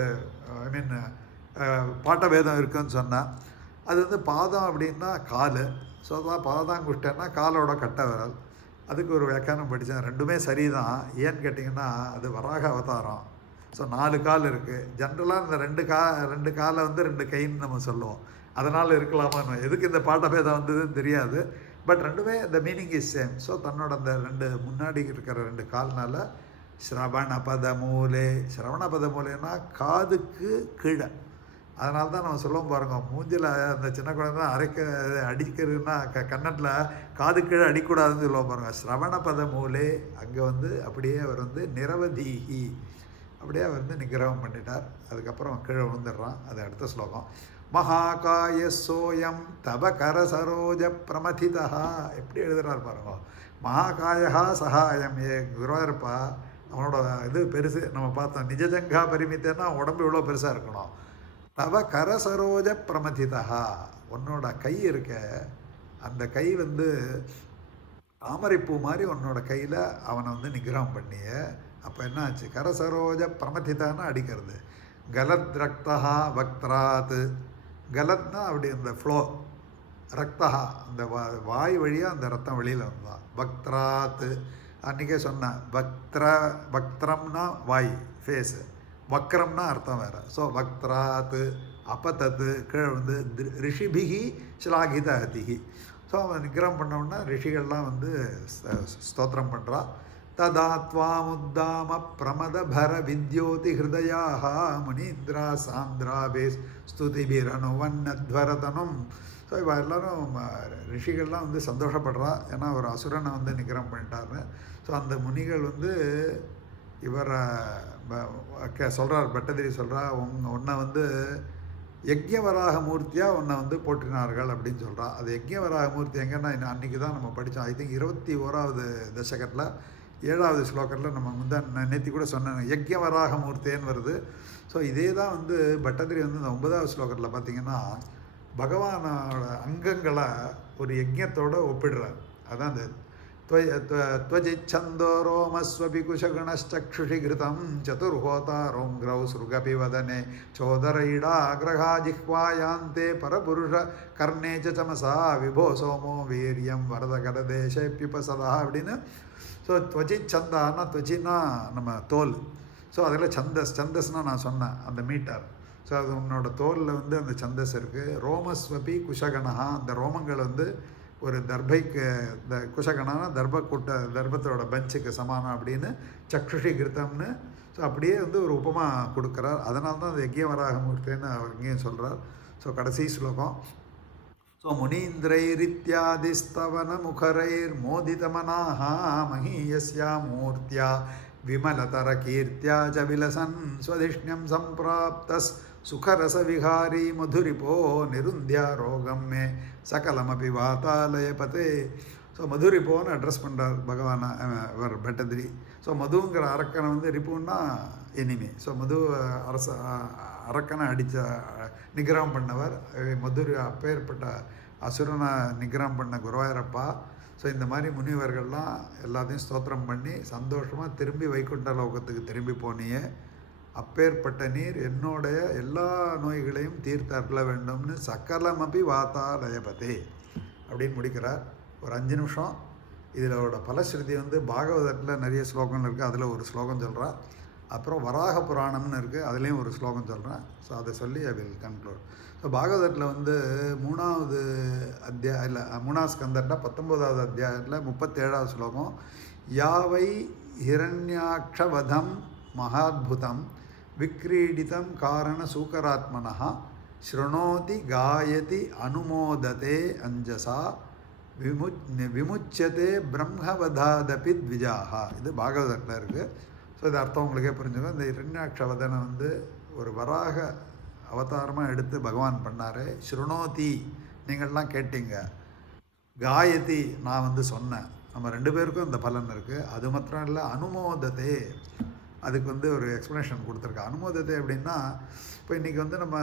பாட்டபேதம் இருக்குதுன்னு சொன்னால், அது வந்து பாதம் அப்படின்னா கால், ஸோ அதான் பாதாங்குஷ்டன்னா காலோட கட்டை விரல். அதுக்கு ஒரு வியாக்கியானம் படித்தேன். ரெண்டுமே சரிதான். ஏன்னு கேட்டிங்கன்னா, அது வராக அவதாரம். ஸோ 4 கால் இருக்குது. ஜென்ரலாக இந்த ரெண்டு காலை வந்து 2 கைன்னு நம்ம சொல்லுவோம். அதனால் இருக்கலாமா, எதுக்கு இந்த பாட்டபேதம் வந்ததுன்னு தெரியாது. பட் ரெண்டுமே இந்த மீனிங் இஸ் சேம். ஸோ தன்னோட அந்த 2 முன்னாடி இருக்கிற 2 கால்னால ஸ்ரவணபத மூலே, ஸ்ரவணபத மூலேன்னா காதுக்கு கீழே. அதனால தான் நம்ம சொல்லுவோம் பாருங்க, மூஞ்சில் அந்த சின்ன குழந்தை அடிக்கிறதுன்னா கன்னத்தில் காது கீழே அடிக்கூடாதுன்னு சொல்லுவோம் பாருங்கள். ஸ்ரவணபத மூலே, அங்கே வந்து அப்படியே அவர் வந்து நிரவதீகி, அப்படியே வந்து நிகிரகம் பண்ணிட்டார். அதுக்கப்புறம் கீழே விழுந்துடுறான். அது அடுத்த ஸ்லோகம். மகாகாய சோயம் தப கரசரோஜ பிரமதிதா. எப்படி எழுதுறாரு பாருங்க. மகாகாயா சகாயம், ஏ குருவாயிருப்பா, அவனோட இது பெருசு. நம்ம பார்த்தோம், நிஜஜங்கா பரிமித்தன்னா உடம்பு இவ்வளோ பெருசாக இருக்கணும். தவ கரசரோஜ பிரமதிதா, உன்னோட கை இருக்க, அந்த கை வந்து தாமரைப்பூ மாதிரி உன்னோட கையில் அவனை வந்து நிகிரகம் பண்ணிய. அப்போ என்ன ஆச்சு, கரசரோஜ பிரமதிதான்னு அடிக்கிறது. கலத் ரக்தா வக்திராத், கலத்னா அப்படி இந்த ஃப்ளோ, ரக்தா அந்த வாய் வழியாக அந்த ரத்தம் வெளியில் வந்தான். வக்திராத் அன்றைக்கே சொன்னேன், வக்திரம்னா வாய், ஃபேஸு, வக்ரம்னா அர்த்தம் வேறு. ஸோ வக்திராத் அப்பத்தத்து, கீழே வந்து ரிஷிபிகி ஸ்லாகித அதிகி. ஸோ அவன் நிகிரம் பண்ணோன்னா ரிஷிகள்லாம் வந்து ஸ்தோத்திரம் பண்ணுறா. ததா த்வாமுத்தாம பிரமத பர வித்யோதி ஹிருதயாக முனீந்திரா சாந்திராபேஸ் ஸ்துதிபிரனுவன்னத்வரதனம். ஸோ இவ எல்லோரும் ரிஷிகள்லாம் வந்து சந்தோஷப்படுறா, ஏன்னா ஒரு அசுரனை வந்து நிகிரம் பண்ணிட்டாருன்னு. ஸோ அந்த முனிகள் வந்து இவரை சொல்கிறார், பட்டதிரி சொல்கிறா, உன்னை வந்து யஜ்ஞவராக மூர்த்தியாக உன்னை வந்து போற்றினார்கள் அப்படின்னு சொல்கிறா. அது யஜ்ஞவராக மூர்த்தி எங்கன்னா அன்றைக்கி தான் நம்ம படித்தோம். ஐ திங்க் 21வது தசகத்தில் 7வது ஸ்லோகத்தில் நம்ம நேற்று கூட சொன்னேன் யஜ்ஞவராக மூர்த்தேன்னு வருது. ஸோ இதே தான் வந்து பட்டதிரி வந்து இந்த 9வது ஸ்லோகத்தில் பார்த்தீங்கன்னா பகவானோட அங்கங்களை ஒரு யஜ்ஞத்தோடு ஒப்பிடுறார். அதான் அந்த त्वजिच्छन्दो रोमस्वपि कुशगणश्चक्षुषि घृतं चतुर्होतारोङ्घ्रौ सृगपि वदने चोदरैडाग्रहा जिह्वायान्ते परपुरुषकर्णे च चमसा विभो सोमो वीर्यं वरदकरदेशेऽप्युपसदः அப்படின்னு. ஸோ त्वजिच्छந்தான்னா त्वचिன்னா நம்ம தோல். ஸோ அதில் சந்தஸ்னால் நான் சொன்னேன் அந்த மீட்டர். ஸோ அது உன்னோட தோலில் வந்து அந்த சந்தஸ் இருக்குது. ரோமஸ்வபி குஷகணா, அந்த ரோமங்கள் வந்து ஒரு தர்பைக்கு, இந்த குஷகணான தர்பத்தோட பெஞ்சுக்கு சமானம் அப்படின்னு. சக்ஷுஷி கிருத்தம்னு ஸோ அப்படியே வந்து ஒரு உபமா கொடுக்குறார். அதனால தான் அந்த யஜ்ஞவராக மூர்த்தேன்னு அவர் இங்கேயும் சொல்கிறார். ஸோ கடைசி ஸ்லோகம். ஸோ முனீந்திரைரித்யாதிஸ்தவன முகரைர் மோதிதமனாஹ மகீயஸ்யா மூர்த்தியா விமலதர கீர்த்தியா ச விலசன் ஸ்வதிஷ்ணியம் சம்பிராப்தஸ் சுகரசவிகாரி மதுரிபோ நிருந்தியா ரோகம் மே சகலமபி வாத்தாலயபதே. ஸோ மதுரிப்போன்னு அட்ரஸ் பண்ணுறார் பகவான் அவர் பட்டதிரி. ஸோ மதுங்கிற அரக்கனை வந்து ரிப்புன்னா எனிமி. ஸோ மது அரக்கனை நிகிரகம் பண்ணவர் மதுரை. அப்பேற்பட்ட அசுரனை நிகிரகம் பண்ண குருவாயூரப்பா. ஸோ இந்த மாதிரி முனிவர்கள்லாம் எல்லாத்தையும் ஸ்தோத்திரம் பண்ணி சந்தோஷமாக திரும்பி வைகுண்ட லோகத்துக்கு திரும்பி போனியே. அப்பேற்பட்ட நீர் என்னுடைய எல்லா நோய்களையும் தீர்த்து அருள வேண்டும்னு சகலமபி வாத்தாலயபதே அப்படின்னு முடிக்கிறார். ஒரு 5 நிமிஷம் இதிலோட பலஸ்ருதி வந்து பாகவதத்தில் நிறைய ஸ்லோகங்கள் இருக்குது. அதில் ஒரு ஸ்லோகம் சொல்கிறார். அப்புறம் வராக புராணம்னு இருக்குது, அதுலேயும் ஒரு ஸ்லோகம் சொல்கிறேன். ஸோ அதை சொல்லி ஐ வில் கன்க்ளூட். ஸோ பாகவதத்தில் வந்து 3வது ஸ்கந்தத்தில் 19வது அத்தியாயத்தில் 37வது ஸ்லோகம். யாவை ஹிரண்யாக்ஷவதம் மகாத்புதம் விக்ரீடிதம் காரண சூக்கராத்மனः ஸ்ருணோதி காயதி அனுமோததே அஞ்சசா விமுச்சதே பிரம்மவதாதபி த்விஜாஹா. இது பாகவதத்தில் இருக்குது. ஸோ இது அர்த்தம் உங்களுக்கே புரிஞ்சுக்கணும். இந்த ஹிரண்யாக்ஷவதனை வந்து ஒரு வராக அவதாரமாக எடுத்து பகவான் பண்ணார். ஸ்ருணோதி நீங்கள்லாம் கேட்டீங்க, காயதி நான் வந்து சொன்னேன். நம்ம 2 பேருக்கும் இந்த பலன் இருக்குது. அது மாத்திரம் இல்லை, அனுமோததே அதுக்கு வந்து ஒரு எக்ஸ்ப்ளனேஷன் கொடுத்துருக்கேன். அனுமோதத்தை அப்படின்னா இப்போ இன்றைக்கி வந்து நம்ம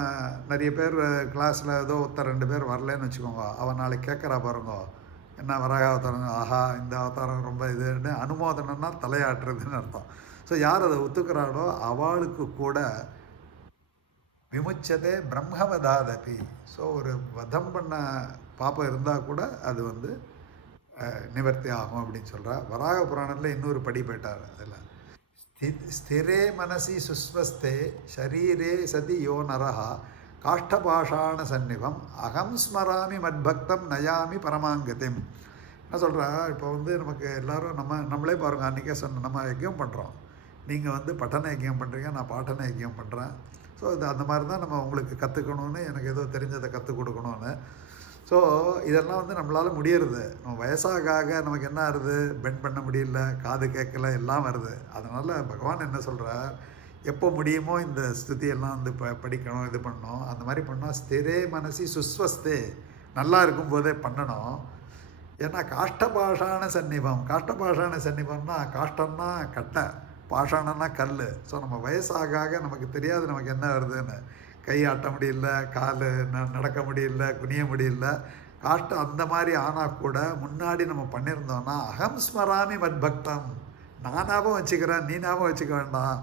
நிறைய பேர் கிளாஸில் ஏதோ 2 பேர் வரலன்னு வச்சுக்கோங்க. அவன் நாளைக்கு கேட்குறா பாருங்க, என்ன வராக அவதாரம், ஆஹா இந்த அவதாரம் ரொம்ப இதுன்னு. அனுமோதனைன்னா தலையாட்டுறதுன்னு அர்த்தம். ஸோ யார் அதை ஒத்துக்கிறாளோ அவளுக்கு கூட விமுச்சதே பிரம்மவதாதபி. ஸோ ஒரு வதம் பண்ண பாப்பம் இருந்தால் கூட அது வந்து நிவர்த்தி ஆகும் அப்படின்னு சொல்கிறா. வராக புராணத்தில் இன்னொரு படி போயிட்டார். அதில் ஸ்திரே மனசி சுஸ்வஸ்தே ஷரீரே சதி யோ நரஹ காஷ்டபாஷாண சந்நிபம் அகம் ஸ்மராமி மத்பக்தம் நயாமி பரமாங்கதிம். என்ன சொல்கிறா, இப்போ வந்து நமக்கு எல்லோரும் நம்மளே பாருங்கள், அன்றைக்கே சொன்ன நம்ம யஜ்யம் பண்ணுறோம். நீங்கள் வந்து பட்டன யஜ்யம் பண்ணுறீங்க, நான் பாட்டன யஜ்யம் பண்ணுறேன். ஸோ இது அந்த மாதிரி தான் நம்ம உங்களுக்கு கற்றுக்கணும்னு, எனக்கு ஏதோ தெரிஞ்சதை கற்றுக் கொடுக்கணும்னு. ஸோ இதெல்லாம் வந்து நம்மளால் முடியறது. நம்ம வயசாக நமக்கு என்ன ஆகுது, பெண்ட் பண்ண முடியல, காது கேட்கல, எல்லாம் வருது. அதனால் பகவான் என்ன சொல்கிறார், எப்போ முடியுமோ இந்த ஸ்துதியெல்லாம் வந்து படிக்கணும், இது பண்ணணும். அந்த மாதிரி பண்ணால் ஸ்திரே மனசி சுஸ்வஸ்தே நல்லா இருக்கும்போதே பண்ணணும். ஏன்னா காஷ்டபாஷான சந்நிபம். காஷ்டபாஷான சந்நிபம்னா காஷ்டம்னா கட்டை, பாஷாணம்னா கல். ஸோ நம்ம வயசாக நமக்கு தெரியாது நமக்கு என்ன வருதுன்னு. கை ஆட்ட முடியல, கால் நடக்க முடியல, குனிய முடியல, காஷ்டம் அந்த மாதிரி ஆனால் கூட முன்னாடி நம்ம பண்ணியிருந்தோம்னா அகம் ஸ்மராமி மத்பக்தம், நானாவும் வச்சுக்கிறேன், நீ ஞாபகம் வச்சுக்க வேண்டாம்,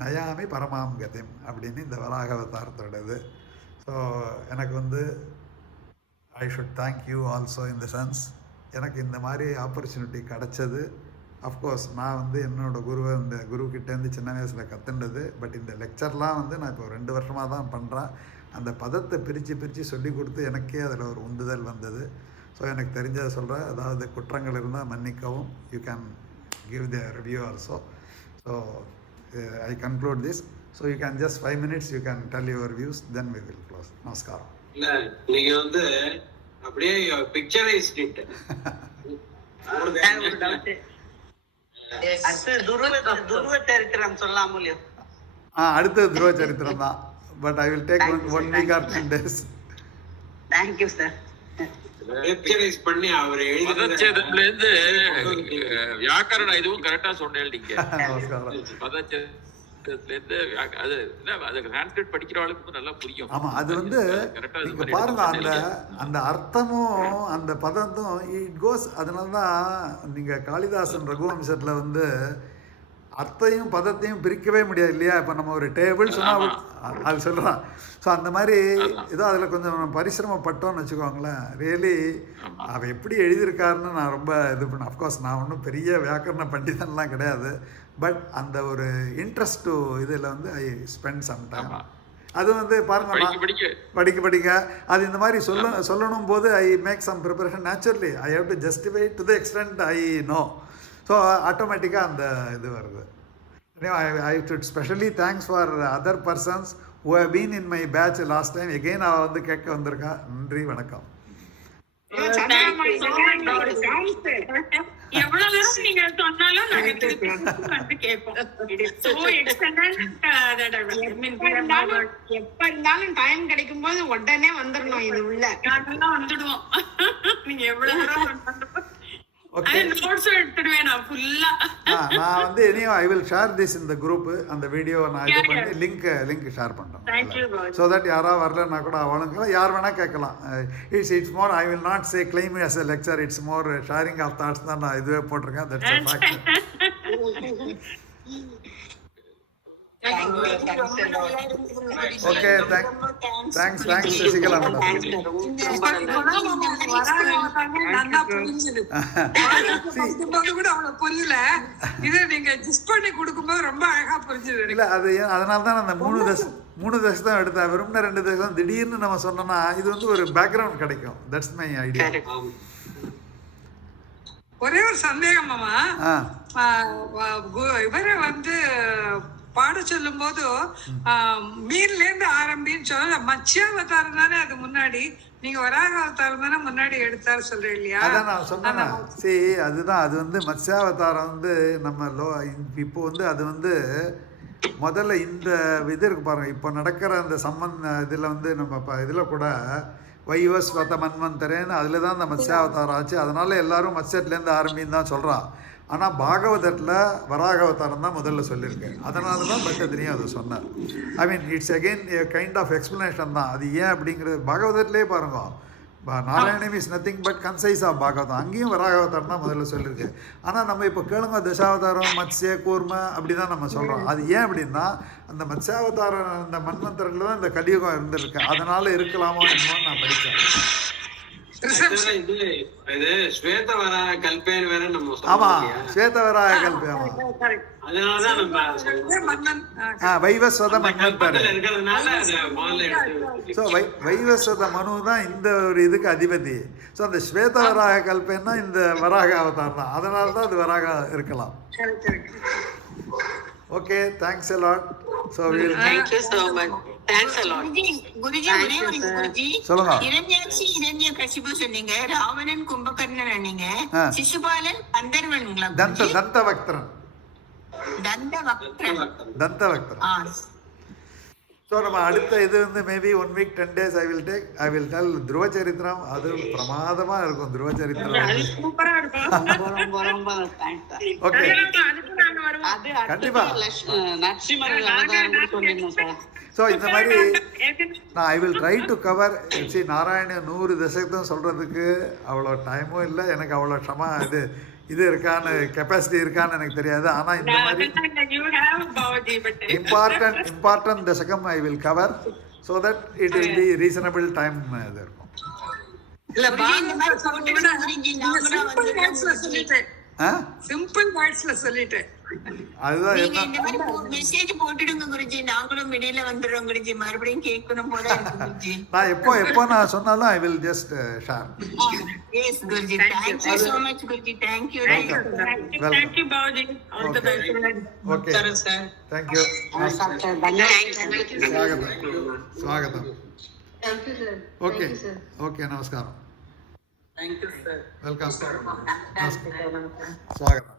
நயாமி பரமாம் கதிம் அப்படின்னு இந்த வராக அவதாரத்தோடது. ஸோ எனக்கு வந்து I should thank you also in the sense, எனக்கு இந்த மாதிரி ஆப்பர்ச்சுனிட்டி கிடச்சது. அஃப்கோர்ஸ் நான் வந்து என்னோடய இந்த குருக்கிட்டேருந்து சின்ன வயசில் கற்றுண்டது. பட் இந்த லெக்சர்லாம் வந்து நான் இப்போ 2 வருஷமாக தான் பண்ணுறேன். அந்த பதத்தை பிரித்து சொல்லி கொடுத்து எனக்கே அதில் ஒரு உந்துதல் வந்தது. ஸோ எனக்கு தெரிஞ்சதை சொல்கிறேன். அதாவது குற்றங்கள் இருந்தால் மன்னிக்கவும். You can give the review also. So I conclude this. So you can just 5 minutes you can tell your views, then we will close. நமஸ்காரம். இல்லை நீங்கள் வந்து அப்படியே பிக்சரைஸ் அடுத்தது துருவ சரித்திரம் தான். But I will take 1 week or 10 days. Thank you, sir. வெப்சரைஸ் பண்ணி அவர் பதச்சேதம்ல இருந்து வியாக்கரண இதுவும் கரெக்டா சொன்னேன் நீங்க. பதச்சேதத்துல இருந்து அது சான்ஸ்கிரிட் படிக்கிறவளுக்கு நல்லா புரியும். ஆமா, அது வந்து நீங்க பாருங்க, அந்த அர்த்தமும் அந்த பதத்தும் இட் கோஸ். அதனால தான் நீங்க காளிதாசன் ரகுவம்சத்துல வந்து அர்த்தையும் பதத்தையும் பிரிக்கவே முடியாது இல்லையா? இப்போ நம்ம ஒரு டேபிள் சொன்னால் அது சொல்கிறான். ஸோ அந்த மாதிரி ஏதோ அதில் கொஞ்சம் பரிசிரமப்பட்டோன்னு வச்சுக்கோங்களேன். ரியலி அவன் எப்படி எழுதியிருக்காருன்னு நான் ரொம்ப இது பண்ணேன். அஃப்கோர்ஸ் நான் ஒன்றும் பெரிய வியாக்கரண பண்டிதன்லாம் கிடையாது. பட் அந்த ஒரு இன்ட்ரெஸ்ட் டு இதில் வந்து ஐ ஸ்பெண்ட் சம் டைம். அது வந்து பாருங்க, படிக்க அது இந்த மாதிரி சொல்லணும் போது I make some preparation. Naturally I have to justify to the extent I know. So ஆட்டோமேட்டிக்காக அந்த இது வருது. I should specially thanks for other persons who have been in my batch last time. Again அவ வந்து கேட்க வந்திருக்கா. நன்றி, வணக்கம். எவ்வளவு நேரம் நீங்க சொன்னாலும் நாங்க வந்து கேட்போம். எப்ப இருந்தாலும் டைம் கிடைக்கும் போது உடனே வந்துடணும். இது உள்ள நாங்கெல்லாம் வந்துடுவோம். நீங்க எவ்வளவு நேரம் நான் வந்து anyhow I will share this in the group. அந்த வீடியோ நான் இது பண்ணி லிங்க் ஷேர் பண்றேன். so that யாரா வரலன்னா கூட அவங்களுக்கு யார் வேணா கேட்கலாம். it's more I will not say claim it as a lecture. It's more sharing of thoughts தான் நான் இதுவே போட்டிருக்கேன். That's a fact. Okay, thanks Shashikala madam. இல்ல அது அதனால தான் அந்த மூணு தசை தான் எடுத்தேன். வெறும்னா 2 தசை திடீர்னு நம்ம சொன்னோம்னா இது வந்து ஒரு பேக்ரவுண்ட் கிடைக்கும். That's my idea. ஒரே ஒரு சந்தேகம் மாமா, இவரை வந்து பாட சொல்லும் போது மீன்ல இருந்து ஆரம்பின்னு சொல்ல மத்ஸ்யாவதாரம் தானே அது முன்னாடி, நீங்க வராக அவதாரம் தானே முன்னாடி எடுத்தாரு சொல்றேன் இல்லையா? அதான் நான் சொன்னேன். சரி, அதுதான் அது வந்து மத்ஸ்யாவதாரம் வந்து நம்ம இப்போ வந்து அது வந்து முதல்ல இந்த இது இருக்கு பாருங்க. இப்போ நடக்கிற அந்த இதில் வந்து நம்ம இதில் கூட வைவஸ்வத மன்வந்தரேன்னு அதில் தான் அந்த மத்ஸ்யாவதாரம் ஆச்சு. அதனால எல்லாரும் மத்ஸ்யத்துலேருந்து ஆரம்பின்னு தான் சொல்கிறான். ஆனால் பாகவதத்தில் வராக அவதாரம் தான் முதல்ல சொல்லியிருக்கேன். அதனால தான் பட்டதினியும் அதை சொன்னார். I mean it's again a kind of explanation தான். அது ஏன் அப்படிங்கிறது பாகவதத்திலே பாருங்க. Narayaneeyam is nothing but concise of Bhagavatam. அங்கேயும் வராக அவதாரம் தான் முதல்ல சொல்லியிருக்கு. ஆனால் நம்ம இப்போ கேளுங்க தசாவதாரம் மத்ஸ்ய கூர்ம அப்படி தான் நம்ம சொல்கிறோம். அது ஏன் அப்படின்னா அந்த மத்ஸ்யாவதாரம் அந்த மன்வந்தரில் தான் இந்த கலியுகம் இருந்திருக்கு. அதனால இருக்கலாமோ என்னமோ நான் படித்தேன். ஆமா, ஸ்வேதவராக கல்பே. வைவஸ்வத மன்வந்தர். ஸோ வைவஸ்வத மனு தான் இந்த ஒரு இதுக்கு அதிபதி. ஸோ அந்த ஸ்வேதவராக கல்பேன்னா இந்த வராக அவதாரம் தான். அதனால தான் அது வராக இருக்கலாம். Okay, thanks a lot. So thank you so much. Thanks a lot. Guruji ஒரே ஒரு குருஜி சொல்லுங்க. இரண்யாட்சி இரண்யகசிபு சொன்னீங்க, ராவணன் கும்பகர்ணன் சொன்னீங்க, சிசுபாலன் கந்தர்வன்ங்களா? தந்தவக்திரன். தந்தவக்திரன். ஸோ நம்ம அடுத்த இது வந்து maybe 1 week 10 days I will del துருவ சரித்திரம். அது பிரமாதமாக இருக்கும். துருவ சரித்திரம் ஓகே, கண்டிப்பா. ஸோ இந்த மாதிரி நான் ஐ வில் ட்ரை டு கவர். சரி, நாராயண 100 தசகம் சொல்கிறதுக்கு அவ்வளோ டைமும் இல்லை. எனக்கு அவ்வளோ க்ஷமா இது இருக்கான்னு கெப்பாசிட்டி இருக்கான்னு எனக்கு தெரியாது. ஆனால் இந்த மாதிரி இம்பார்ட்டன்ட் தசகம் I will cover so that it will be reasonable time இது இருக்கும். சிம்பிள் வேர்ட்ஸ்ல சொல்லிட்டேன். அதுதான் நீங்க இந்த மாதிரி மெசேஜ் போட்டுடுங்க குருஜி, நாங்களும் இடையில வந்துடுறோம் குருஜி. மறுபடியும் கேட்கணும் போல இருக்கு. நான் எப்போ நான் சொன்னாலும் I will just share. Yes Guruji, thank you so much Guruji. thank you Bauji. All the best. Okay sir, thank you. ஸ்வாகதம். Thank you sir. Okay okay, நமஸ்காரம். Thank you sir. வெல்கம். ஸ்வாகதம்.